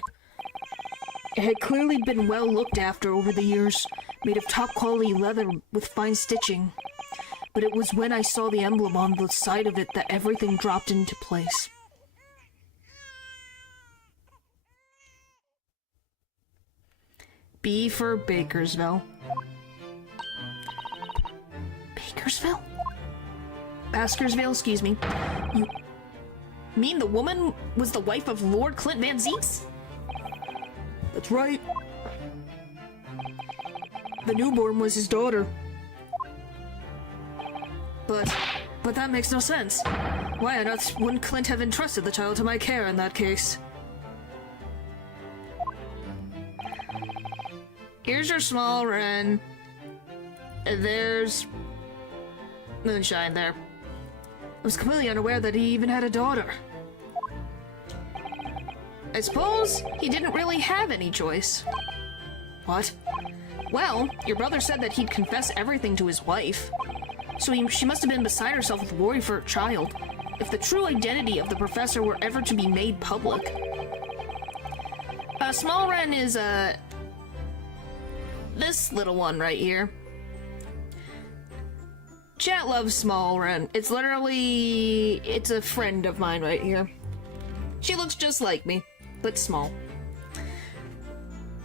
It had clearly been well looked after over the years, made of top-quality leather with fine stitching. But it was when I saw the emblem on the side of it that everything dropped into place. B for Bakersville. Bakersville? Baskersville, excuse me. You mean the woman was the wife of Lord Clint Van Zeeks? That's right. The newborn was his daughter. But that makes no sense. Why on earth wouldn't Clint have entrusted the child to my care in that case? Here's your small Ren. There's Moonshine there. I was completely unaware that he even had a daughter. I suppose he didn't really have any choice. What? Well, your brother said that he'd confess everything to his wife. So she must have been beside herself with worry for her child, if the true identity of the professor were ever to be made public. Small Ren is, this little one right here. Chat loves Small Ren. It's a friend of mine right here. She looks just like me, but small.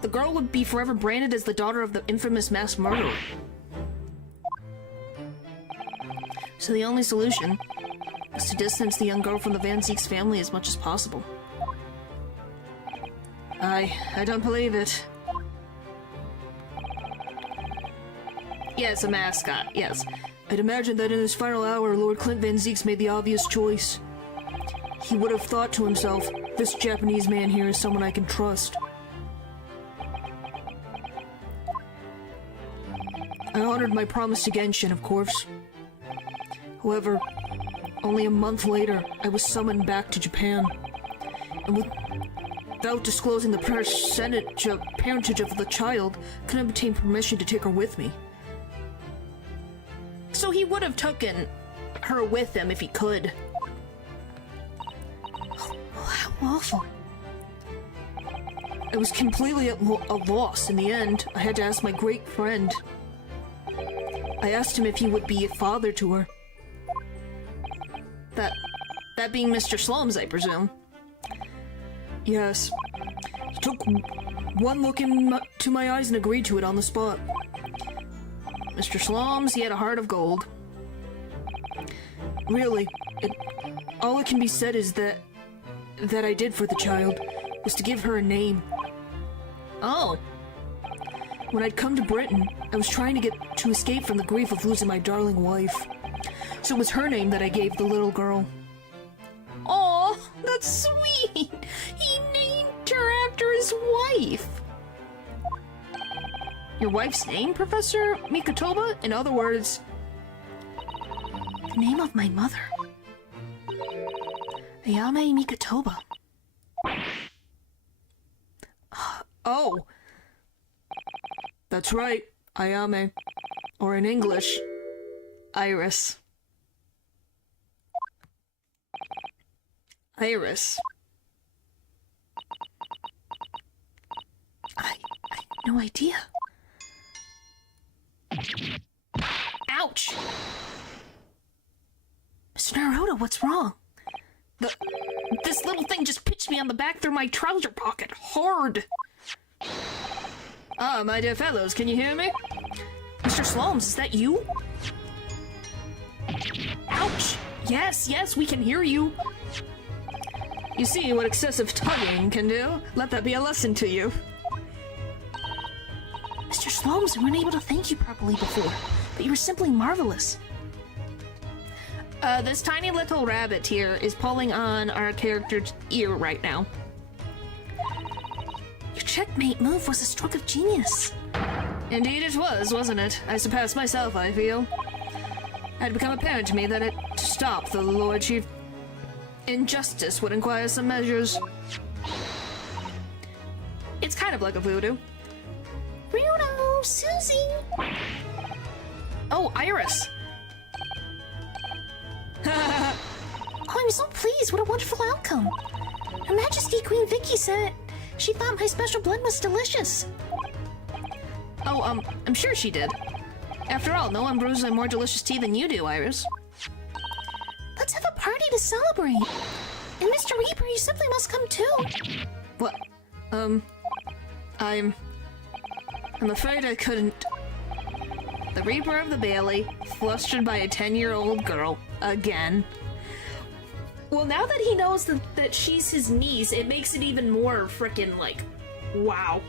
The girl would be forever branded as the daughter of the infamous mass murderer. So the only solution was to distance the young girl from the Van Zeeks family as much as possible. I don't believe it. Yes, a mascot, yes. I'd imagine that in his final hour, Lord Clint Van Zeeks made the obvious choice. He would have thought to himself, this Japanese man here is someone I can trust. I honored my promise to Genshin, of course. However, only a month later, I was summoned back to Japan. And without disclosing the parentage of the child, couldn't obtain permission to take her with me. So he would have taken her with him if he could. Oh, how awful. I was completely at a loss in the end. I had to ask my great friend. I asked him if he would be a father to her. That being Mr. Slomes, I presume. Yes. He took one look into my eyes and agreed to it on the spot. Mr. Slomes, he had a heart of gold. Really, all it can be said is that I did for the child was to give her a name. Oh. When I'd come to Britain, I was trying to escape from the grief of losing my darling wife. So it was her name that I gave the little girl. Aw, that's sweet! He named her after his wife! Your wife's name, Professor Mikotoba? In other words, the name of my mother. Ayame Mikotoba. Oh! That's right, Ayame. Or in English, Iris. Iris. I had no idea. Ouch! Mr. Naruto, what's wrong? This little thing just pitched me on the back through my trouser pocket, hard! Ah, my dear fellows, can you hear me? Mr. Slomes, is that you? Ouch! Yes, we can hear you! You see what excessive tugging can do? Let that be a lesson to you. Mr. Slomes, we weren't able to thank you properly before, but you were simply marvelous. This tiny little rabbit here is pulling on our character's ear right now. Your checkmate move was a stroke of genius. Indeed it was, wasn't it? I surpassed myself, I feel. It had become apparent to me that to stop the Lord Chief Injustice would require some measures. It's kind of like a voodoo. Bruno, Susie! Oh, Iris! Oh, I'm so pleased. What a wonderful outcome. Her Majesty Queen Vicky said she thought my special blend was delicious. Oh, I'm sure she did. After all, no one brews a more delicious tea than you do, Iris. Let's have a party to celebrate. And Mr. Reaper, you simply must come too. What? I'm afraid I couldn't. The Reaper of the Bailey, flustered by a 10-year-old girl, again. Well, now that he knows that she's his niece, it makes it even more frickin' like, wow.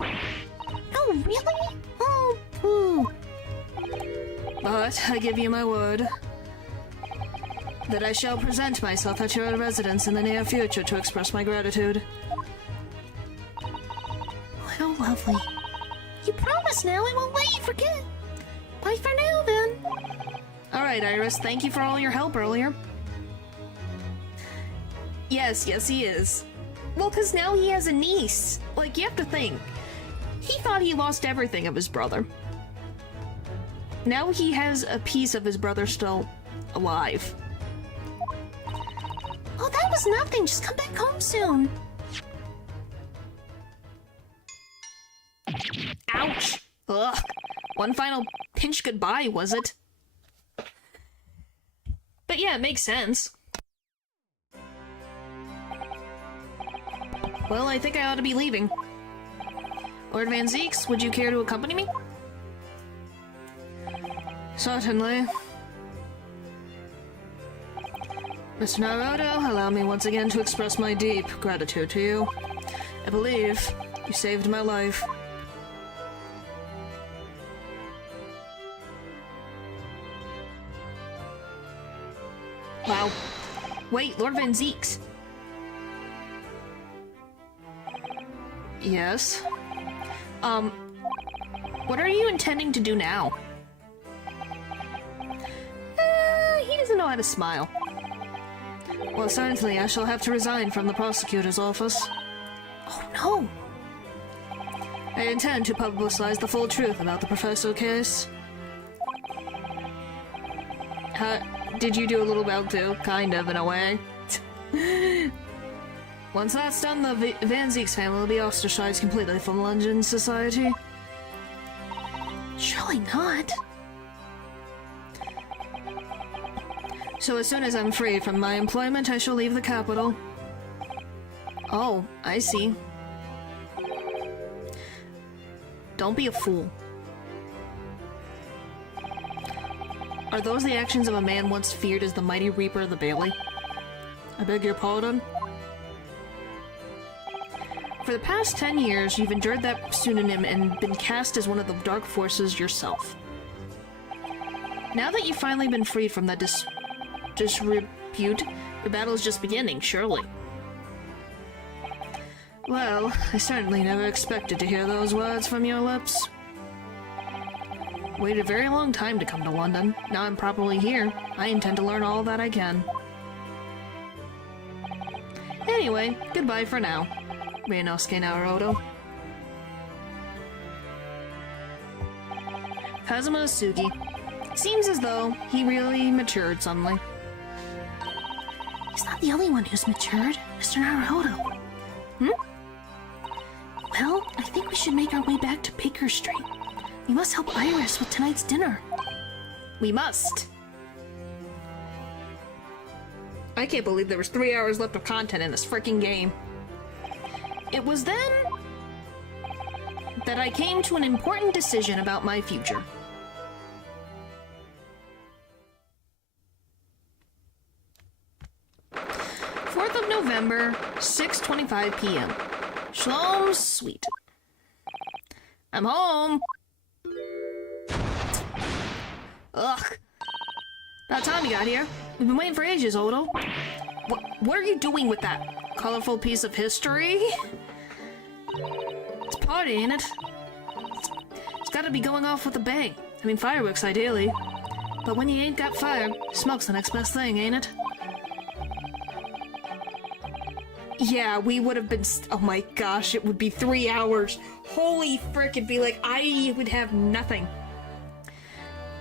Oh, really? Oh, pooh. But I give you my word that I shall present myself at your residence in the near future to express my gratitude. How lovely. You promise now I won't let you forget. Bye for now, then. Alright, Iris, thank you for all your help earlier. Yes, he is. Well, because now he has a niece. Like, you have to think. He thought he lost everything of his brother. Now he has a piece of his brother still alive. Oh, that was nothing. Just come back home soon. Ouch! Ugh. One final pinch goodbye, was it? But yeah, it makes sense. Well, I think I ought to be leaving. Lord Van Zeeks, would you care to accompany me? Certainly. Mr. Naruto, allow me once again to express my deep gratitude to you. I believe you saved my life. Wow. Wait, Lord Van Zeeks. Yes? What are you intending to do now? He doesn't know how to smile. Well, certainly I shall have to resign from the prosecutor's office. Oh, no. I intend to publicize the full truth about the Professor case. Did you do a little bell too? Kind of, in a way. Once that's done, the Van Zeeks family will be ostracized completely from London society. Surely not. So as soon as I'm free from my employment, I shall leave the capital. Oh, I see. Don't be a fool. Are those the actions of a man once feared as the mighty Reaper of the Bailey? I beg your pardon? For the past 10 years, you've endured that pseudonym and been cast as one of the dark forces yourself. Now that you've finally been freed from that disrepute, your battle is just beginning, surely. Well, I certainly never expected to hear those words from your lips. Waited a very long time to come to London. Now I'm properly here. I intend to learn all that I can. Anyway, goodbye for now. Ryunosuke Naruto. Kazuma Sugi. Seems as though he really matured suddenly. He's not the only one who's matured, Mr. Naruto. Well, I think we should make our way back to Baker Street. We must help Iris with tonight's dinner. We must. I can't believe there was 3 hours left of content in this freaking game. It was then that I came to an important decision about my future. November, 6:25 p.m. Shalom Sweet. I'm home. Ugh. About time you got here. We've been waiting for ages, Odo. What are you doing with that colorful piece of history? It's a party, ain't it? It's gotta be going off with a bang. I mean, fireworks, ideally. But when you ain't got fire, smoke's the next best thing, ain't it? Yeah, we would have been. Oh my gosh, it would be 3 hours. Holy frick, it'd be like I would have nothing.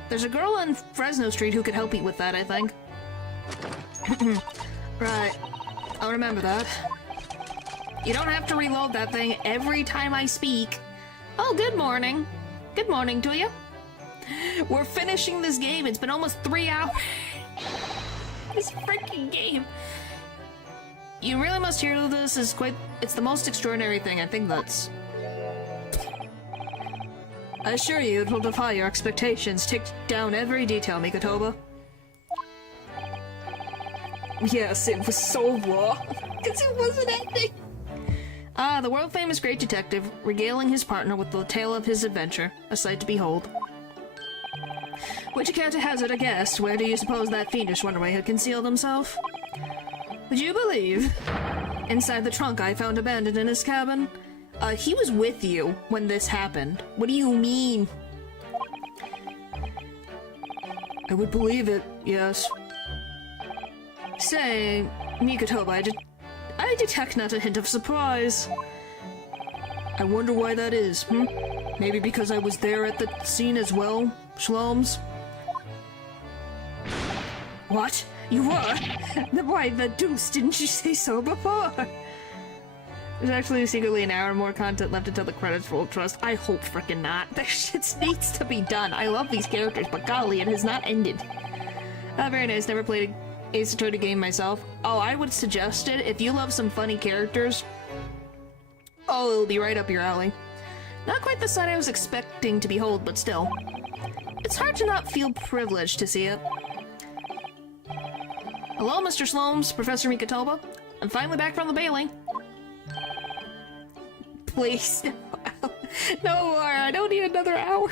There's a girl on Fresno Street who could help you with that, I think. Right. I'll remember that. You don't have to reload that thing every time I speak. Oh, good morning. Good morning to you. We're finishing this game. It's been almost 3 hours. This freaking game. You really must hear this. It's the most extraordinary thing. I think that's... I assure you, it will defy your expectations. Take down every detail, Mikotoba. Yes, it was so raw. Because it wasn't ending. The world-famous great detective, regaling his partner with the tale of his adventure. A sight to behold. Would you care to hazard a guess? Where do you suppose that fiendish runaway had concealed himself? Would you believe? Inside the trunk I found abandoned in his cabin. He was with you when this happened. What do you mean? I would believe it, yes. Say, Mikotoba, I detect not a hint of surprise. I wonder why that is, Maybe because I was there at the scene as well, Shloms? What? You were? Why, the deuce, didn't you say so before? There's actually secretly an hour more content left until the credits roll, trust. I hope frickin' not. This shit needs to be done. I love these characters, but golly, it has not ended. Very nice, never played an Ace Attorney game myself. Oh, I would suggest it if you love some funny characters. Oh, it'll be right up your alley. Not quite the side I was expecting to behold, but still. It's hard to not feel privileged to see it. Hello, Mr. Slomes, Professor Mikotoba. I'm finally back from the Bailey. Please, no. No more. I don't need another hour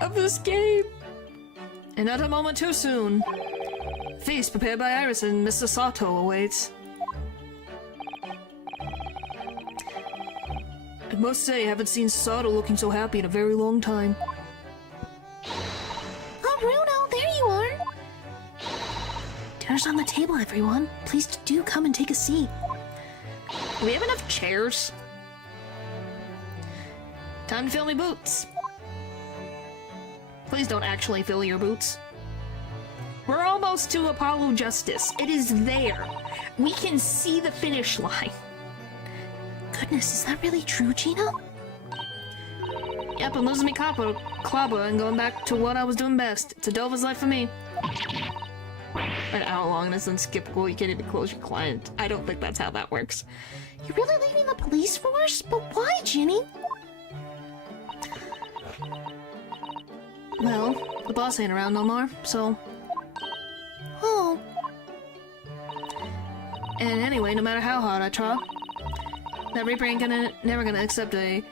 of this game. And not a moment too soon. Feast prepared by Iris and Mr. Sato awaits. I must say, I haven't seen Sato looking so happy in a very long time. Oh, Bruno, there you are! Dinner's on the table, everyone. Please do come and take a seat. Do we have enough chairs? Time to fill me boots. Please don't actually fill your boots. We're almost to Apollo Justice. It is there. We can see the finish line. Goodness, is that really true, Gina? Yep, I'm losing me clobber and going back to what I was doing best. It's a Dova's life for me. An hour long and it's unskippable. You can't even close your client. I don't think that's how that works. You're really leaving the police force? But why, Ginny? Well, the boss ain't around no more, so... Oh. And anyway, no matter how hard I try, that Reaper ain't never gonna accept a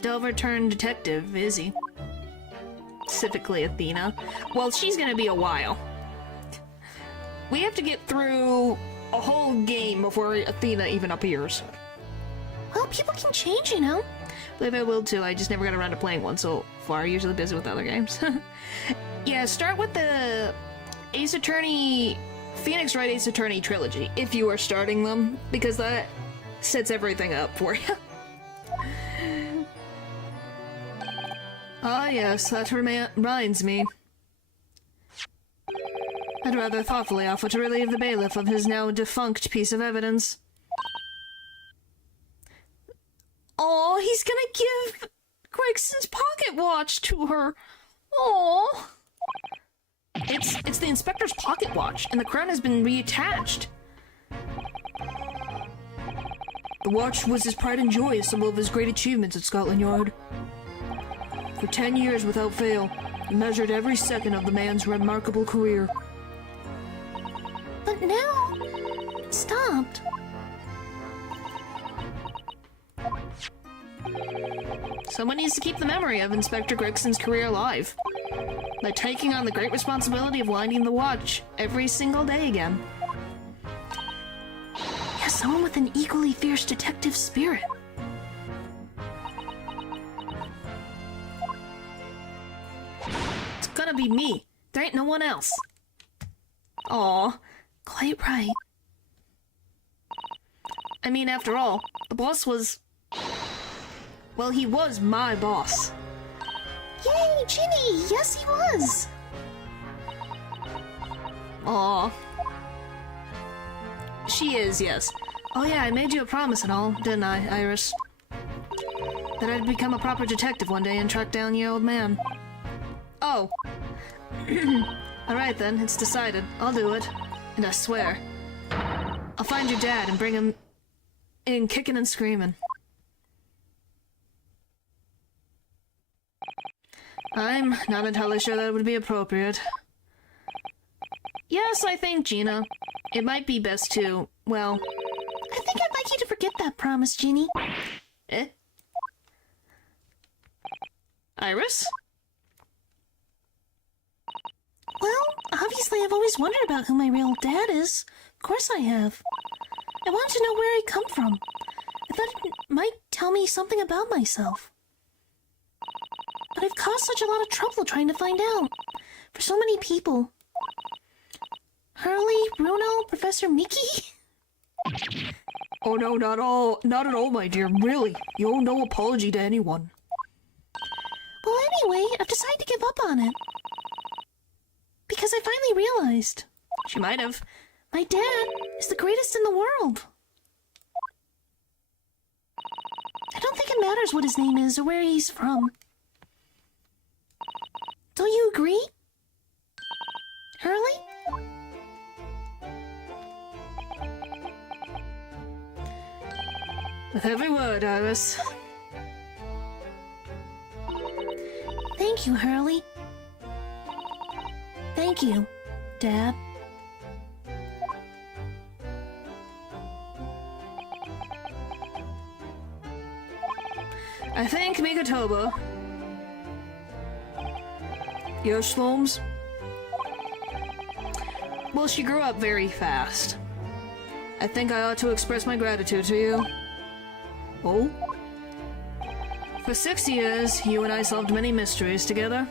Delver-turned-detective, is he? Specifically Athena. Well, she's gonna be a while. We have to get through a whole game before Athena even appears. Well, people can change, you know. I believe I will too, I just never got around to playing one so far, usually busy with other games. Yeah, start with the Ace Attorney, Phoenix Wright Ace Attorney trilogy, if you are starting them, because that sets everything up for you. Ah yes, that reminds me. I'd rather thoughtfully offer to relieve the bailiff of his now defunct piece of evidence. Oh, he's gonna give Gregson's pocket watch to her. Oh, it's the inspector's pocket watch, and the crown has been reattached. The watch was his pride and joy, a symbol of his great achievements at Scotland Yard. For 10 years without fail, he measured every second of the man's remarkable career. But now, it stopped. Someone needs to keep the memory of Inspector Gregson's career alive by taking on the great responsibility of winding the watch every single day again. Yeah, someone with an equally fierce detective spirit. It's gonna be me. There ain't no one else. Aw, quite right. I mean, after all, the boss was... Well, he was my boss. Yay, Ginny! Yes, he was! Aw. She is, yes. Oh yeah, I made you a promise and all, didn't I, Iris? That I'd become a proper detective one day and track down your old man. Oh. Alright then, it's decided. I'll do it. And I swear. I'll find your dad and bring him in kicking and screaming. I'm not entirely sure that would be appropriate. Yes, I think, Gina. It might be best to, well... I think I'd like you to forget that promise, Ginny. Eh? Iris? Well, obviously I've always wondered about who my real dad is. Of course I have. I want to know where he come from. I thought it might tell me something about myself. But I've caused such a lot of trouble trying to find out. For so many people. Hurley, Bruno, Professor Mickey? Oh no, not at all, my dear, really. You owe no apology to anyone. Well, anyway, I've decided to give up on it. Because I finally realized. She might have. My dad is the greatest in the world. I don't think it matters what his name is or where he's from. Don't you agree? Hurley? With every word, Iris. Thank you, Hurley. Thank you, Dad. I think Mikotoba. Yes, Slomes? Well, she grew up very fast. I think I ought to express my gratitude to you. Oh? For 6 years, you and I solved many mysteries together.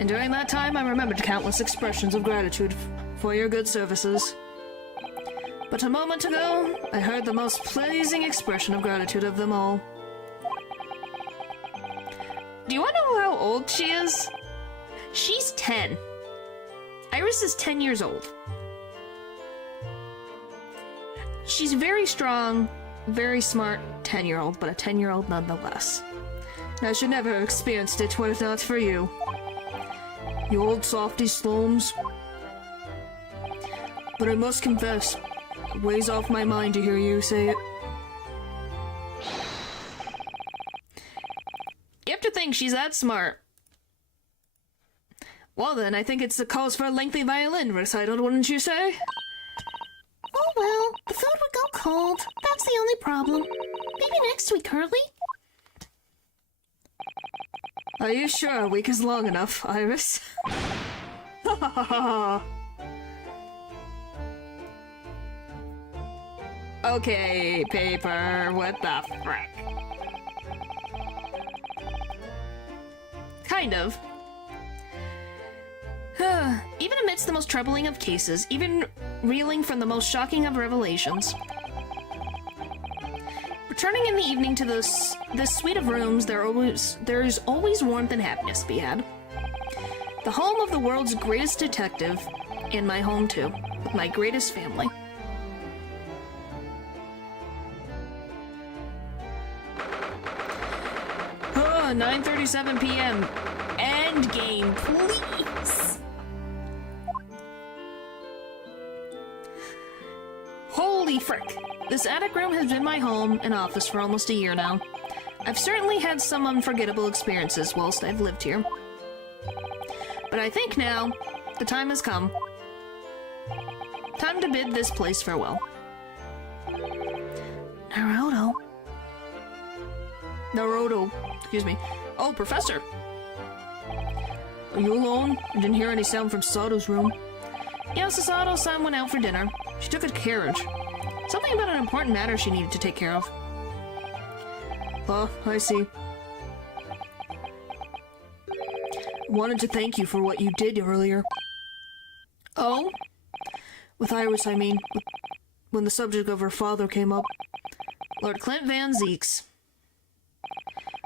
And during that time, I remembered countless expressions of gratitude for your good services. But a moment ago, I heard the most pleasing expression of gratitude of them all. Do you want to know how old she is? She's 10. Iris is 10 years old. She's very strong, very smart 10-year-old, but a 10-year-old nonetheless. I should never have experienced it were it not for you. You old softy Slomes. But I must confess, it weighs off my mind to hear you say it. You have to think she's that smart. Well then, I think it's the cause for a lengthy violin recital, wouldn't you say? Oh well, the food would go cold. That's the only problem. Maybe next week, Hurley? Are you sure a week is long enough, Iris? Ha ha ha ha. Okay, Paper, what the frick? Kind of. Even amidst the most troubling of cases, even reeling from the most shocking of revelations. Returning in the evening to this suite of rooms, there is always warmth and happiness to be had. The home of the world's greatest detective, and my home too, with my greatest family. Oh, 9:37 p.m. End game, please. Holy frick! This attic room has been my home and office for almost a year now. I've certainly had some unforgettable experiences whilst I've lived here. But I think now, the time has come. Time to bid this place farewell. Naruto. Excuse me. Oh, Professor! Are you alone? I didn't hear any sound from Sato's room. Yes, Sato-san went out for dinner. She took a carriage. Something about an important matter she needed to take care of. Oh, I see. Wanted to thank you for what you did earlier. Oh? With Iris, I mean. When the subject of her father came up. Lord Clint Van Zeeks.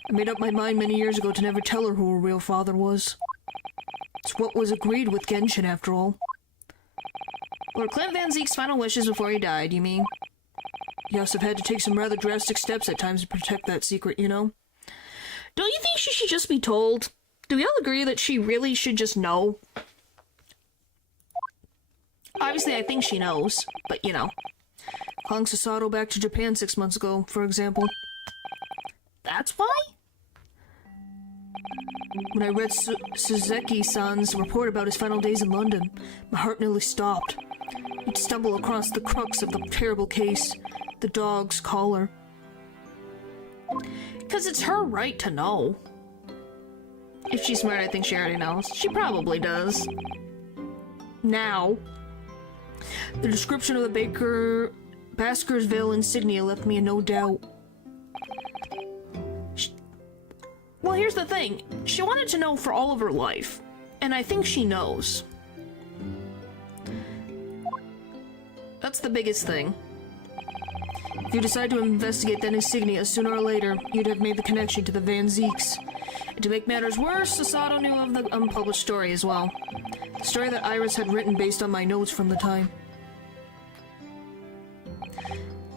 I made up my mind many years ago to never tell her who her real father was. It's what was agreed with Genshin, after all. Were Clint Van Zeek's final wishes before he died, you mean? Yes, I've had to take some rather drastic steps at times to protect that secret, you know? Don't you think she should just be told? Do we all agree that she really should just know? Obviously, I think she knows, but you know. Calling Sasato back to Japan 6 months ago, for example. That's why? When I read Suzeki-san's report about his final days in London, my heart nearly stopped. He'd stumble across the crux of the terrible case, the dog's collar. Because it's her right to know. If she's smart, I think she already knows. She probably does. Now. The description of the Baskerville insignia left me in no doubt. Well, here's the thing. She wanted to know for all of her life. And I think she knows. That's the biggest thing. If you decide to investigate that insignia sooner or later, you'd have made the connection to the Van Zeeks. And to make matters worse, Sasato knew of the unpublished story as well. The story that Iris had written based on my notes from the time.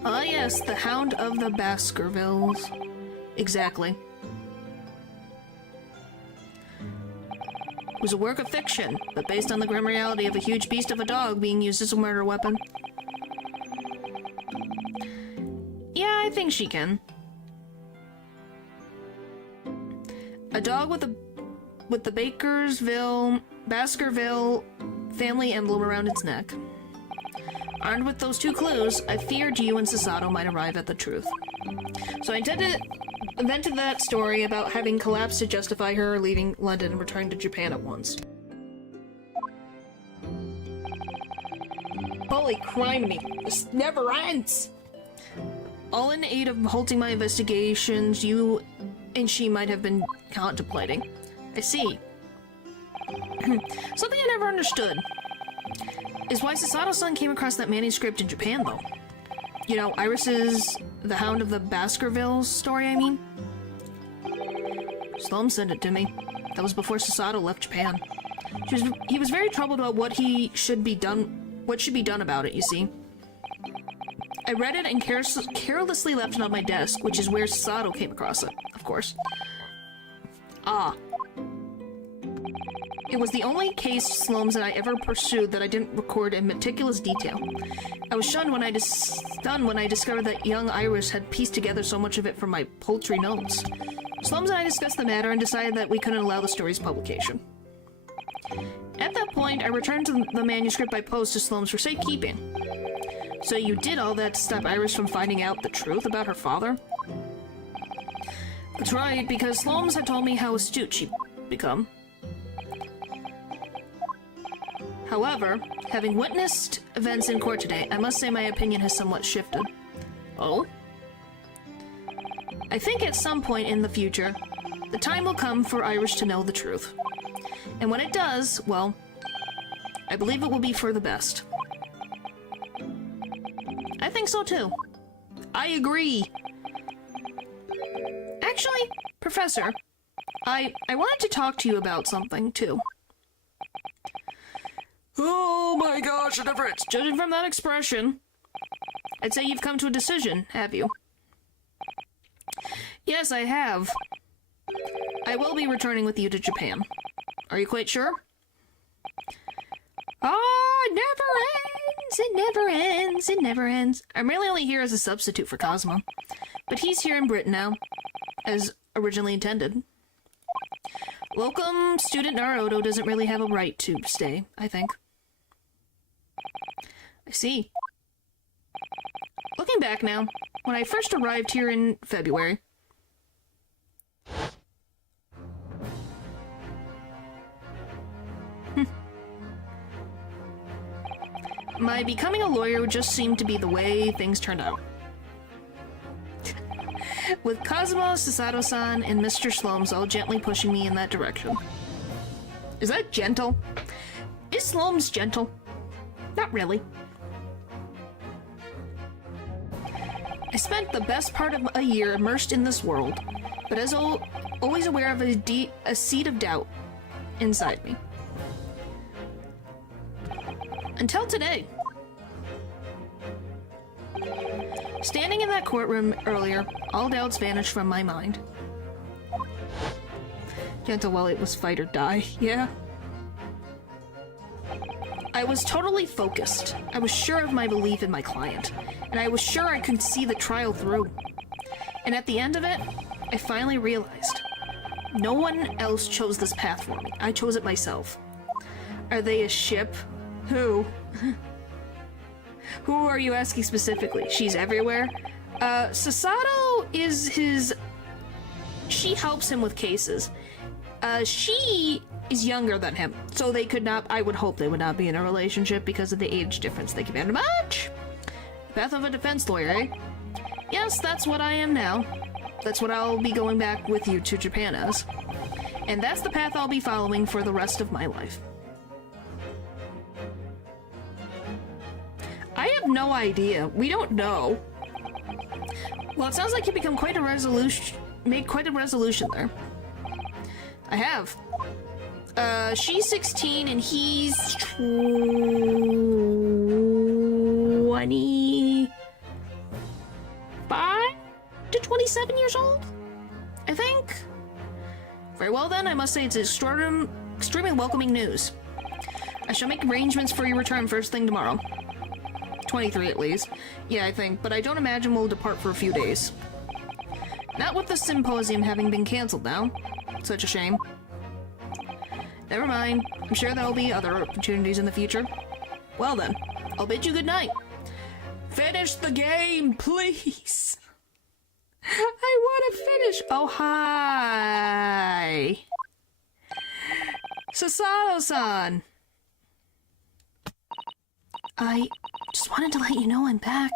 Ah yes, the Hound of the Baskervilles. Exactly. It was a work of fiction, but based on the grim reality of a huge beast of a dog being used as a murder weapon. Yeah, I think she can. A dog with the Baskerville family emblem around its neck. Armed with those two clues, I feared you and Sasato might arrive at the truth. So I invented that story about having collapsed to justify her leaving London and returning to Japan at once. Holy criminy, this never ends! All in aid of halting my investigations you and she might have been contemplating. I see. Something I never understood is why Sasato-san came across that manuscript in Japan, though. You know, Iris's The Hound of the Baskervilles story, I mean. Slum sent it to me. That was before Sasato left Japan. He was very troubled about what should be done about it, you see. I read it and carelessly left it on my desk, which is where Sasato came across it, of course. Ah. It was the only case Slums that I ever pursued that I didn't record in meticulous detail. I was stunned when I discovered that young Iris had pieced together so much of it from my paltry notes. Slums and I discussed the matter and decided that we couldn't allow the story's publication. At that point, I returned the manuscript by post to Slums for safekeeping. So you did all that to stop Iris from finding out the truth about her father? That's right, because Slums had told me how astute she'd become. However, having witnessed events in court today, I must say my opinion has somewhat shifted. Oh? I think at some point in the future, the time will come for Iris to know the truth. And when it does, well, I believe it will be for the best. I think so too. I agree. Actually, Professor, I wanted to talk to you about something too. Oh my gosh, it never ends. Judging from that expression, I'd say you've come to a decision, have you? Yes, I have. I will be returning with you to Japan. Are you quite sure? Ah, it never ends, it never ends, it never ends. I'm really only here as a substitute for Cosmo. But he's here in Britain now, as originally intended. Locum student Naruto doesn't really have a right to stay, I think. I see. Looking back now, when I first arrived here in February, my becoming a lawyer just seemed to be the way things turned out. With Kazuma, Sasato-san, and Mr. Slums all gently pushing me in that direction. Is that gentle? Is Slums gentle? Not really. I spent the best part of a year immersed in this world, but as always aware of a seed of doubt inside me. Until today. Standing in that courtroom earlier, all doubts vanished from my mind. Gentle while it was fight or die, yeah. I was totally focused. I was sure of my belief in my client, and I was sure I could see the trial through. And at the end of it, I finally realized no one else chose this path for me. I chose it myself. Are they a ship? Who? Who are you asking specifically? She's everywhere? Sasato is his... She helps him with cases. She is younger than him, so they could not... I would hope they would not be in a relationship because of the age difference. Thank you very much! Path of a defense lawyer, eh? Yes, that's what I am now. That's what I'll be going back with you to Japan as. And that's the path I'll be following for the rest of my life. I have no idea. We don't know. Well, it sounds like you become quite a resolution... Made quite a resolution there. I have. She's 16 and he's 25 to 27 years old, I think. Very well then, I must say it's extremely welcoming news. I shall make arrangements for your return first thing tomorrow. 23 at least. Yeah, I think, but I don't imagine we'll depart for a few days. Not with the symposium having been cancelled now. Such a shame. Never mind. I'm sure there'll be other opportunities in the future. Well then, I'll bid you good night. Finish the game, please! I want to finish! Oh, hi! Sasato-san! I just wanted to let you know I'm back.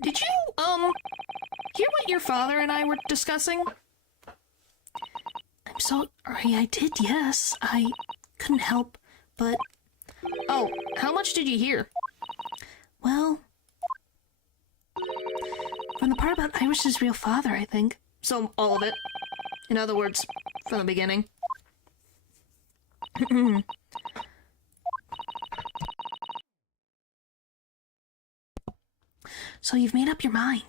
Did you, hear what your father and I were discussing? I'm sorry, I did, yes. I couldn't help, but... Oh, how much did you hear? Well... From the part about Irish's real father, I think. So, all of it. In other words, from the beginning. So you've made up your mind.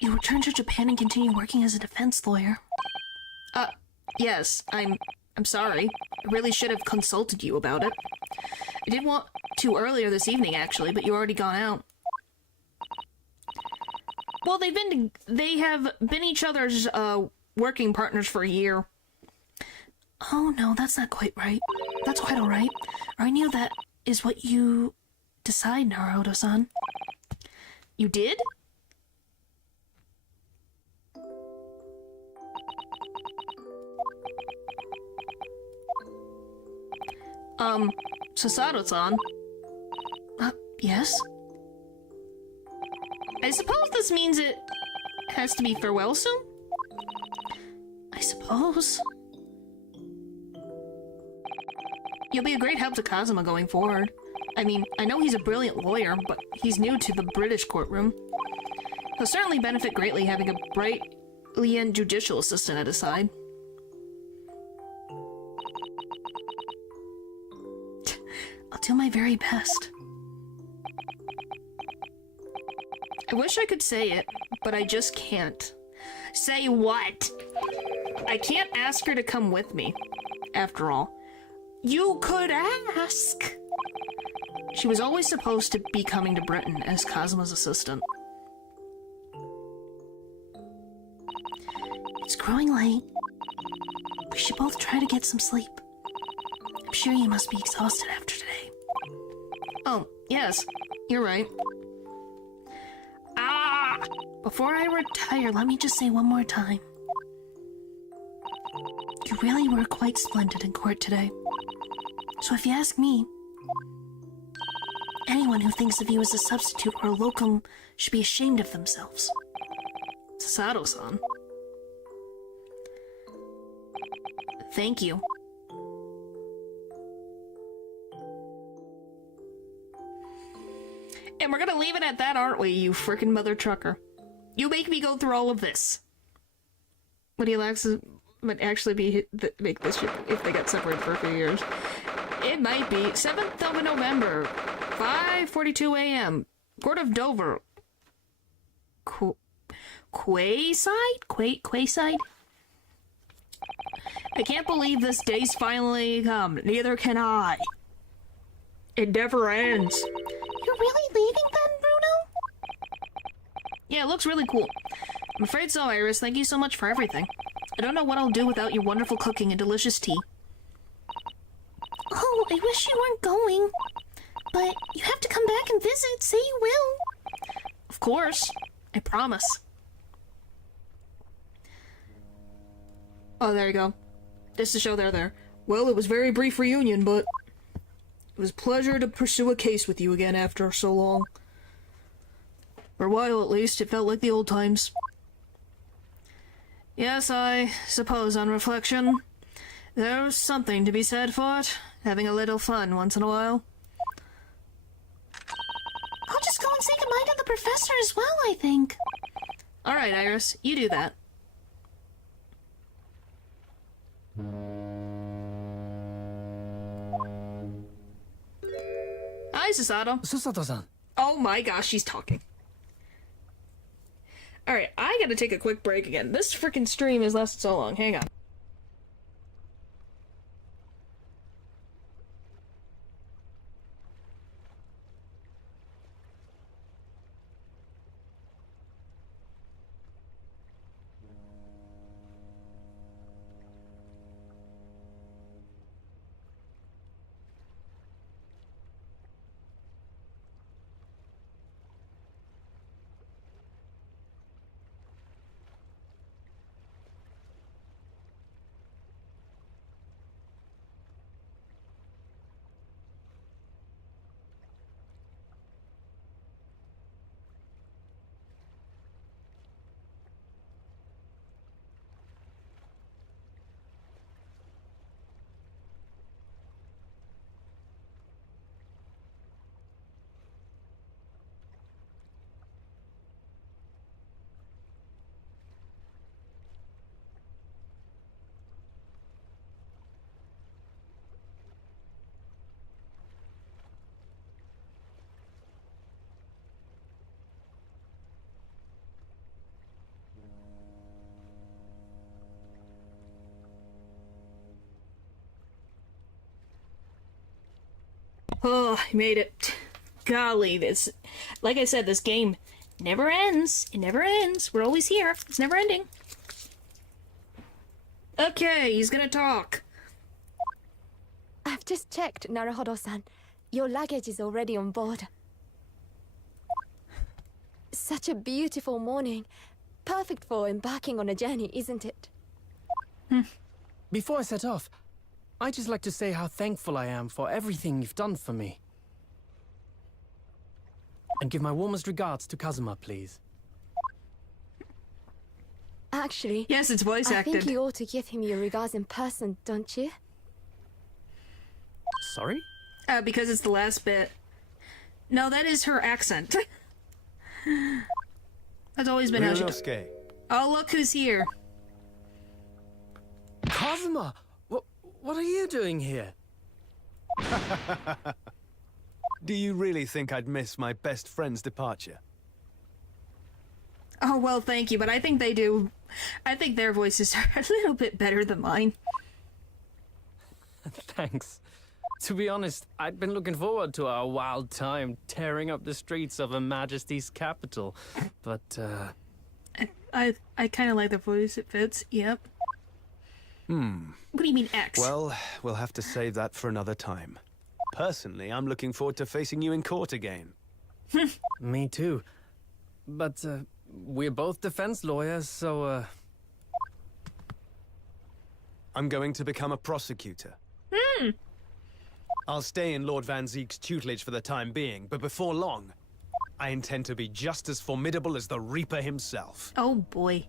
You return to Japan and continue working as a defense lawyer. Yes, I'm sorry. I really should have consulted you about it. I did want to earlier this evening, actually, but you've already gone out. Well, they have been each other's, working partners for a year. Oh, no, that's not quite right. That's quite alright. I knew that is what you decide, Naruto-san. You did? Sasato-san? Yes? I suppose this means it has to be farewell soon? I suppose. You'll be a great help to Kazuma going forward. I mean, I know he's a brilliant lawyer, but he's new to the British courtroom. He'll certainly benefit greatly having a brilliant judicial assistant at his side. I'll do my very best. I wish I could say it, but I just can't. Say what? I can't ask her to come with me, after all. You could ask! She was always supposed to be coming to Britain as Kazuma's assistant. It's growing late. We should both try to get some sleep. I'm sure you must be exhausted after today. Oh, yes. You're right. Before I retire, let me just say one more time. You really were quite splendid in court today. So if you ask me, anyone who thinks of you as a substitute or a locum should be ashamed of themselves. Sasato-san. Thank you. And we're gonna leave it at that, aren't we, you frickin' mother trucker? You make me go through all of this. Would Alexis might actually be make this shit if they got separated for a few years? It might be. 7th of November, 5:42 a.m. Port of Dover. Quayside? I can't believe this day's finally come. Neither can I. It never ends. You're really leaving then, Bruno? Yeah, it looks really cool. I'm afraid so, Iris. Thank you so much for everything. I don't know what I'll do without your wonderful cooking and delicious tea. Oh, I wish you weren't going. But you have to come back and visit. Say you will. Of course. I promise. Oh, there you go. Just to show they're there. Well, it was a very brief reunion, but it was a pleasure to pursue a case with you again after so long. For a while, at least, it felt like the old times. Yes, I suppose on reflection, there's something to be said for it. Having a little fun once in a while. I'll just go and say goodbye to the professor as well, I think. Alright, Iris, you do that. Hi, Susato. Susato-san. Oh my gosh, she's talking. Alright, I gotta take a quick break again. This freaking stream has lasted so long. Hang on. Oh, I made it. Golly, this... Like I said, this game never ends. It never ends. We're always here. It's never ending. Okay, he's gonna talk. I've just checked, Naruhodo-san. Your luggage is already on board. Such a beautiful morning. Perfect for embarking on a journey, isn't it? Before I set off, I'd just like to say how thankful I am for everything you've done for me. And give my warmest regards to Kazuma, please. Actually, Yes, it's voice I acted. think you ought to give him your regards in person, don't you? Sorry? Because it's the last bit. No, that is her accent. That's always been how she does. Ryunosuke, Oh, look who's here. Kazuma! What are you doing here? do you really think I'd miss my best friend's departure? Oh, well, thank you, but I think they do. I think their voices are a little bit better than mine. Thanks. To be honest, I'd been looking forward to our wild time tearing up the streets of Her Majesty's capital. But, I kind of like the voice. It fits. Yep. What do you mean X? Well, we'll have to save that for another time. Personally, I'm looking forward to facing you in court again. me too. But, we're both defense lawyers, so, I'm going to become a prosecutor. I'll stay in Lord Van Zeek's tutelage for the time being, but before long, I intend to be just as formidable as the Reaper himself. Oh boy.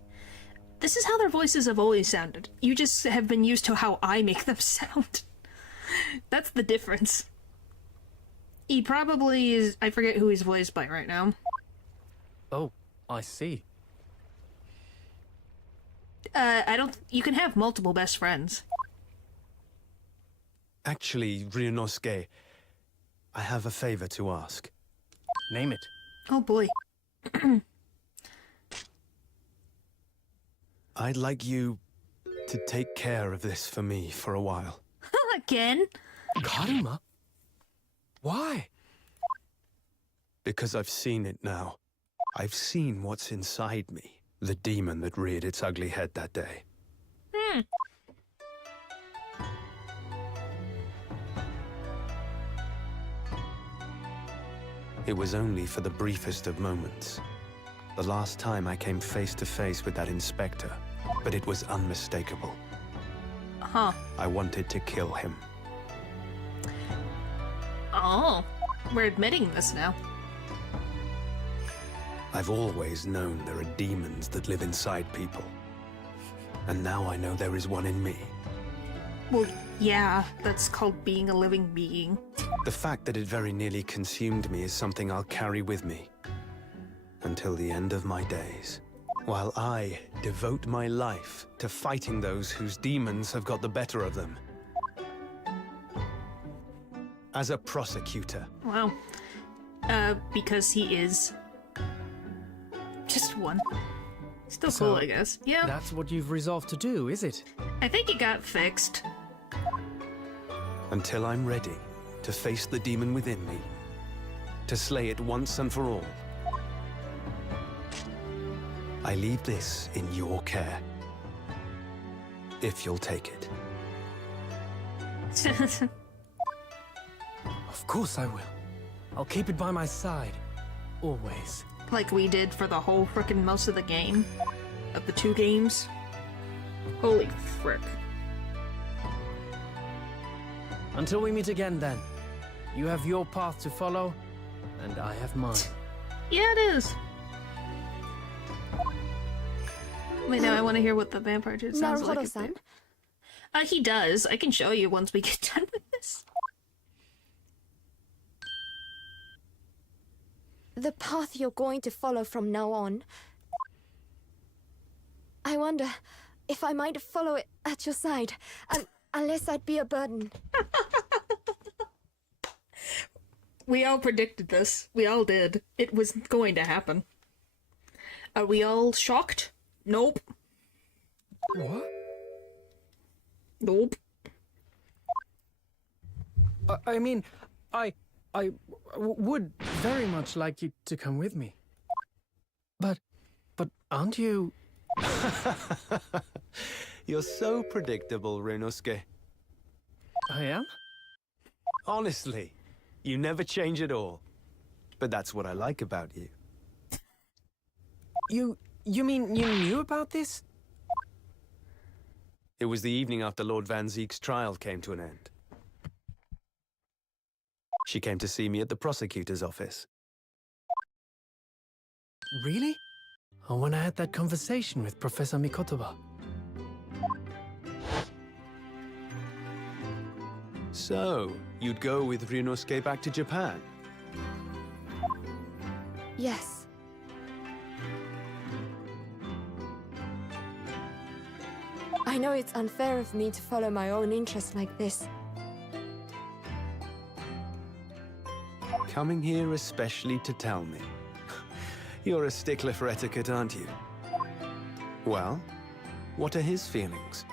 This is how their voices have always sounded. You just have been used to how I make them sound. That's the difference. He probably is. I forget who he's voiced by right now. Oh, I see. I don't. You can have multiple best friends. Actually, Ryunosuke, I have a favor to ask. Name it. Oh boy. I'd like you to take care of this for me for a while. Again? Karuma? Why? Because I've seen it now. I've seen what's inside me. The demon that reared its ugly head that day. It was only for the briefest of moments. The last time I came face to face with that inspector, but it was unmistakable. Huh. I wanted to kill him. Oh. We're admitting this now. I've always known there are demons that live inside people. And now I know there is one in me. Well, yeah, that's called being a living being. The fact that it very nearly consumed me is something I'll carry with me until the end of my days, while I devote my life to fighting those whose demons have got the better of them. As a prosecutor. Wow. Because he is just one. Still So, cool, I guess. Yeah, That's what you've resolved to do, is it? I think it got fixed. Until I'm ready to face the demon within me, to slay it once and for all. I leave this in your care, if you'll take it. Of course I will. I'll keep it by my side. Always. Like we did for the whole frickin' most of the game. Of the 2 games. Holy frick. Until we meet again, then. You have your path to follow, and I have mine. Yeah, it is. Wait, now I want to hear what the vampire dude sounds like. Naruhodo-san? He does. I can show you once we get done with this. The path you're going to follow from now on. I wonder if I might follow it at your side, unless I'd be a burden. We all predicted this. We all did. It was going to happen. Are we all shocked? Nope. What? Nope. I mean, I would very much like you to come with me. But aren't you... You're so predictable, Ryunosuke. I am? Honestly, you never change at all. But that's what I like about you. You mean you knew about this? It was the evening after Lord Van Zeek's trial came to an end. She came to see me at the prosecutor's office. Really? Oh, when I had that conversation with Professor Mikotoba. So, you'd go with Ryunosuke back to Japan? Yes. I know it's unfair of me to follow my own interests like this. Coming here especially to tell me. You're a stickler for etiquette, aren't you? Well, what are his feelings?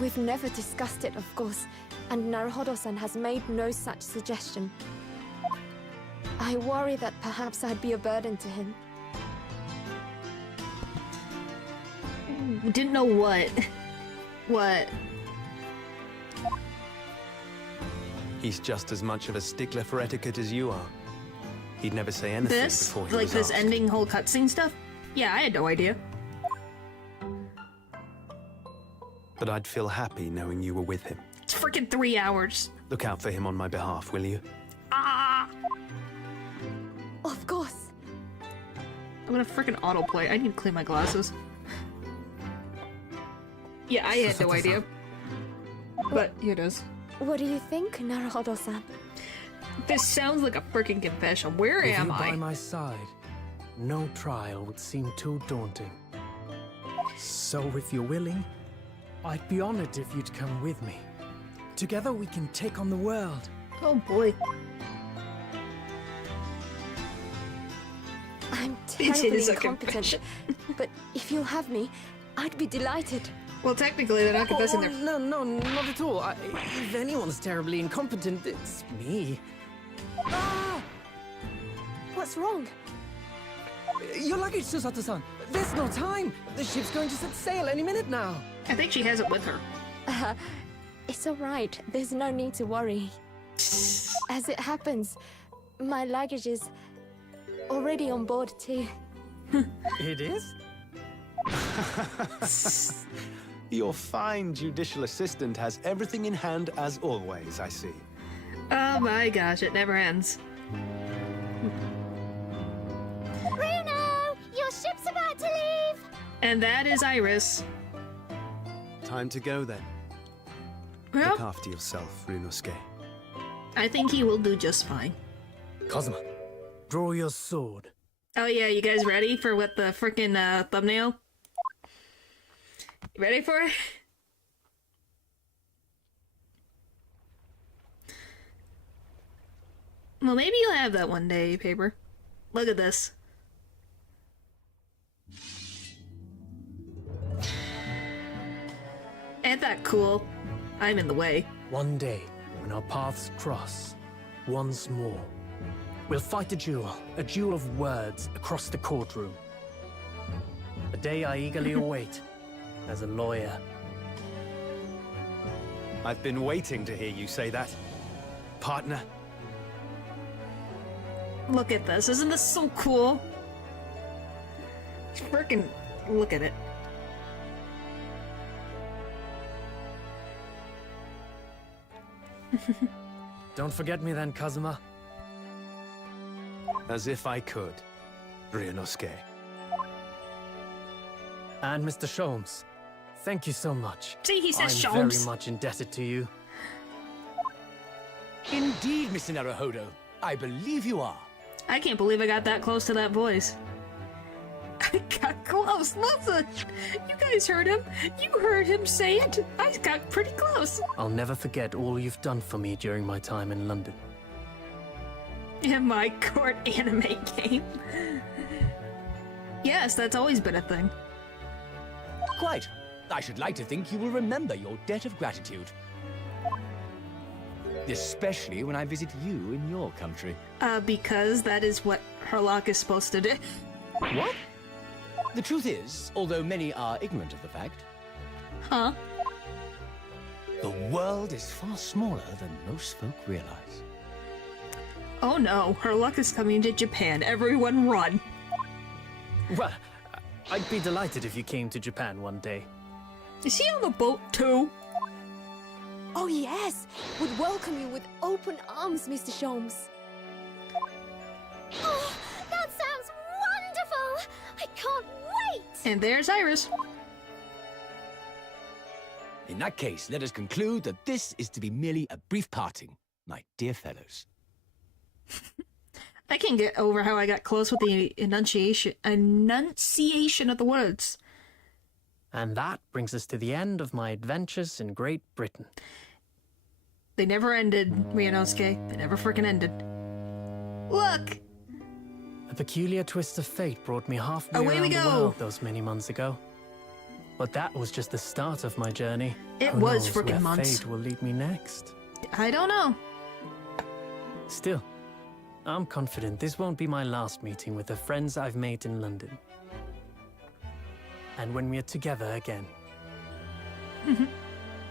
We've never discussed it, of course, and Naruhodo-san has made no such suggestion. I worry that perhaps I'd be a burden to him. We didn't know what. What? He's just as much of a stickler for etiquette as you are. He'd never say anything This? before he Like was this asked. ending whole cutscene stuff? Yeah, I had no idea. But I'd feel happy knowing you were with him. It's freaking 3 hours. Look out for him on my behalf, will you? Ah! Of course. I'm gonna freaking autoplay. I need to clean my glasses. Yeah, I had no idea. But here it is. What do you think, Naruhodo-san? This sounds like a freaking confession. Where With am you by I? my side, no trial would seem too daunting. So if you're willing, I'd be honored if you'd come with me. Together we can take on the world. Oh boy. I'm It terribly is a incompetent, but if you'll have me, I'd be delighted. Well, technically, they're not confessing their. No, not at all. If anyone's terribly incompetent, it's me. Ah! What's wrong? Your luggage, Susato-san. There's no time. The ship's going to set sail any minute now. I think she has it with her. It's all right. There's no need to worry. As it happens, my luggage is already on board too. It is? Your fine judicial assistant has everything in hand as always, I see. Oh my gosh, it never ends. Bruno, your ship's about to leave. And that is Iris. Time to go then. Well, Look after yourself, Ryunosuke. I think he will do just fine. Kazuma, draw your sword. Oh yeah, you guys ready for what the freaking thumbnail? You ready for it? Well, maybe you'll have that one day, Paper. Look at this. Ain't that cool? I'm in the way. One day, when our paths cross, once more, we'll fight a duel of words across the courtroom. A day I eagerly await as a lawyer. I've been waiting to hear you say that, partner. Look at this. Isn't this so cool? Freaking look at it. Don't forget me then, Kazuma. As if I could, Ryunosuke. And Mr. Sholmes, thank you so much. See, he says I'm Sholmes. very much indebted to you. Indeed, Mr. Naruhodo. I believe you are. I can't believe I got that close to that voice. I got close. Listen, you guys heard him. You heard him say it. I got pretty close. I'll never forget all you've done for me during my time in London. In my court anime game. Yes, that's always been a thing. Quite. I should like to think you will remember your debt of gratitude. Especially when I visit you in your country. Because that is what Herlock is supposed to do. What? The truth is, although many are ignorant of the fact, Huh? the world is far smaller than most folk realize. Oh no, Herlock is coming to Japan. Everyone run. Well, I'd be delighted if you came to Japan one day. Is he on the boat too? Oh yes, would welcome you with open arms, Mr. Sholmes. Oh, that sounds wonderful! I can't wait! And there's Iris. In that case, let us conclude that this is to be merely a brief parting, my dear fellows. I can't get over how I got close with the enunciation of the words. And that brings us to the end of my adventures in Great Britain. They never ended, Ryunosuke. They never freaking ended. Look! A peculiar twist of fate brought me halfway Away we around the go. world those many months ago. But that was just the start of my journey. It Who was knows frickin' where months. fate will lead me next. I don't know. Still, I'm confident this won't be my last meeting with the friends I've made in London. And when we're together again,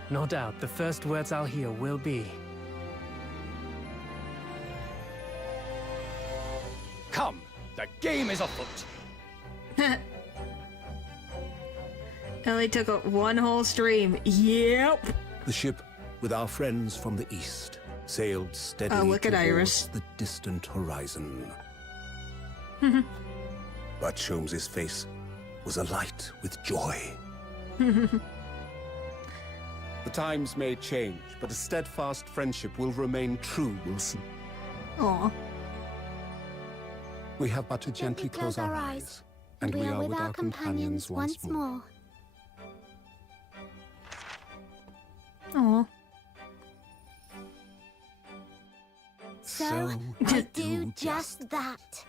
no doubt the first words I'll hear will be, Come, the game is afoot. Only took one whole stream. Yep. The ship, with our friends from the east, sailed steadily Oh, look at towards Iris. the distant horizon. But Sholmes's face was alight with joy. The times may change, but a steadfast friendship will remain true, Wilson. Aw. We have but to gently close our eyes, and we are with our companions once more. Aw. So I do just that.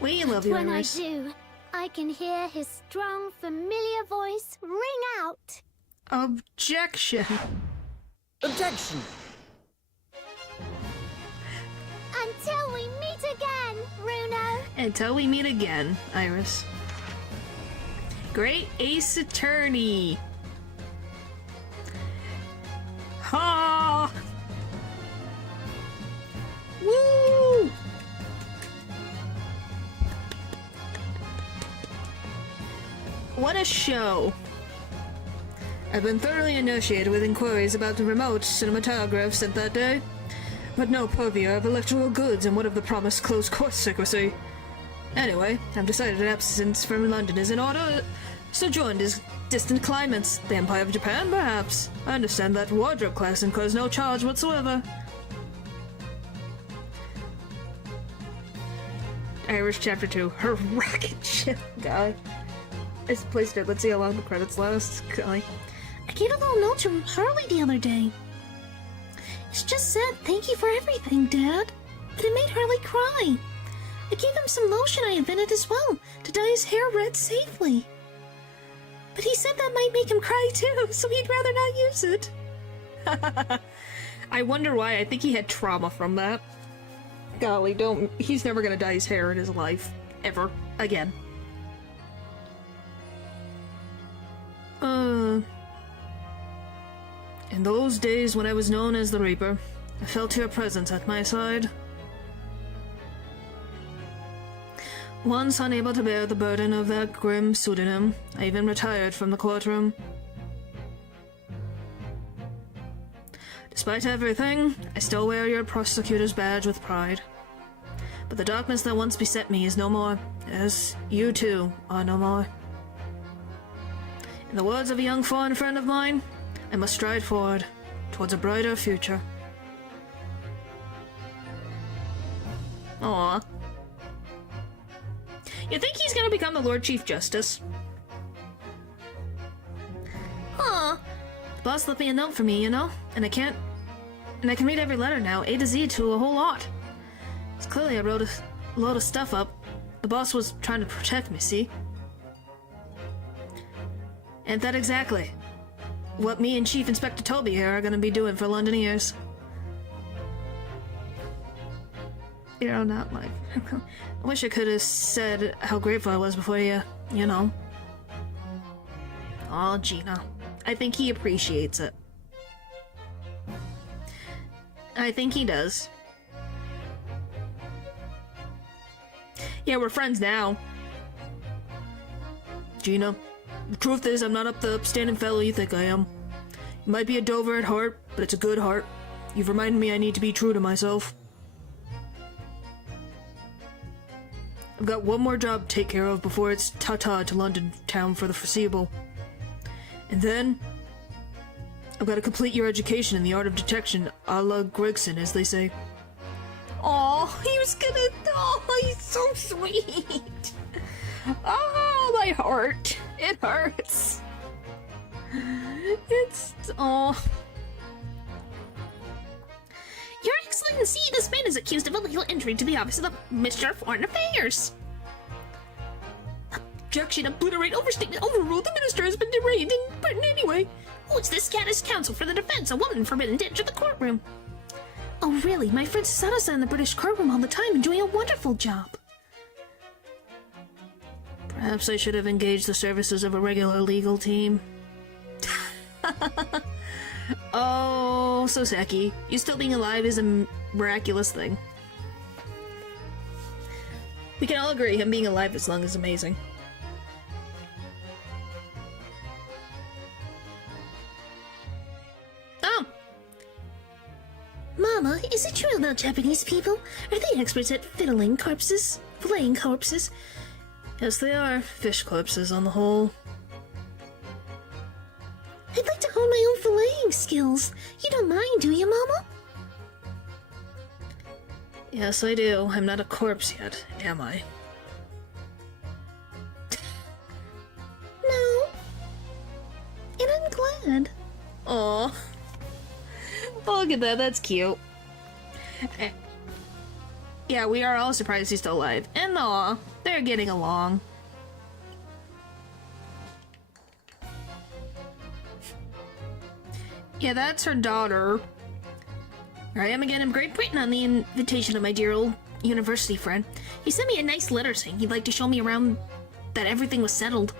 We love you, When I Iris. do, I can hear his strong, familiar voice ring out. Objection. Objection! Until we meet again, Bruno. Until we meet again, Iris. Great Ace Attorney. Ha! Woo! What a show. I've been thoroughly initiated with inquiries about the remote cinematograph sent that day, but no purveyor of electoral goods and would have the promised close-court secrecy. Anyway, I've decided an absence from London is in order, sojourned his distant climates, the Empire of Japan, perhaps. I understand that wardrobe class incurs no charge whatsoever. Irish Chapter 2, her rocket ship guy. I just placed it, let's see how long the credits last. Golly. I gave a little note to Harley the other day. It's just said, "Thank you for everything, Dad." But it made Harley cry. I gave him some lotion I invented as well, to dye his hair red safely. But he said that might make him cry too, so he'd rather not use it. I wonder why. I think he had trauma from that. Golly, don't. He's never gonna dye his hair in his life. Ever. Again. In those days when I was known as the Reaper, I felt your presence at my side. Once unable to bear the burden of that grim pseudonym, I even retired from the courtroom. Despite everything, I still wear your prosecutor's badge with pride. But the darkness that once beset me is no more, as you too are no more. In the words of a young foreign friend of mine, I must stride forward towards a brighter future. Aww. You think he's gonna become the Lord Chief Justice? Aw. The boss left me a note for me, you know? And I can read every letter now, A to Z to a whole lot. It's clearly I wrote a load of stuff up. The boss was trying to protect me, see? And that exactly what me and Chief Inspector Toby here are gonna be doing for Londoners. You know, not like... I wish I could have said how grateful I was before you know. Aw, Gina. I think he appreciates it. I think he does. Yeah, we're friends now. Gina, the truth is I'm not up the upstanding fellow you think I am. You might be a Dover at heart, but it's a good heart. You've reminded me I need to be true to myself. I've got one more job to take care of before it's ta-ta to London town for the foreseeable. And then, I've got to complete your education in the art of detection, a la Gregson, as they say. Aw, he was gonna... Oh, he's so sweet! Oh, my heart. It hurts. It's... Oh... Your Excellency, this man is accused of illegal entry to the office of the Minister of Foreign Affairs. Objection, obliterate, overstatement, overruled. The minister has been derailed in Britain anyway. Who's this Scottish counsel for the defense? A woman forbidden to enter the courtroom. Oh, really? My friend Sasano's in the British courtroom all the time and doing a wonderful job. Perhaps I should have engaged the services of a regular legal team. Oh, Soseki, you still being alive is a miraculous thing. We can all agree him being alive this long is amazing. Oh! Mama, is it true about Japanese people? Are they experts at filleting corpses? Filleting corpses? Yes, they are. Fish corpses on the whole. skills. You don't mind, do you, Mama? Yes, I do. I'm not a corpse yet, am I? No. And I'm glad. Aw. Look at that, that's cute. Yeah, we are all surprised he's still alive. And aw, they're getting along. Yeah, that's her daughter. Here I am again in Great Britain on the invitation of my dear old university friend. He sent me a nice letter saying he'd like to show me around, that everything was settled.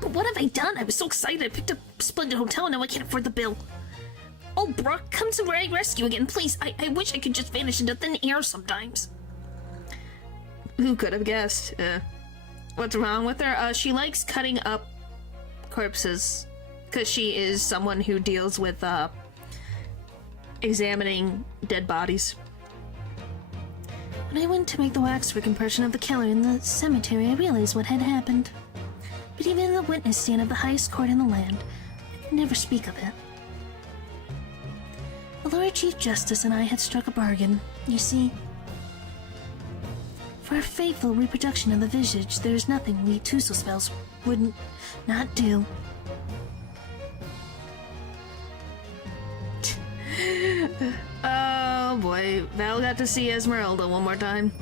But what have I done? I was so excited. I picked a splendid hotel and now I can't afford the bill. Oh, Brooke, come to my rescue again, please. I wish I could just vanish into thin air sometimes. Who could have guessed? What's wrong with her? She likes cutting up corpses. Because she is someone who deals with, examining dead bodies. When I went to make the waxwork impression of the killer in the cemetery, I realized what had happened. But even in the witness stand of the highest court in the land, I could never speak of it. The Lord Chief Justice and I had struck a bargain, you see. For a faithful reproduction of the visage, there is nothing we Tussle spells wouldn't not do. Oh boy, Val got to see Esmeralda one more time.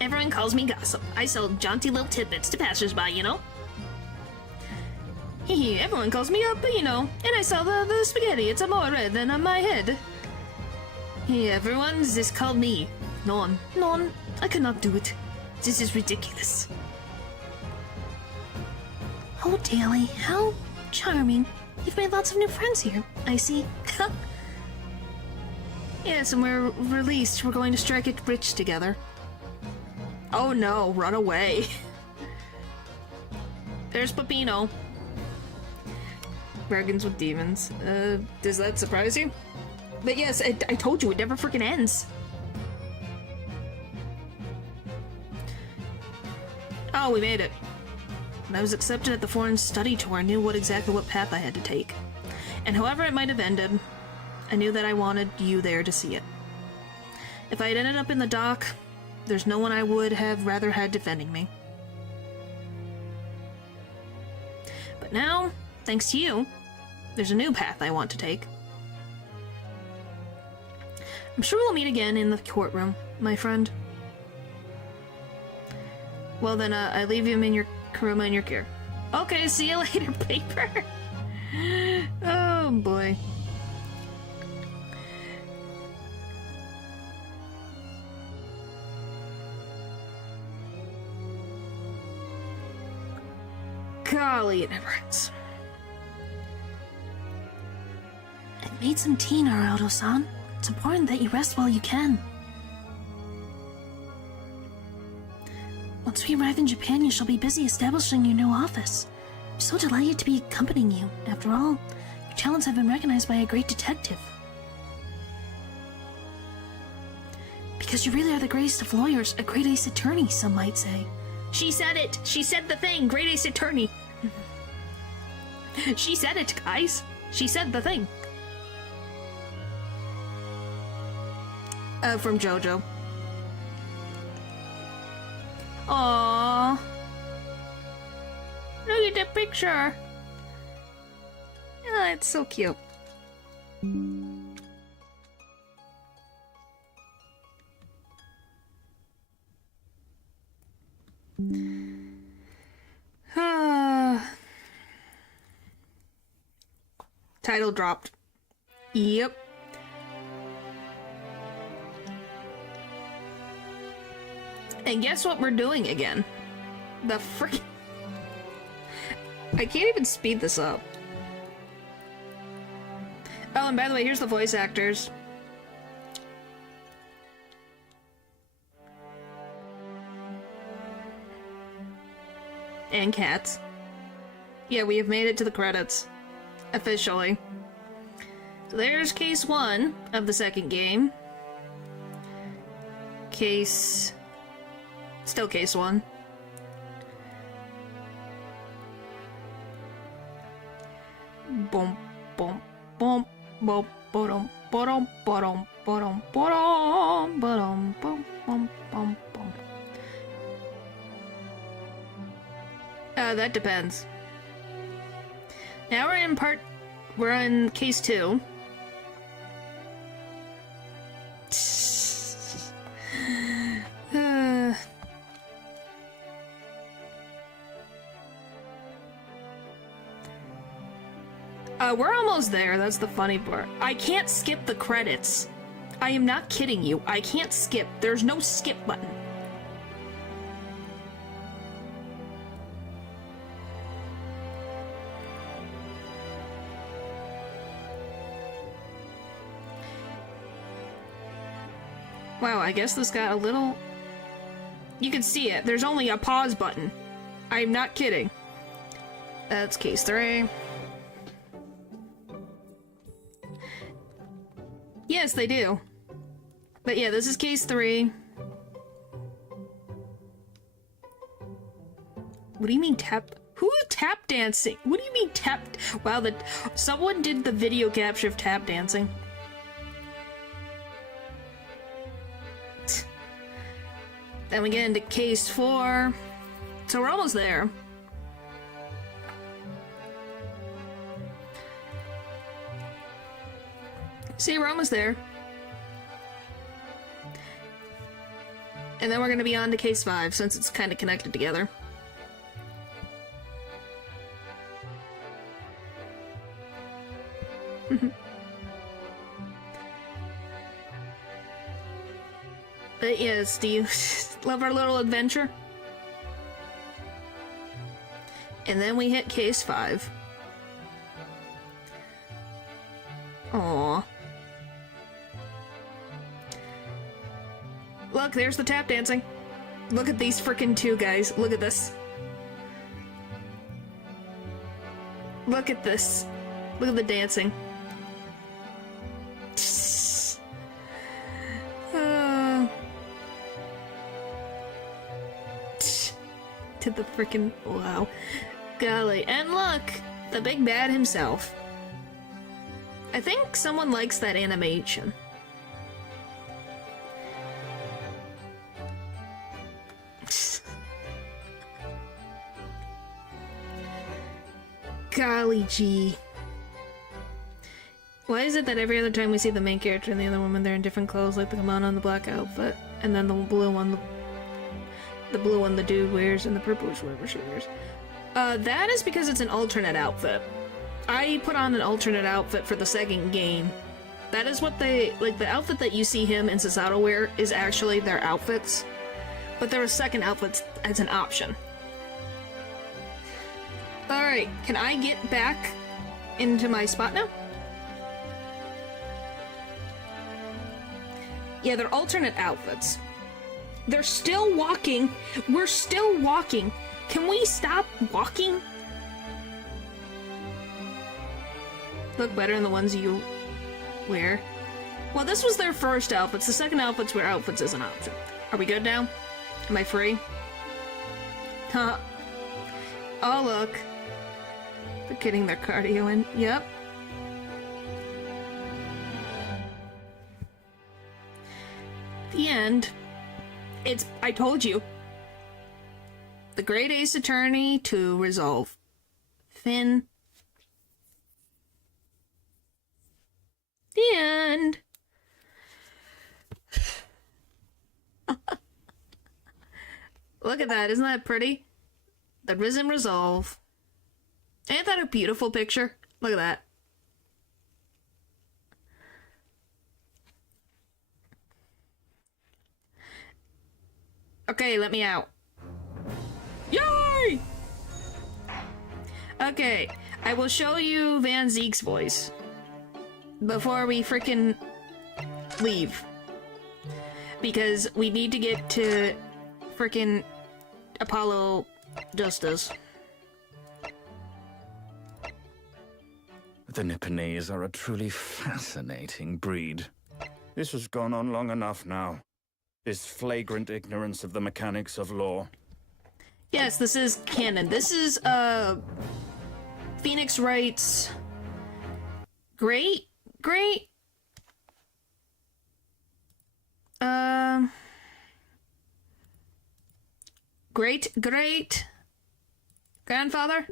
Everyone calls me gossip. I sell jaunty little tidbits to passersby, you know? Everyone calls me up, you know, and I sell the spaghetti. It's more red than on my head. Everyone's just called me. Non, I cannot do it. This is ridiculous. Oh, Daly, how charming. You've made lots of new friends here, I see. Yes, and we're released. We're going to strike it rich together. Oh no, run away. There's Peppino. Bargains with demons. Does that surprise you? But yes, I told you, it never freaking ends. Oh, we made it. When I was accepted at the foreign study tour, I knew exactly what path I had to take. And however it might have ended, I knew that I wanted you there to see it. If I had ended up in the dock, there's no one I would have rather had defending me. But now, thanks to you, there's a new path I want to take. I'm sure we'll meet again in the courtroom, my friend. Well then, I leave him in your Karuma in your care. Okay, see you later, paper. Oh boy. Golly, it never ends. I've made some tea, Naruto-san. It's important that you rest while you can. Once we arrive in Japan, you shall be busy establishing your new office. I'm so delighted to be accompanying you. After all, your talents have been recognized by a great detective. Because you really are the greatest of lawyers, a great ace attorney, some might say. She said it! She said the thing! Great ace attorney! She said it, guys! She said the thing. From JoJo. Aww. Look at the picture. Oh, it's so cute. Title dropped. Yep. And guess what we're doing again? The freaking... I can't even speed this up. Oh, and by the way, here's the voice actors. And cats. Yeah, we have made it to the credits. Officially. So there's case 1 of the second game. case... Still case 1. Boom, boom, boom, boom, boom, boom, boom, boom, boom, boom, boom, boom, boom, boom. That depends. Now we're in case 2. We're almost there, that's the funny part. I can't skip the credits. I am not kidding you. I can't skip. There's no skip button. Wow, I guess this got a little... You can see it. There's only a pause button. I'm not kidding. That's case 3. Yes, they do. But yeah, this is case 3. What do you mean tap? Who tap dancing? What do you mean tap? Wow, someone did the video capture of tap dancing. Then we get into case 4. So we're almost there. See, we're almost there. And then we're gonna be on to case 5, since it's kind of connected together. But yes, do you love our little adventure? And then we hit case 5. Aww. Look, there's the tap dancing. Look at these frickin' 2 guys. Look at this. Look at this. Look at the dancing. To the frickin' wow. Golly. And look! The big bad himself. I think someone likes that animation. Golly gee. Why is it that every other time we see the main character and the other woman, they're in different clothes, like the kimono and the black outfit, and then the blue one, the blue one the dude wears, and the purplish whatever she wears? That is because it's an alternate outfit. I put on an alternate outfit for the second game. That is what they, like, the outfit that you see him and Susato wear is actually their outfits. But there are second outfits as an option. Alright, can I get back into my spot now? Yeah, they're alternate outfits. They're still walking. We're still walking. Can we stop walking? Look better than the ones you wear. Well, this was their first outfits. The second outfits were outfits as an option. Are we good now? Am I free? Huh. Oh, look. They're getting their cardio in. Yep. The end. It's, I told you. The Great Ace Attorney to resolve. Finn. The end. Look at that. Isn't that pretty? The Risen Resolve. Ain't that a beautiful picture? Look at that. Okay, let me out. Yay! Okay, I will show you Van Zeke's voice before we freaking leave. Because we need to get to freaking Apollo Justice. The Nipponese are a truly fascinating breed. This has gone on long enough now. is flagrant ignorance of the mechanics of law. Yes, this is canon. This is, Phoenix writes... Great? Great grandfather?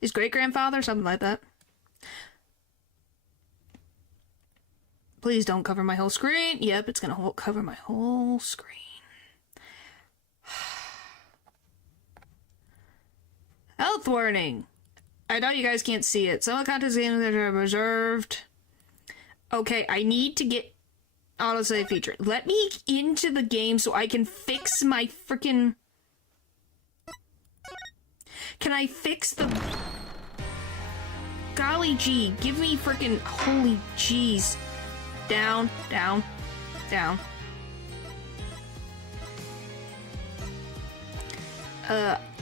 His great-grandfather? Something like that. Please don't cover my whole screen. Yep, it's gonna cover my whole screen. Health warning! I know you guys can't see it. Some of the contents of the game that are reserved. Okay, I need to get autosave feature. Let me into the game so I can fix my freaking... Can I fix the... Golly gee, give me freaking... Holy jeez. Down.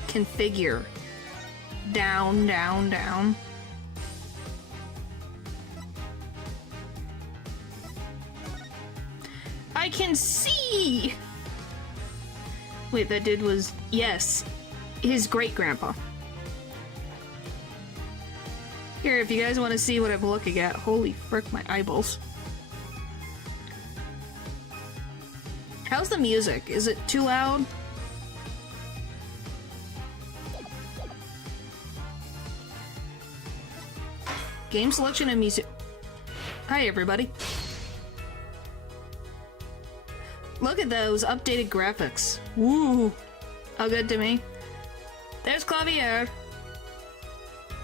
Configure. Down. I can see! Wait, that dude was... Yes. His great-grandpa. Here, if you guys want to see what I'm looking at. Holy frick, my eyeballs. How's the music? Is it too loud? Game selection and music. Hi, everybody. Look at those updated graphics. Woo! All good to me. There's Clavier.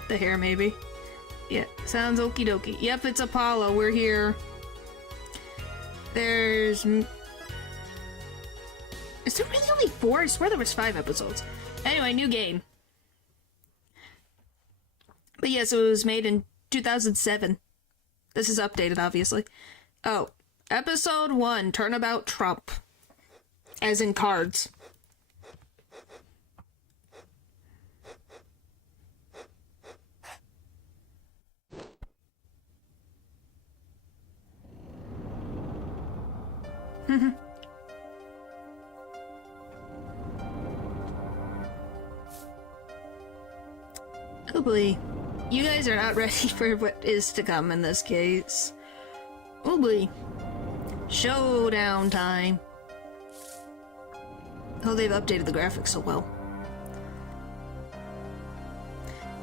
The hair, maybe. Yeah, sounds okie dokie. Yep, it's Apollo. We're here. There's... Is there really only 4? I swear there was 5 episodes. Anyway, new game. But yes, it was made in 2007. This is updated, obviously. Oh, episode 1, Turnabout Trump. As in cards. Oh boy. You guys are not ready for what is to come in this case. Oh boy. Showdown time. Oh, they've updated the graphics so well.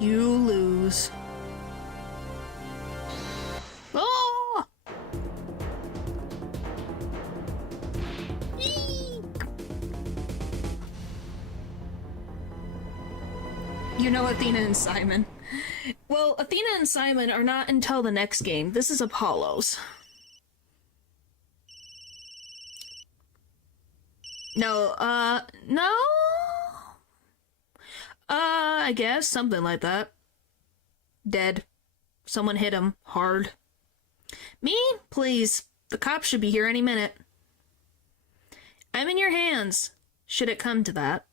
You lose. Oh! Eek! You know Athena and Simon. Well, Athena and Simon are not until the next game. This is Apollo's. No, no? I guess, something like that. Dead. Someone hit him hard. Me? Please. The cops should be here any minute. I'm in your hands, should it come to that.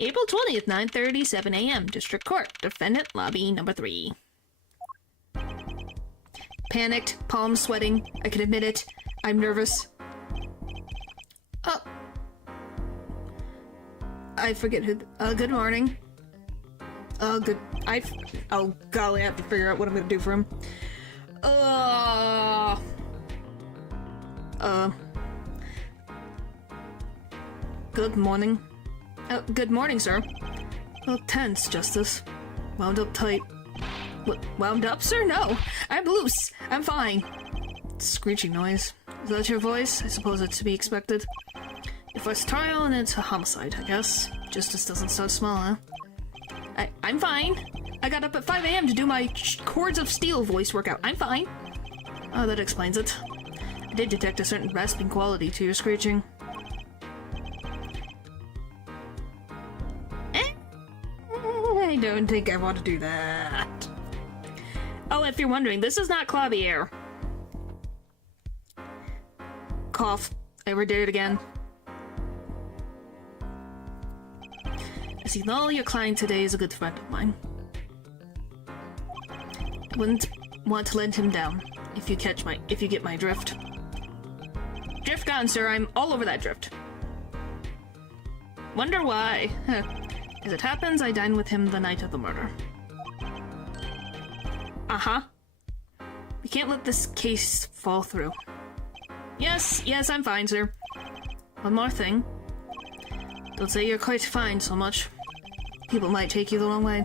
April 20th, 9:37 a.m. District Court. Defendant, lobby number 3. Panicked, palms sweating. I can admit it. I'm nervous. Oh. I forget who... good morning. Oh, good... Oh, golly, I have to figure out what I'm gonna do for him. Good morning. Good morning, sir. Oh, tense, Justice. Wound up tight. What, wound up, sir? No! I'm loose! I'm fine! Screeching noise. Is that your voice? I suppose it's to be expected. Your first trial and it's a homicide, I guess. Justice doesn't start small, huh? I'm fine! I got up at 5 a.m. to do my Chords of Steel voice workout. I'm fine! Oh, that explains it. I did detect a certain rasping quality to your screeching. I don't think I want to do that. Oh, if you're wondering, this is not Clavier. Cough. I ever did it again. I see all your client today is a good friend of mine. Wouldn't want to let him down, if you get my drift. Drift gone, sir. I'm all over that drift. Wonder why. As it happens, I dined with him the night of the murder. Uh-huh. We can't let this case fall through. Yes, I'm fine, sir. One more thing. Don't say you're quite fine so much. People might take you the wrong way.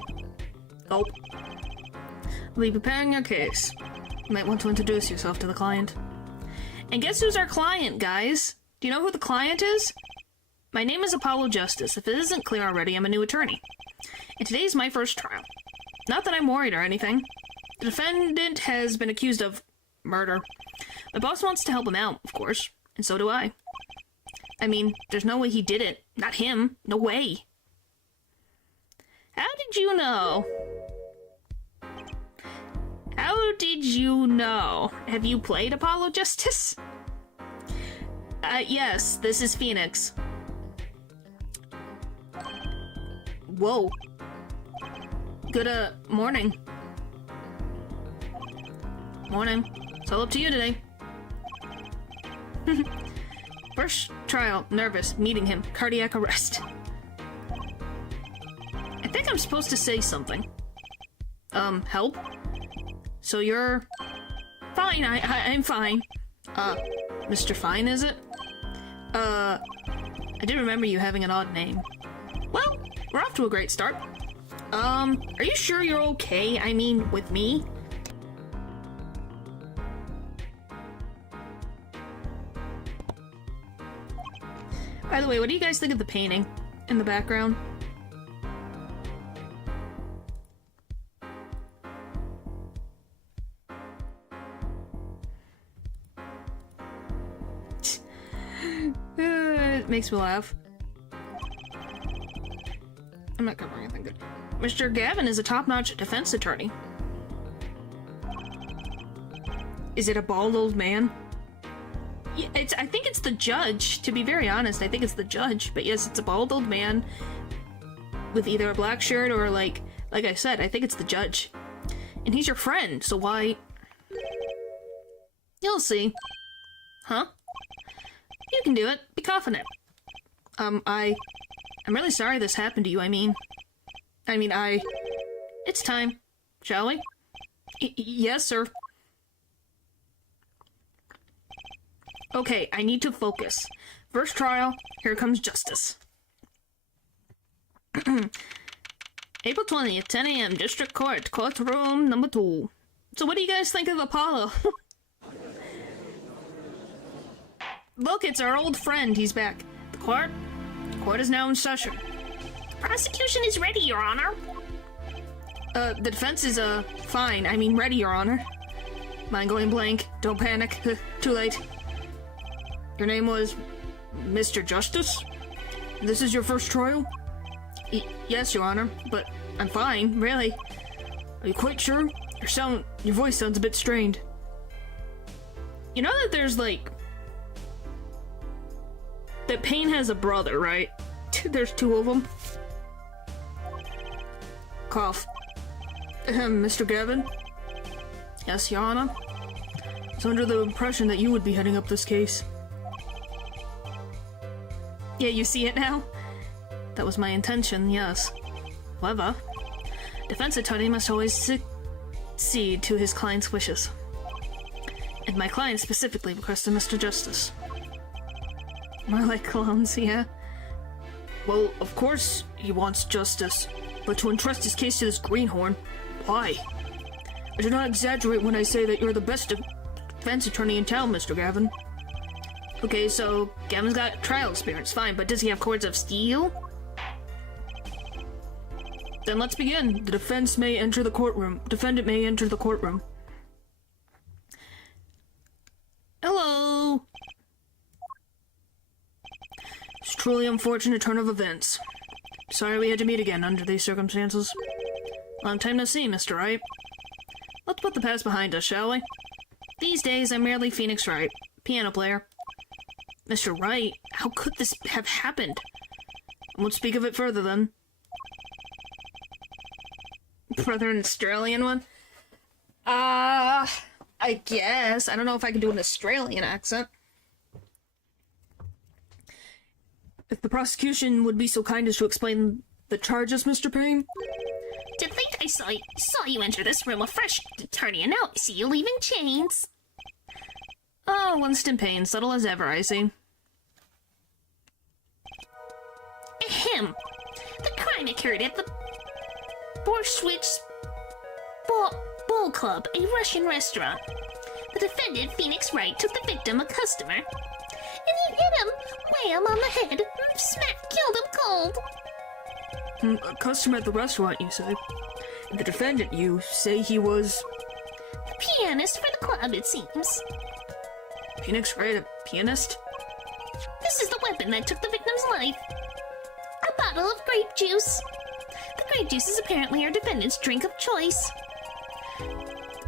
Oh. I'll be preparing your case. You might want to introduce yourself to the client. And guess who's our client, guys? Do you know who the client is? My name is Apollo Justice. If it isn't clear already, I'm a new attorney. And today's my first trial. Not that I'm worried or anything. The defendant has been accused of murder. My boss wants to help him out, of course, and so do I. I mean, there's no way he did it. Not him. No way. How did you know? How did you know? Have you played Apollo Justice? Yes, this is Phoenix. Whoa. Good, morning. Morning. It's all up to you today. First trial, nervous, meeting him, cardiac arrest. I think I'm supposed to say something. Help? So you're... Fine, I'm fine. Mr. Fine, is it? I did remember you having an odd name. Well, we're off to a great start. Are you sure you're okay? I mean, with me? By the way, what do you guys think of the painting in the background? It makes me laugh. I'm not covering anything good. Mr. Gavin is a top-notch defense attorney. Is it a bald old man? Yeah, I think it's the judge, to be very honest. I think it's the judge. But yes, it's a bald old man with either a black shirt or like I said, I think it's the judge. And he's your friend, so why... You'll see. Huh? You can do it. Be confident. I'm really sorry this happened to you, It's time. Shall we? Yes, sir. Okay, I need to focus. First trial, here comes justice. April 20th, 10 a.m., District Court, courtroom number 2. So what do you guys think of Apollo? Look, it's our old friend. He's back. The court is now in session. The prosecution is ready, Your Honor. The defense is, fine. Ready, Your Honor. Mind going blank. Don't panic. Too late. Your name was Mr. Justice? This is your first trial? Yes, Your Honor, but I'm fine, really. Are you quite sure? Your voice sounds a bit strained. You know that there's, that Payne has a brother, right? There's 2 of them. Cough. Mr. Gavin? Yes, Your Honor? I was under the impression that you would be heading up this case. Yeah, you see it now? That was my intention, yes. However, defense attorney must always succeed to his client's wishes. And my client specifically requested Mr. Justice. More like clones, yeah? Well, of course he wants justice, but to entrust his case to this greenhorn, why? I do not exaggerate when I say that you're the best defense attorney in town, Mr. Gavin. Okay, so Gavin's got trial experience, fine, but does he have cords of steel? Then let's begin. The defense may enter the courtroom. Defendant may enter the courtroom. Hello! It's a truly unfortunate turn of events. Sorry we had to meet again under these circumstances. Long time no see, Mr. Wright. Let's put the past behind us, shall we? These days, I'm merely Phoenix Wright, piano player. Mr. Wright, how could this have happened? I won't speak of it further, then. Brother, an Australian one? I guess. I don't know if I can do an Australian accent. If the prosecution would be so kind as to explain the charges, Mr. Payne? To think I saw you enter this room a fresh attorney, and now I see you leaving chains. Oh, Winston Payne, subtle as ever, I see. Ahem. The crime occurred at the Borshwitz Bowl Club, a Russian restaurant. The defendant, Phoenix Wright, took the victim, a customer, and he hit him, wham, on the head, smack, killed him cold. A customer at the restaurant, you say? The defendant, you say he was... The pianist for the club, it seems. Phoenix Wright, a pianist? This is the weapon that took the victim's life. A bottle of grape juice. The grape juice is apparently our defendant's drink of choice.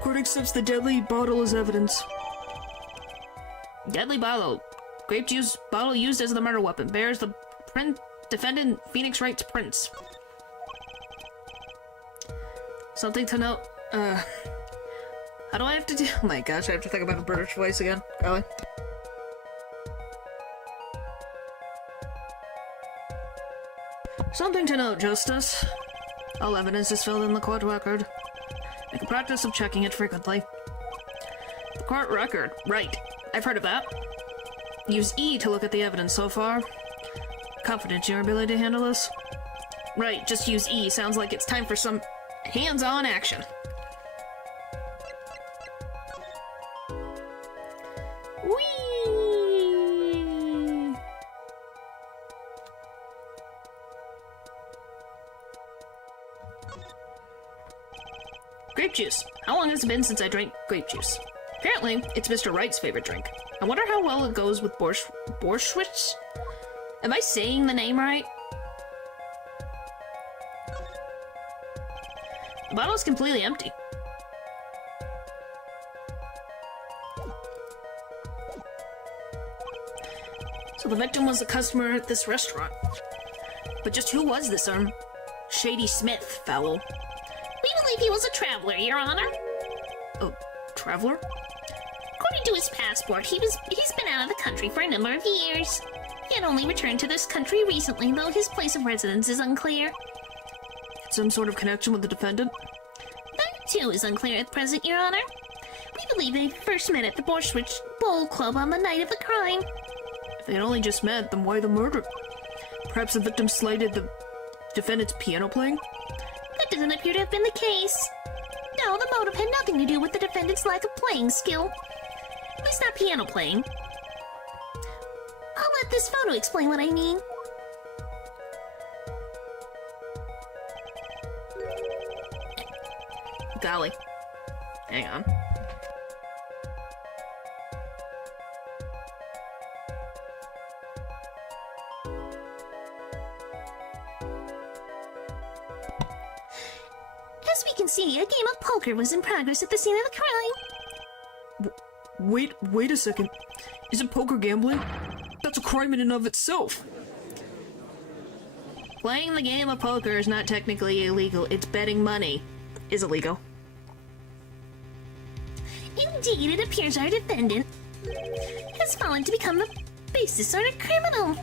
Court accepts the deadly bottle as evidence. Deadly bottle. Grape juice bottle used as the murder weapon. Bears the defendant Phoenix Wright's prints. Something to note. How do I have to do? Oh my gosh, I have to think about a British voice again. Really? Something to note, Justice. All evidence is filled in the court record. Make a practice of checking it frequently. The court record. Right. I've heard of that. Use E to look at the evidence so far. Confident in your ability to handle this? Right, just use E. Sounds like it's time for some hands-on action. Whee! Grape juice. How long has it been since I drank grape juice? Apparently, it's Mr. Wright's favorite drink. I wonder how well it goes with Borshwitz? Am I saying the name right? The bottle is completely empty. So the victim was a customer at this restaurant. But just who was this, Shady Smith fellow? We believe he was a traveler, Your Honor. A traveler? According to his passport, he's been out of the country for a number of years. He had only returned to this country recently, though his place of residence is unclear. Some sort of connection with the defendant? That, too, is unclear at present, Your Honor. We believe they first met at the Borshwitz Bowl Club on the night of the crime. If they had only just met, then why the murder? Perhaps the victim slighted the defendant's piano playing? That doesn't appear to have been the case. No, the motive had nothing to do with the defendant's lack of playing skill. At least not piano playing. I'll let this photo explain what I mean. Golly. Hang on. As we can see, a game of poker was in progress at the scene of the crime. Wait a second. Isn't poker gambling? That's a crime in and of itself. Playing the game of poker is not technically illegal. It's betting money is illegal. Indeed, it appears our defendant has fallen to become the basest sort of criminal.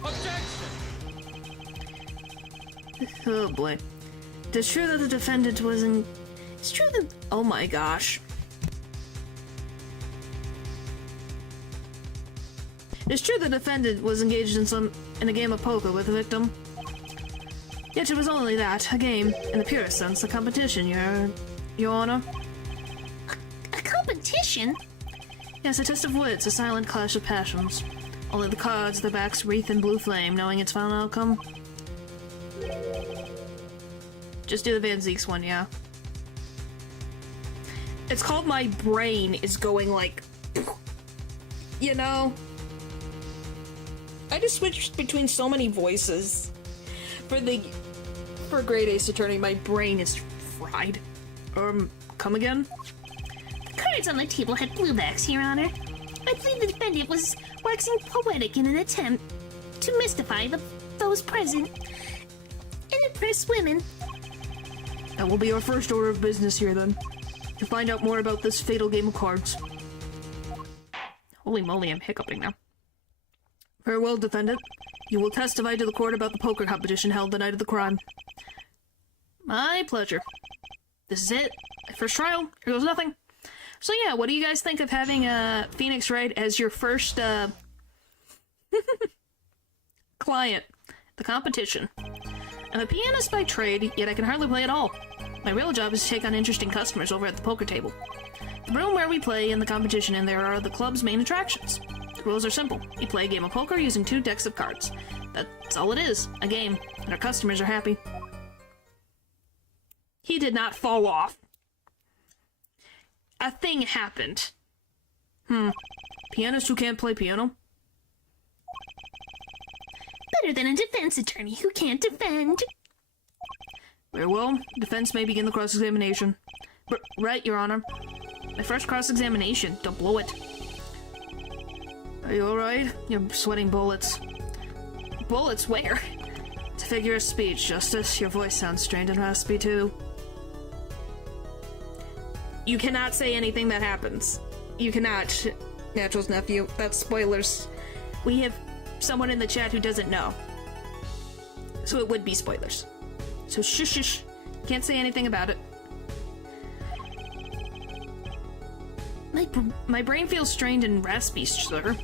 Oh boy. It's true that the defendant was in... It's true that... Oh my gosh. It's true the defendant was engaged in a game of poker with the victim. Yet it was only that, a game, in the purest sense, a competition, Your Honor. A competition? Yes, a test of wits, a silent clash of passions. Only the cards, their backs wreathed in blue flame, knowing its final outcome. Just do the Van Zeeks one, yeah. It's called My Brain is Going like... You know? I just switched between so many voices. For Great Ace Attorney, my brain is fried. Come again? The cards on the table had blue backs, Your Honor. I believe the defendant was waxing poetic in an attempt to mystify those present and impress women. That will be our first order of business here, then. to find out more about this fatal game of cards. Holy moly, I'm hiccuping now. Very well, defendant. You will testify to the court about the poker competition held the night of the crime. My pleasure. This is it. My first trial. Here goes nothing. So yeah, what do you guys think of having Phoenix Wright as your first client? The competition. I'm a pianist by trade, yet I can hardly play at all. My real job is to take on interesting customers over at the poker table. The room where we play in the competition and there are the club's main attractions. The rules are simple. You play a game of poker using 2 decks of cards. That's all it is. A game. And our customers are happy. He did not fall off. A thing happened. Pianist who can't play piano? Better than a defense attorney who can't defend. Very well. Defense may begin the cross-examination. Right, Your Honor. My first cross-examination. Don't blow it. Are you alright? You're sweating bullets. Bullets where? It's a figure of speech, Justice. Your voice sounds strained and raspy, too. You cannot say anything that happens. You cannot, Natural's nephew. That's spoilers. We have someone in the chat who doesn't know. So it would be spoilers. So shush shush. Can't say anything about it. My brain feels strained and raspy, sir.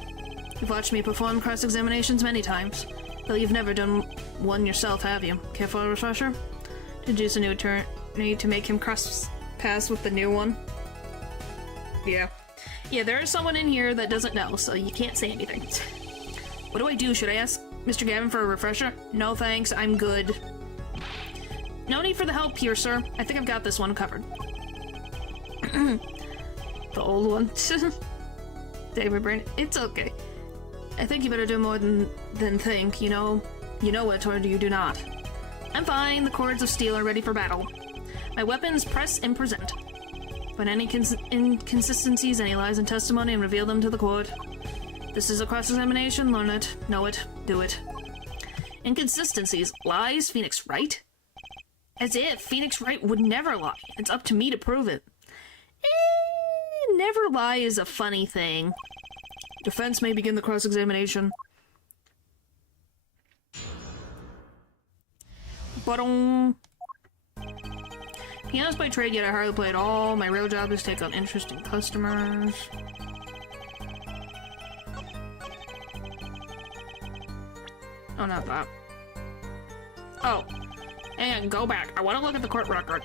You've watched me perform cross-examinations many times, though you've never done one yourself, have you? Care for a refresher? Introduce a new attorney to make him cross-pass with the new one. Yeah. Yeah, there is someone in here that doesn't know, so you can't say anything. What do I do? Should I ask Mr. Gavin for a refresher? No thanks, I'm good. No need for the help here, sir. I think I've got this one covered. The old one. David Brain. It's okay. I think you better do more than think, you know it, or you do not. I'm fine. The cords of steel are ready for battle. My weapons press and present. Find any inconsistencies, any lies in testimony, and reveal them to the court. This is a cross-examination. Learn it. Know it. Do it. Inconsistencies. Lies? Phoenix Wright? As if Phoenix Wright would never lie. It's up to me to prove it. Never lie is a funny thing. Defense may begin the cross-examination. Pianist by trade, yet I hardly play at all. My real job is to take on interesting customers. Oh, not that. Oh. And go back. I want to look at the court record.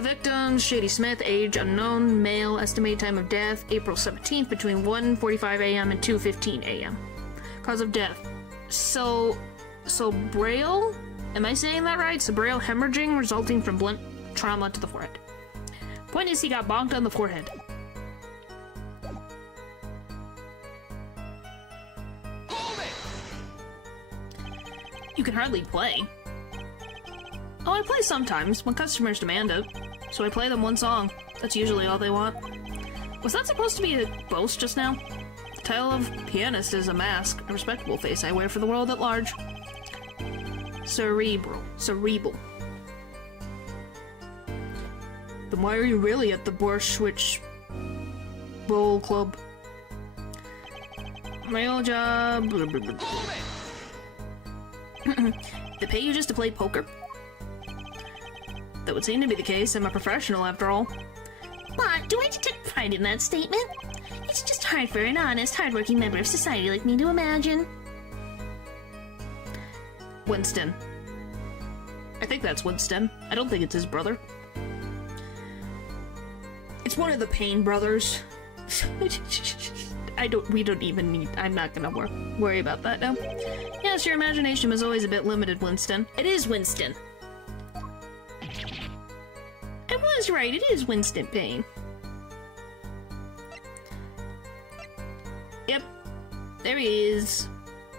Victims, Shady Smith, age unknown, male, estimated time of death, April 17th, between 1:45 a.m. and 2:15 a.m. Cause of death. So Braille? Am I saying that right? Cerebral hemorrhaging resulting from blunt trauma to the forehead. Point is, he got bonked on the forehead. You can hardly play. Oh, I play sometimes, when customers demand it. So I play them one song. That's usually all they want. Was that supposed to be a boast just now? The title of pianist is a mask, a respectable face I wear for the world at large. Cerebral. Then why are you really at the Borschwitz Bowl Club? My old job... They pay you just to play poker? That would seem to be the case. I'm a professional, after all. But do I detect pride in that statement? It's just hard for an honest, hardworking member of society like me to imagine. Winston. I think that's Winston. I don't think it's his brother. It's one of the Payne brothers. We don't even need... I'm not gonna worry about that now. Yes, your imagination was always a bit limited, Winston. It is Winston. I was right, it is Winston Payne. Yep, there he is.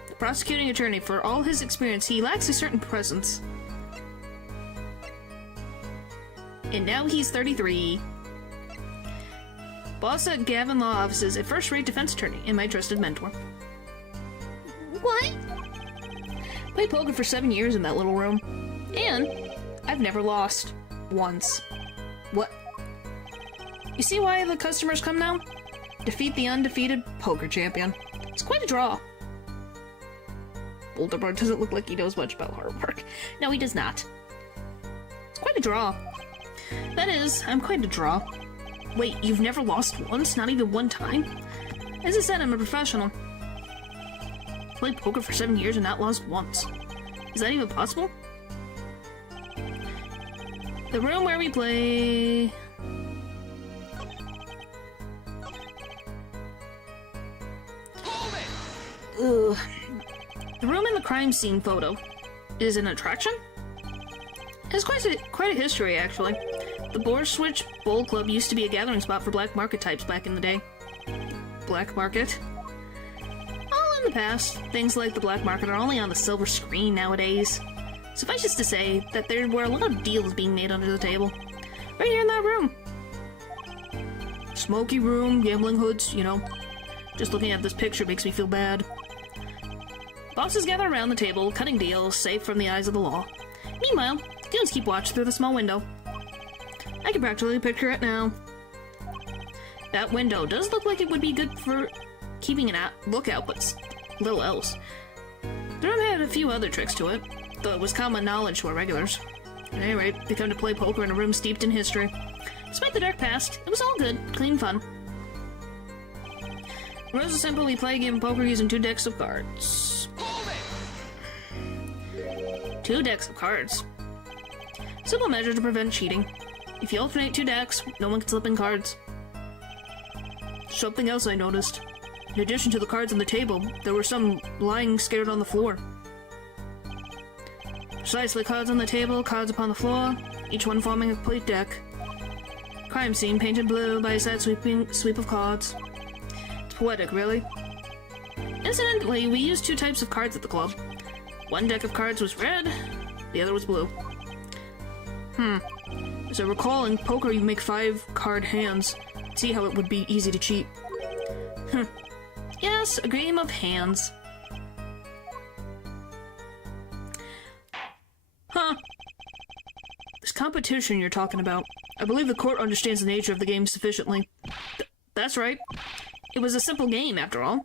The prosecuting attorney. For all his experience, he lacks a certain presence. And now he's 33. Boss at Gavin Law Offices, a first-rate defense attorney, and my trusted mentor. What? Played poker for 7 years in that little room. And I've never lost. Once. What? You see why the customers come now? Defeat the undefeated poker champion. It's quite a draw. Boulderbard doesn't look like he knows much about hard work. No, he does not. It's quite a draw. That is, I'm quite a draw. Wait, you've never lost once? Not even one time? As I said, I'm a professional. Played poker for 7 years and not lost once. Is that even possible? The room where we play... Ugh. The room in the crime scene photo is an attraction? It's quite a history, actually. The Boar Switch Bowl Club used to be a gathering spot for black market types back in the day. Black market? All in the past. Things like the black market are only on the silver screen nowadays. Suffice it to say that there were a lot of deals being made under the table. Right here in that room. Smoky room, gambling hoods, you know. Just looking at this picture makes me feel bad. Bosses gather around the table, cutting deals, safe from the eyes of the law. Meanwhile, goons keep watch through the small window. I can practically picture it now. That window does look like it would be good for keeping an lookout, but little else. The room had a few other tricks to it, though it was common knowledge to our regulars. At any rate, they come to play poker in a room steeped in history. Despite the dark past, it was all good, clean fun. The rules are simple. We play a game of poker using 2 decks of cards. 2 decks of cards. Simple measure to prevent cheating. If you alternate 2 decks, no one can slip in cards. Something else I noticed. In addition to the cards on the table, there were some lying scared on the floor. Precisely, cards on the table, cards upon the floor, each one forming a complete deck. Crime scene painted blue by a sad sweep of cards. It's poetic, really. Incidentally, we used 2 types of cards at the club. One deck of cards was red, the other was blue. As I recall, in poker you make 5 card hands. See how it would be easy to cheat. Yes, a game of hands. This competition you're talking about. I believe the court understands the nature of the game sufficiently. That's right. It was a simple game, after all.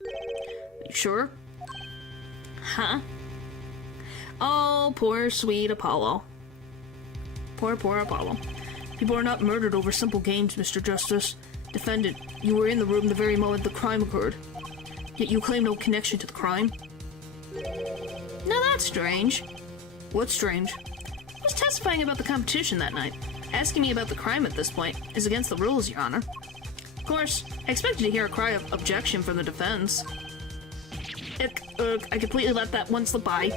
You sure? Huh? Oh, poor sweet Apollo. Poor Apollo. People are not murdered over simple games, Mr. Justice. Defendant, you were in the room the very moment the crime occurred. Yet you claim no connection to the crime. Now that's strange. What's strange? I was testifying about the competition that night. Asking me about the crime at this point is against the rules, Your Honor. Of course, I expected to hear a cry of objection from the defense. I completely let that one slip by.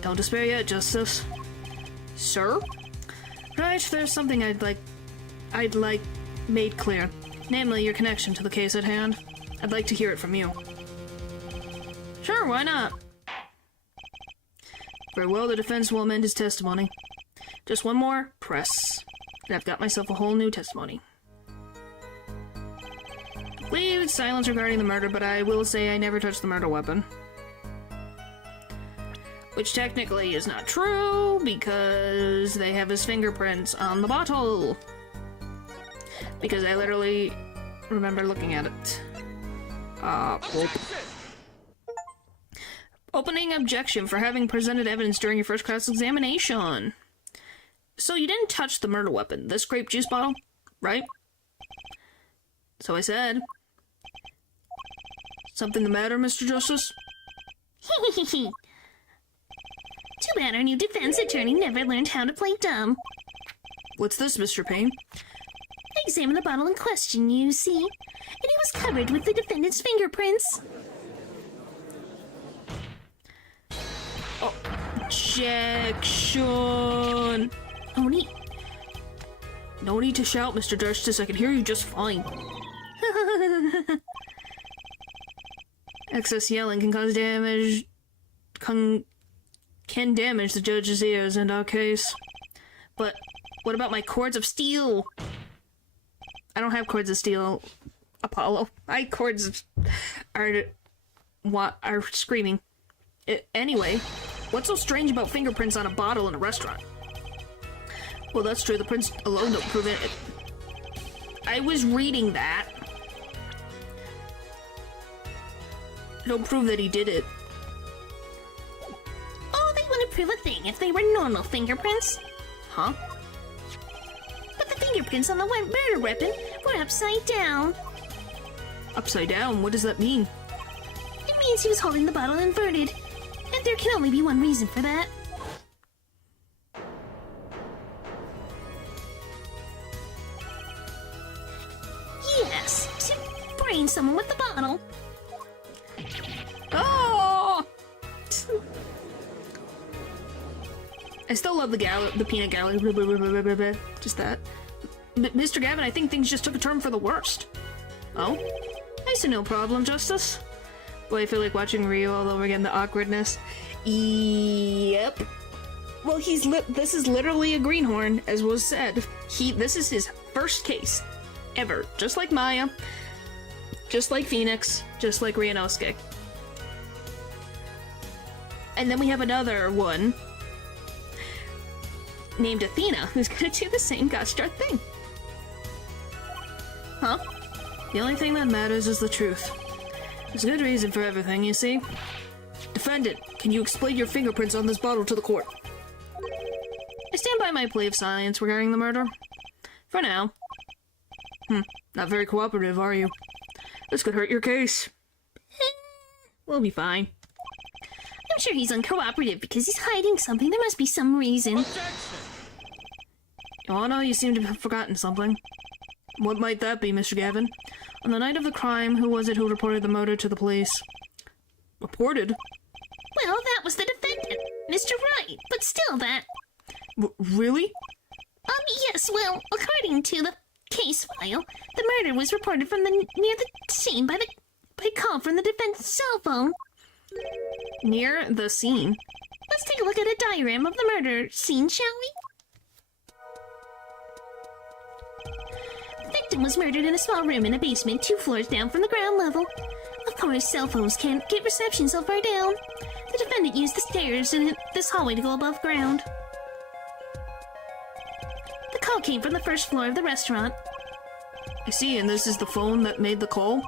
Don't despair yet, Justice. Sir? Right, there's something I'd like made clear. Namely, your connection to the case at hand. I'd like to hear it from you. Sure, why not? Very well, the defense will amend his testimony. Just one more press, and I've got myself a whole new testimony. Complete silence regarding the murder, but I will say I never touched the murder weapon. Which technically is not true, because they have his fingerprints on the bottle. Because I literally remember looking at it. Opening objection for having presented evidence during your first cross-examination. So you didn't touch the murder weapon, this grape juice bottle, right? So I said. Something the matter, Mr. Justice? Too bad our new defense attorney never learned how to play dumb. What's this, Mr. Payne? I examined the bottle in question, you see, and it was covered with the defendant's fingerprints. Objection! No need to shout, Mr. Justice. I can hear you just fine. Excess yelling can cause damage. Can damage the judge's ears in our case. But what about my cords of steel? I don't have cords of steel, Apollo. My cords are screaming. Anyway, What's so strange about fingerprints on a bottle in a restaurant? Well, that's true. The prints alone don't prove it. I was reading that. Don't prove that he did it. Oh, they wouldn't prove a thing if they were normal fingerprints. Huh? But the fingerprints on the murder weapon were upside down. Upside down? What does that mean? It means he was holding the bottle inverted. And there can only be one reason for that. Yes, to brain someone with the bottle. Oh! I still love the peanut gallery. Just that. Mr. Gavin, I think things just took a turn for the worst. Oh? I see no problem, Justice. Boy, I feel like watching Rio all over again, the awkwardness. Yep. Well, this is literally a greenhorn, as was said. This is his first case ever. Just like Maya. Just like Phoenix. Just like Ryunosuke. And then we have another one named Athena, who's gonna do the same gosh darn thing. Huh? The only thing that matters is the truth. There's a good reason for everything, you see. Defendant, can you explain your fingerprints on this bottle to the court? I stand by my plea of silence regarding the murder. For now. Not very cooperative, are you? This could hurt your case. We'll be fine. I'm sure he's uncooperative because he's hiding something. There must be some reason. Oh no, you seem to have forgotten something. What might that be, Mr. Gavin? On the night of the crime, who was it who reported the murder to the police? Reported? Well, that was the defendant, Mr. Wright, but still that... Really? Yes, well, according to the case file, the murder was reported from near the scene by call from the defendant's cell phone. Near the scene? Let's take a look at a diagram of the murder scene, shall we? The victim was murdered in a small room in a basement 2 floors down from the ground level. Of course, cell phones can't get reception so far down. The defendant used the stairs in this hallway to go above ground. The call came from the first floor of the restaurant. I see, and this is the phone that made the call?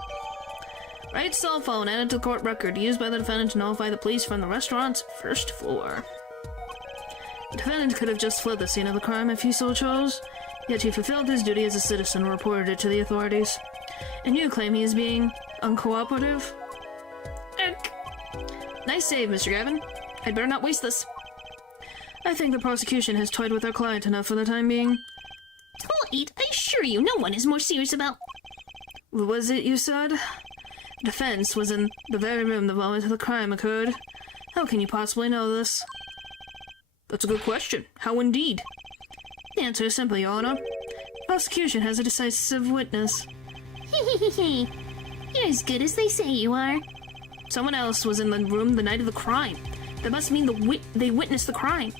Right cell phone added to the court record, used by the defendant to notify the police from the restaurant's first floor. The defendant could have just fled the scene of the crime if he so chose, yet he fulfilled his duty as a citizen and reported it to the authorities. And you claim he is being uncooperative? Nice save, Mr. Gavin. I'd better not waste this. I think the prosecution has toyed with our client enough for the time being. Toyed? I assure you, no one is more serious about... What was it you said? The defense was in the very room the moment the crime occurred. How can you possibly know this? That's a good question. How indeed? The answer is simple, Your Honor. The prosecution has a decisive witness. Hehehehe. You're as good as they say you are. Someone else was in the room the night of the crime. That must mean they witnessed the crime.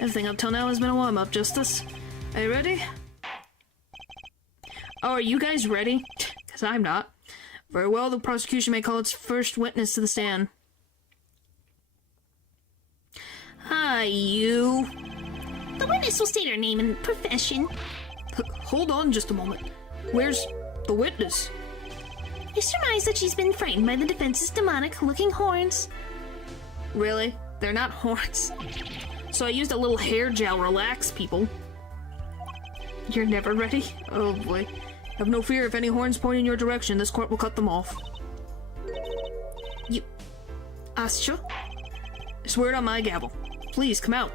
Everything up till now has been a warm-up, Justice. Are you ready? Oh, are you guys ready? Because I'm not. Very well, the prosecution may call its first witness to the stand. Hi, you. The witness will state her name and profession. Hold on just a moment. Where's the witness? I surmise that she's been frightened by the defense's demonic-looking horns. Really? They're not horns. So I used a little hair gel. Relax, people. You're never ready? Oh boy. Have no fear, if any horns point in your direction, this court will cut them off. You... Astra? I swear it on my gavel. Please, come out.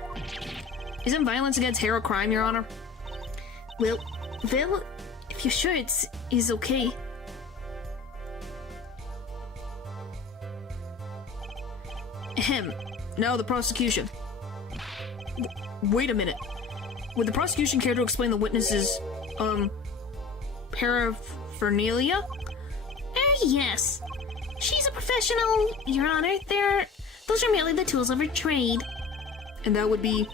Isn't violence against hair a crime, Your Honor? Well, if you're sure is okay. Ahem. Now the prosecution. Wait a minute. Would the prosecution care to explain the witness's, paraphernalia? Yes. She's a professional, Your Honor. Those are merely the tools of her trade. And that would be...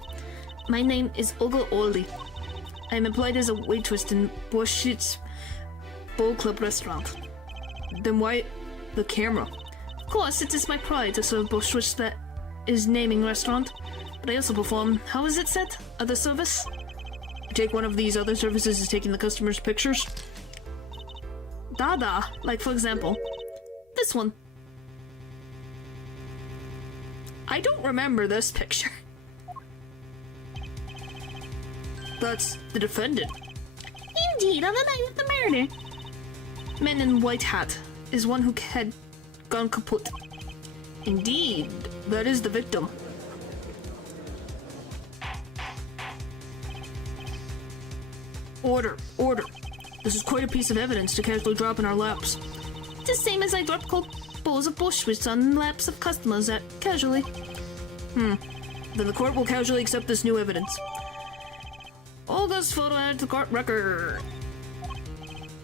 My name is Olga Oldi. I am employed as a waitress in Boschit's Bowl Club restaurant. Then why the camera? Of course, it is my pride to serve Boschwitz that is naming restaurant, but I also perform, how is it said? Other service? I take one of these other services as taking the customer's pictures. Dada, like for example, this one. I don't remember this picture. That's the defendant. Indeed, on the night of the murder. Man in white hat is one who had gone kaput. Indeed, that is the victim. Order, order. This is quite a piece of evidence to casually drop in our laps. It's the same as I drop cold bowls of bushwheat on laps of customers at casually. Then the court will casually accept this new evidence. Olga's photo added to the court record.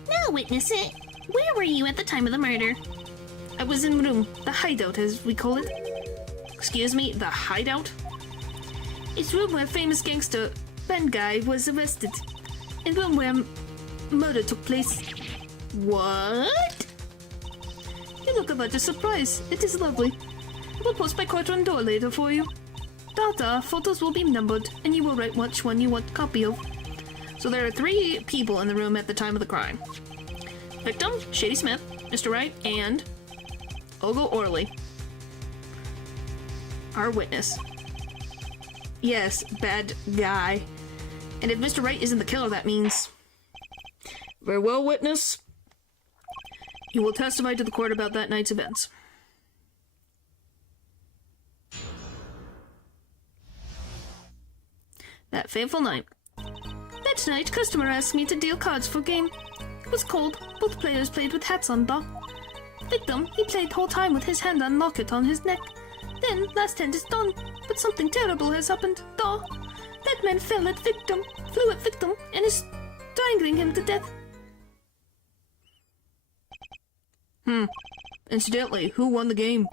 Now witness it. Where were you at the time of the murder? I was in room, the hideout as we call it. Excuse me, the hideout? It's room where famous gangster Ben Guy was arrested. And room where murder took place. What? You look about your surprise. It is lovely. I will post my courtroom door later for you. Data, photos will be numbered, and you will write which one you want a copy of. So there are 3 people in the room at the time of the crime. Victim, Shady Smith, Mr. Wright, and Olga Orley. Our witness. Yes, bad guy. And if Mr. Wright isn't the killer, that means... Very well, witness. You will testify to the court about that night's events. That fateful night. That night, customer asked me to deal cards for game. It was cold. Both players played with hats on, though. Victim, he played whole time with his hand on locket on his neck. Then, last hand is done, but something terrible has happened, though. That man flew at victim, and is strangling him to death. Incidentally, who won the game?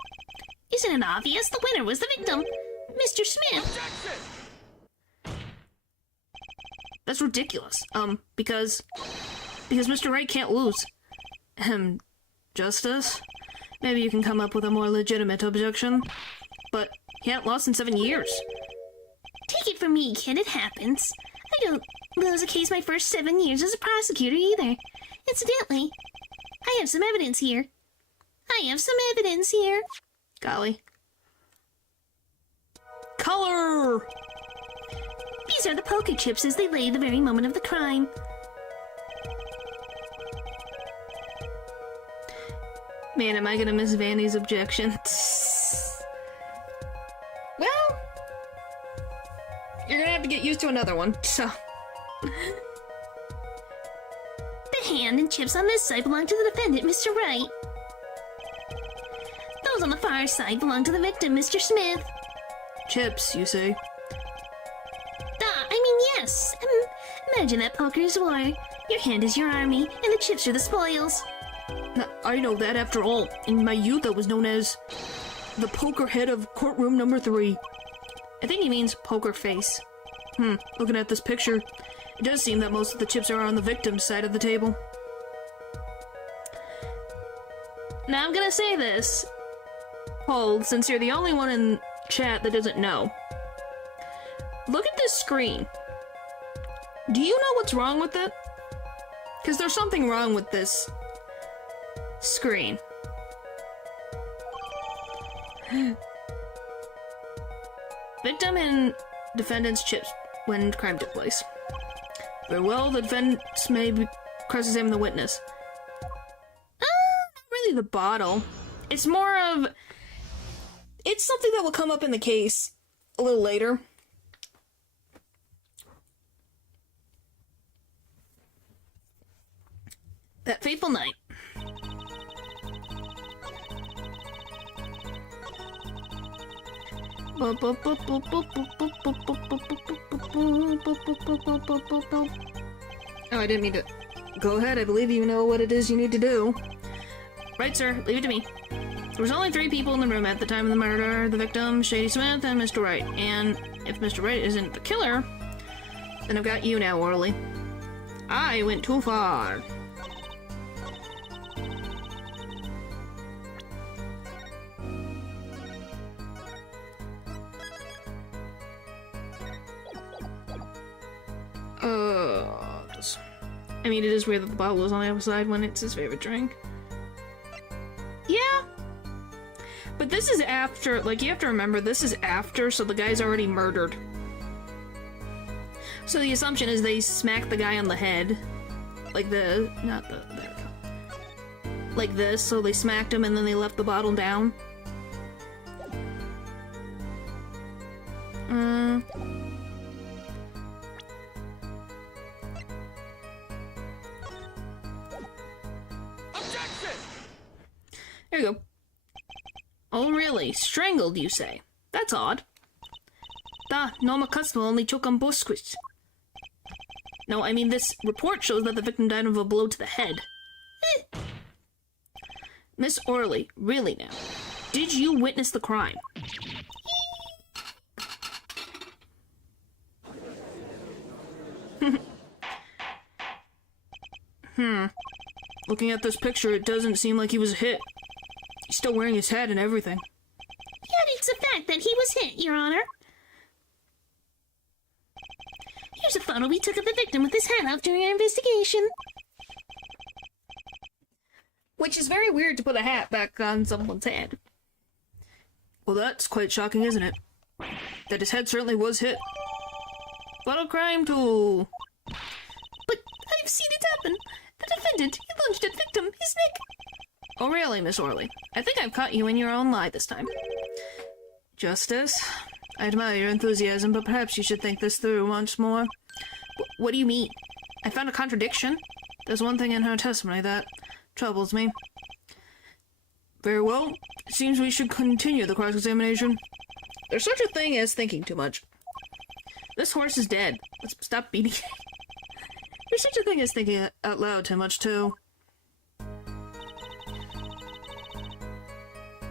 Isn't it obvious? The winner was the victim, Mr. Smith. That's ridiculous. Because Mr. Wright can't lose. Justice? Maybe you can come up with a more legitimate objection. But he hadn't lost in 7 years. Take it from me, kid, it happens. I don't lose a case my first 7 years as a prosecutor either. Incidentally, I have some evidence here. Golly. Color! These are the poker chips as they lay the very moment of the crime. Man, am I gonna miss Vanny's objection. Well, you're gonna have to get used to another one, so... The hand and chips on this side belong to the defendant, Mr. Wright. Those on the far side belong to the victim, Mr. Smith. Chips, you say? Yes. Imagine that poker's war. Your hand is your army, and the chips are the spoils. I know that after all. In my youth, I was known as the poker head of courtroom number 3. I think he means poker face. Looking at this picture, it does seem that most of the chips are on the victim's side of the table. Now I'm gonna say this. Hold, since you're the only one in chat that doesn't know. Look at this screen. Do you know what's wrong with it? Because there's something wrong with this screen. Victim and defendant's chips when crime took place. Very well, the defense may cross-examine the witness. Not really the bottle. It's more of... It's something that will come up in the case a little later. That fateful night. Oh, I didn't mean to. Go ahead, I believe you know what it is you need to do. Right, sir, leave it to me. There was only 3 people in the room at the time of the murder, the victim, Shady Smith, and Mr. Wright. And if Mr. Wright isn't the killer, then I've got you now, Orly. I went too far. I mean, it is weird that the bottle is on the other side when it's his favorite drink. Yeah. But this is after, like, you have to remember, this is after, so the guy's already murdered. So the assumption is they smacked the guy on the head. Like there we go. Like this, so they smacked him and then they left the bottle down. There you go. Oh really? Strangled, you say? That's odd. Normal customer only choke on biscuits. No, I mean this report shows that the victim died of a blow to the head. Miss Orley, really now? Did you witness the crime? Looking at this picture, it doesn't seem like he was hit. He's still wearing his hat and everything. Yet it's a fact that he was hit, Your Honor. Here's a photo we took of the victim with his hat off during our investigation. Which is very weird to put a hat back on someone's head. Well, that's quite shocking, isn't it? That his head certainly was hit. What a crime tool! But I've seen it happen. The defendant, he lunged at victim, his neck. Oh really, Miss Orley? I think I've caught you in your own lie this time. Justice, I admire your enthusiasm, but perhaps you should think this through once more. What do you mean? I found a contradiction. There's one thing in her testimony that troubles me. Very well. It seems we should continue the cross-examination. There's such a thing as thinking too much. This horse is dead. Let's stop beating it. There's such a thing as thinking out loud too much, too.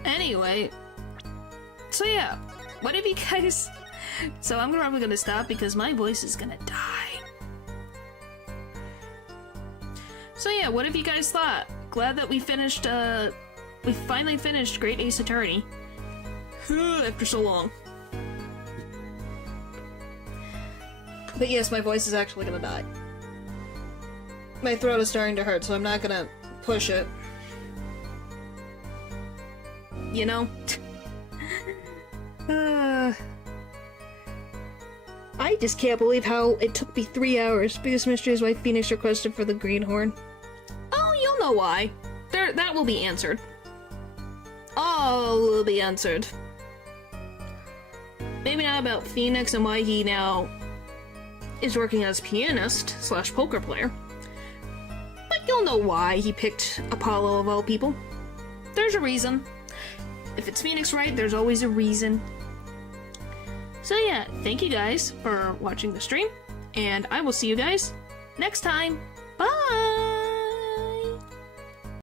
Anyway, so yeah, what have you guys... So I'm probably gonna stop because my voice is gonna die. So yeah, what have you guys thought? Glad that we finished, we finally finished Great Ace Attorney. After so long. But yes, my voice is actually gonna die. My throat is starting to hurt, so I'm not gonna push it. You know? I just can't believe how it took me 3 hours because Mystery's wife Phoenix requested for the greenhorn. Oh, you'll know why. That will be answered. All will be answered. Maybe not about Phoenix and why he now is working as pianist / poker player. But you'll know why he picked Apollo of all people. There's a reason. If it's Phoenix right, there's always a reason. So yeah, thank you guys for watching the stream, and I will see you guys next time. Bye!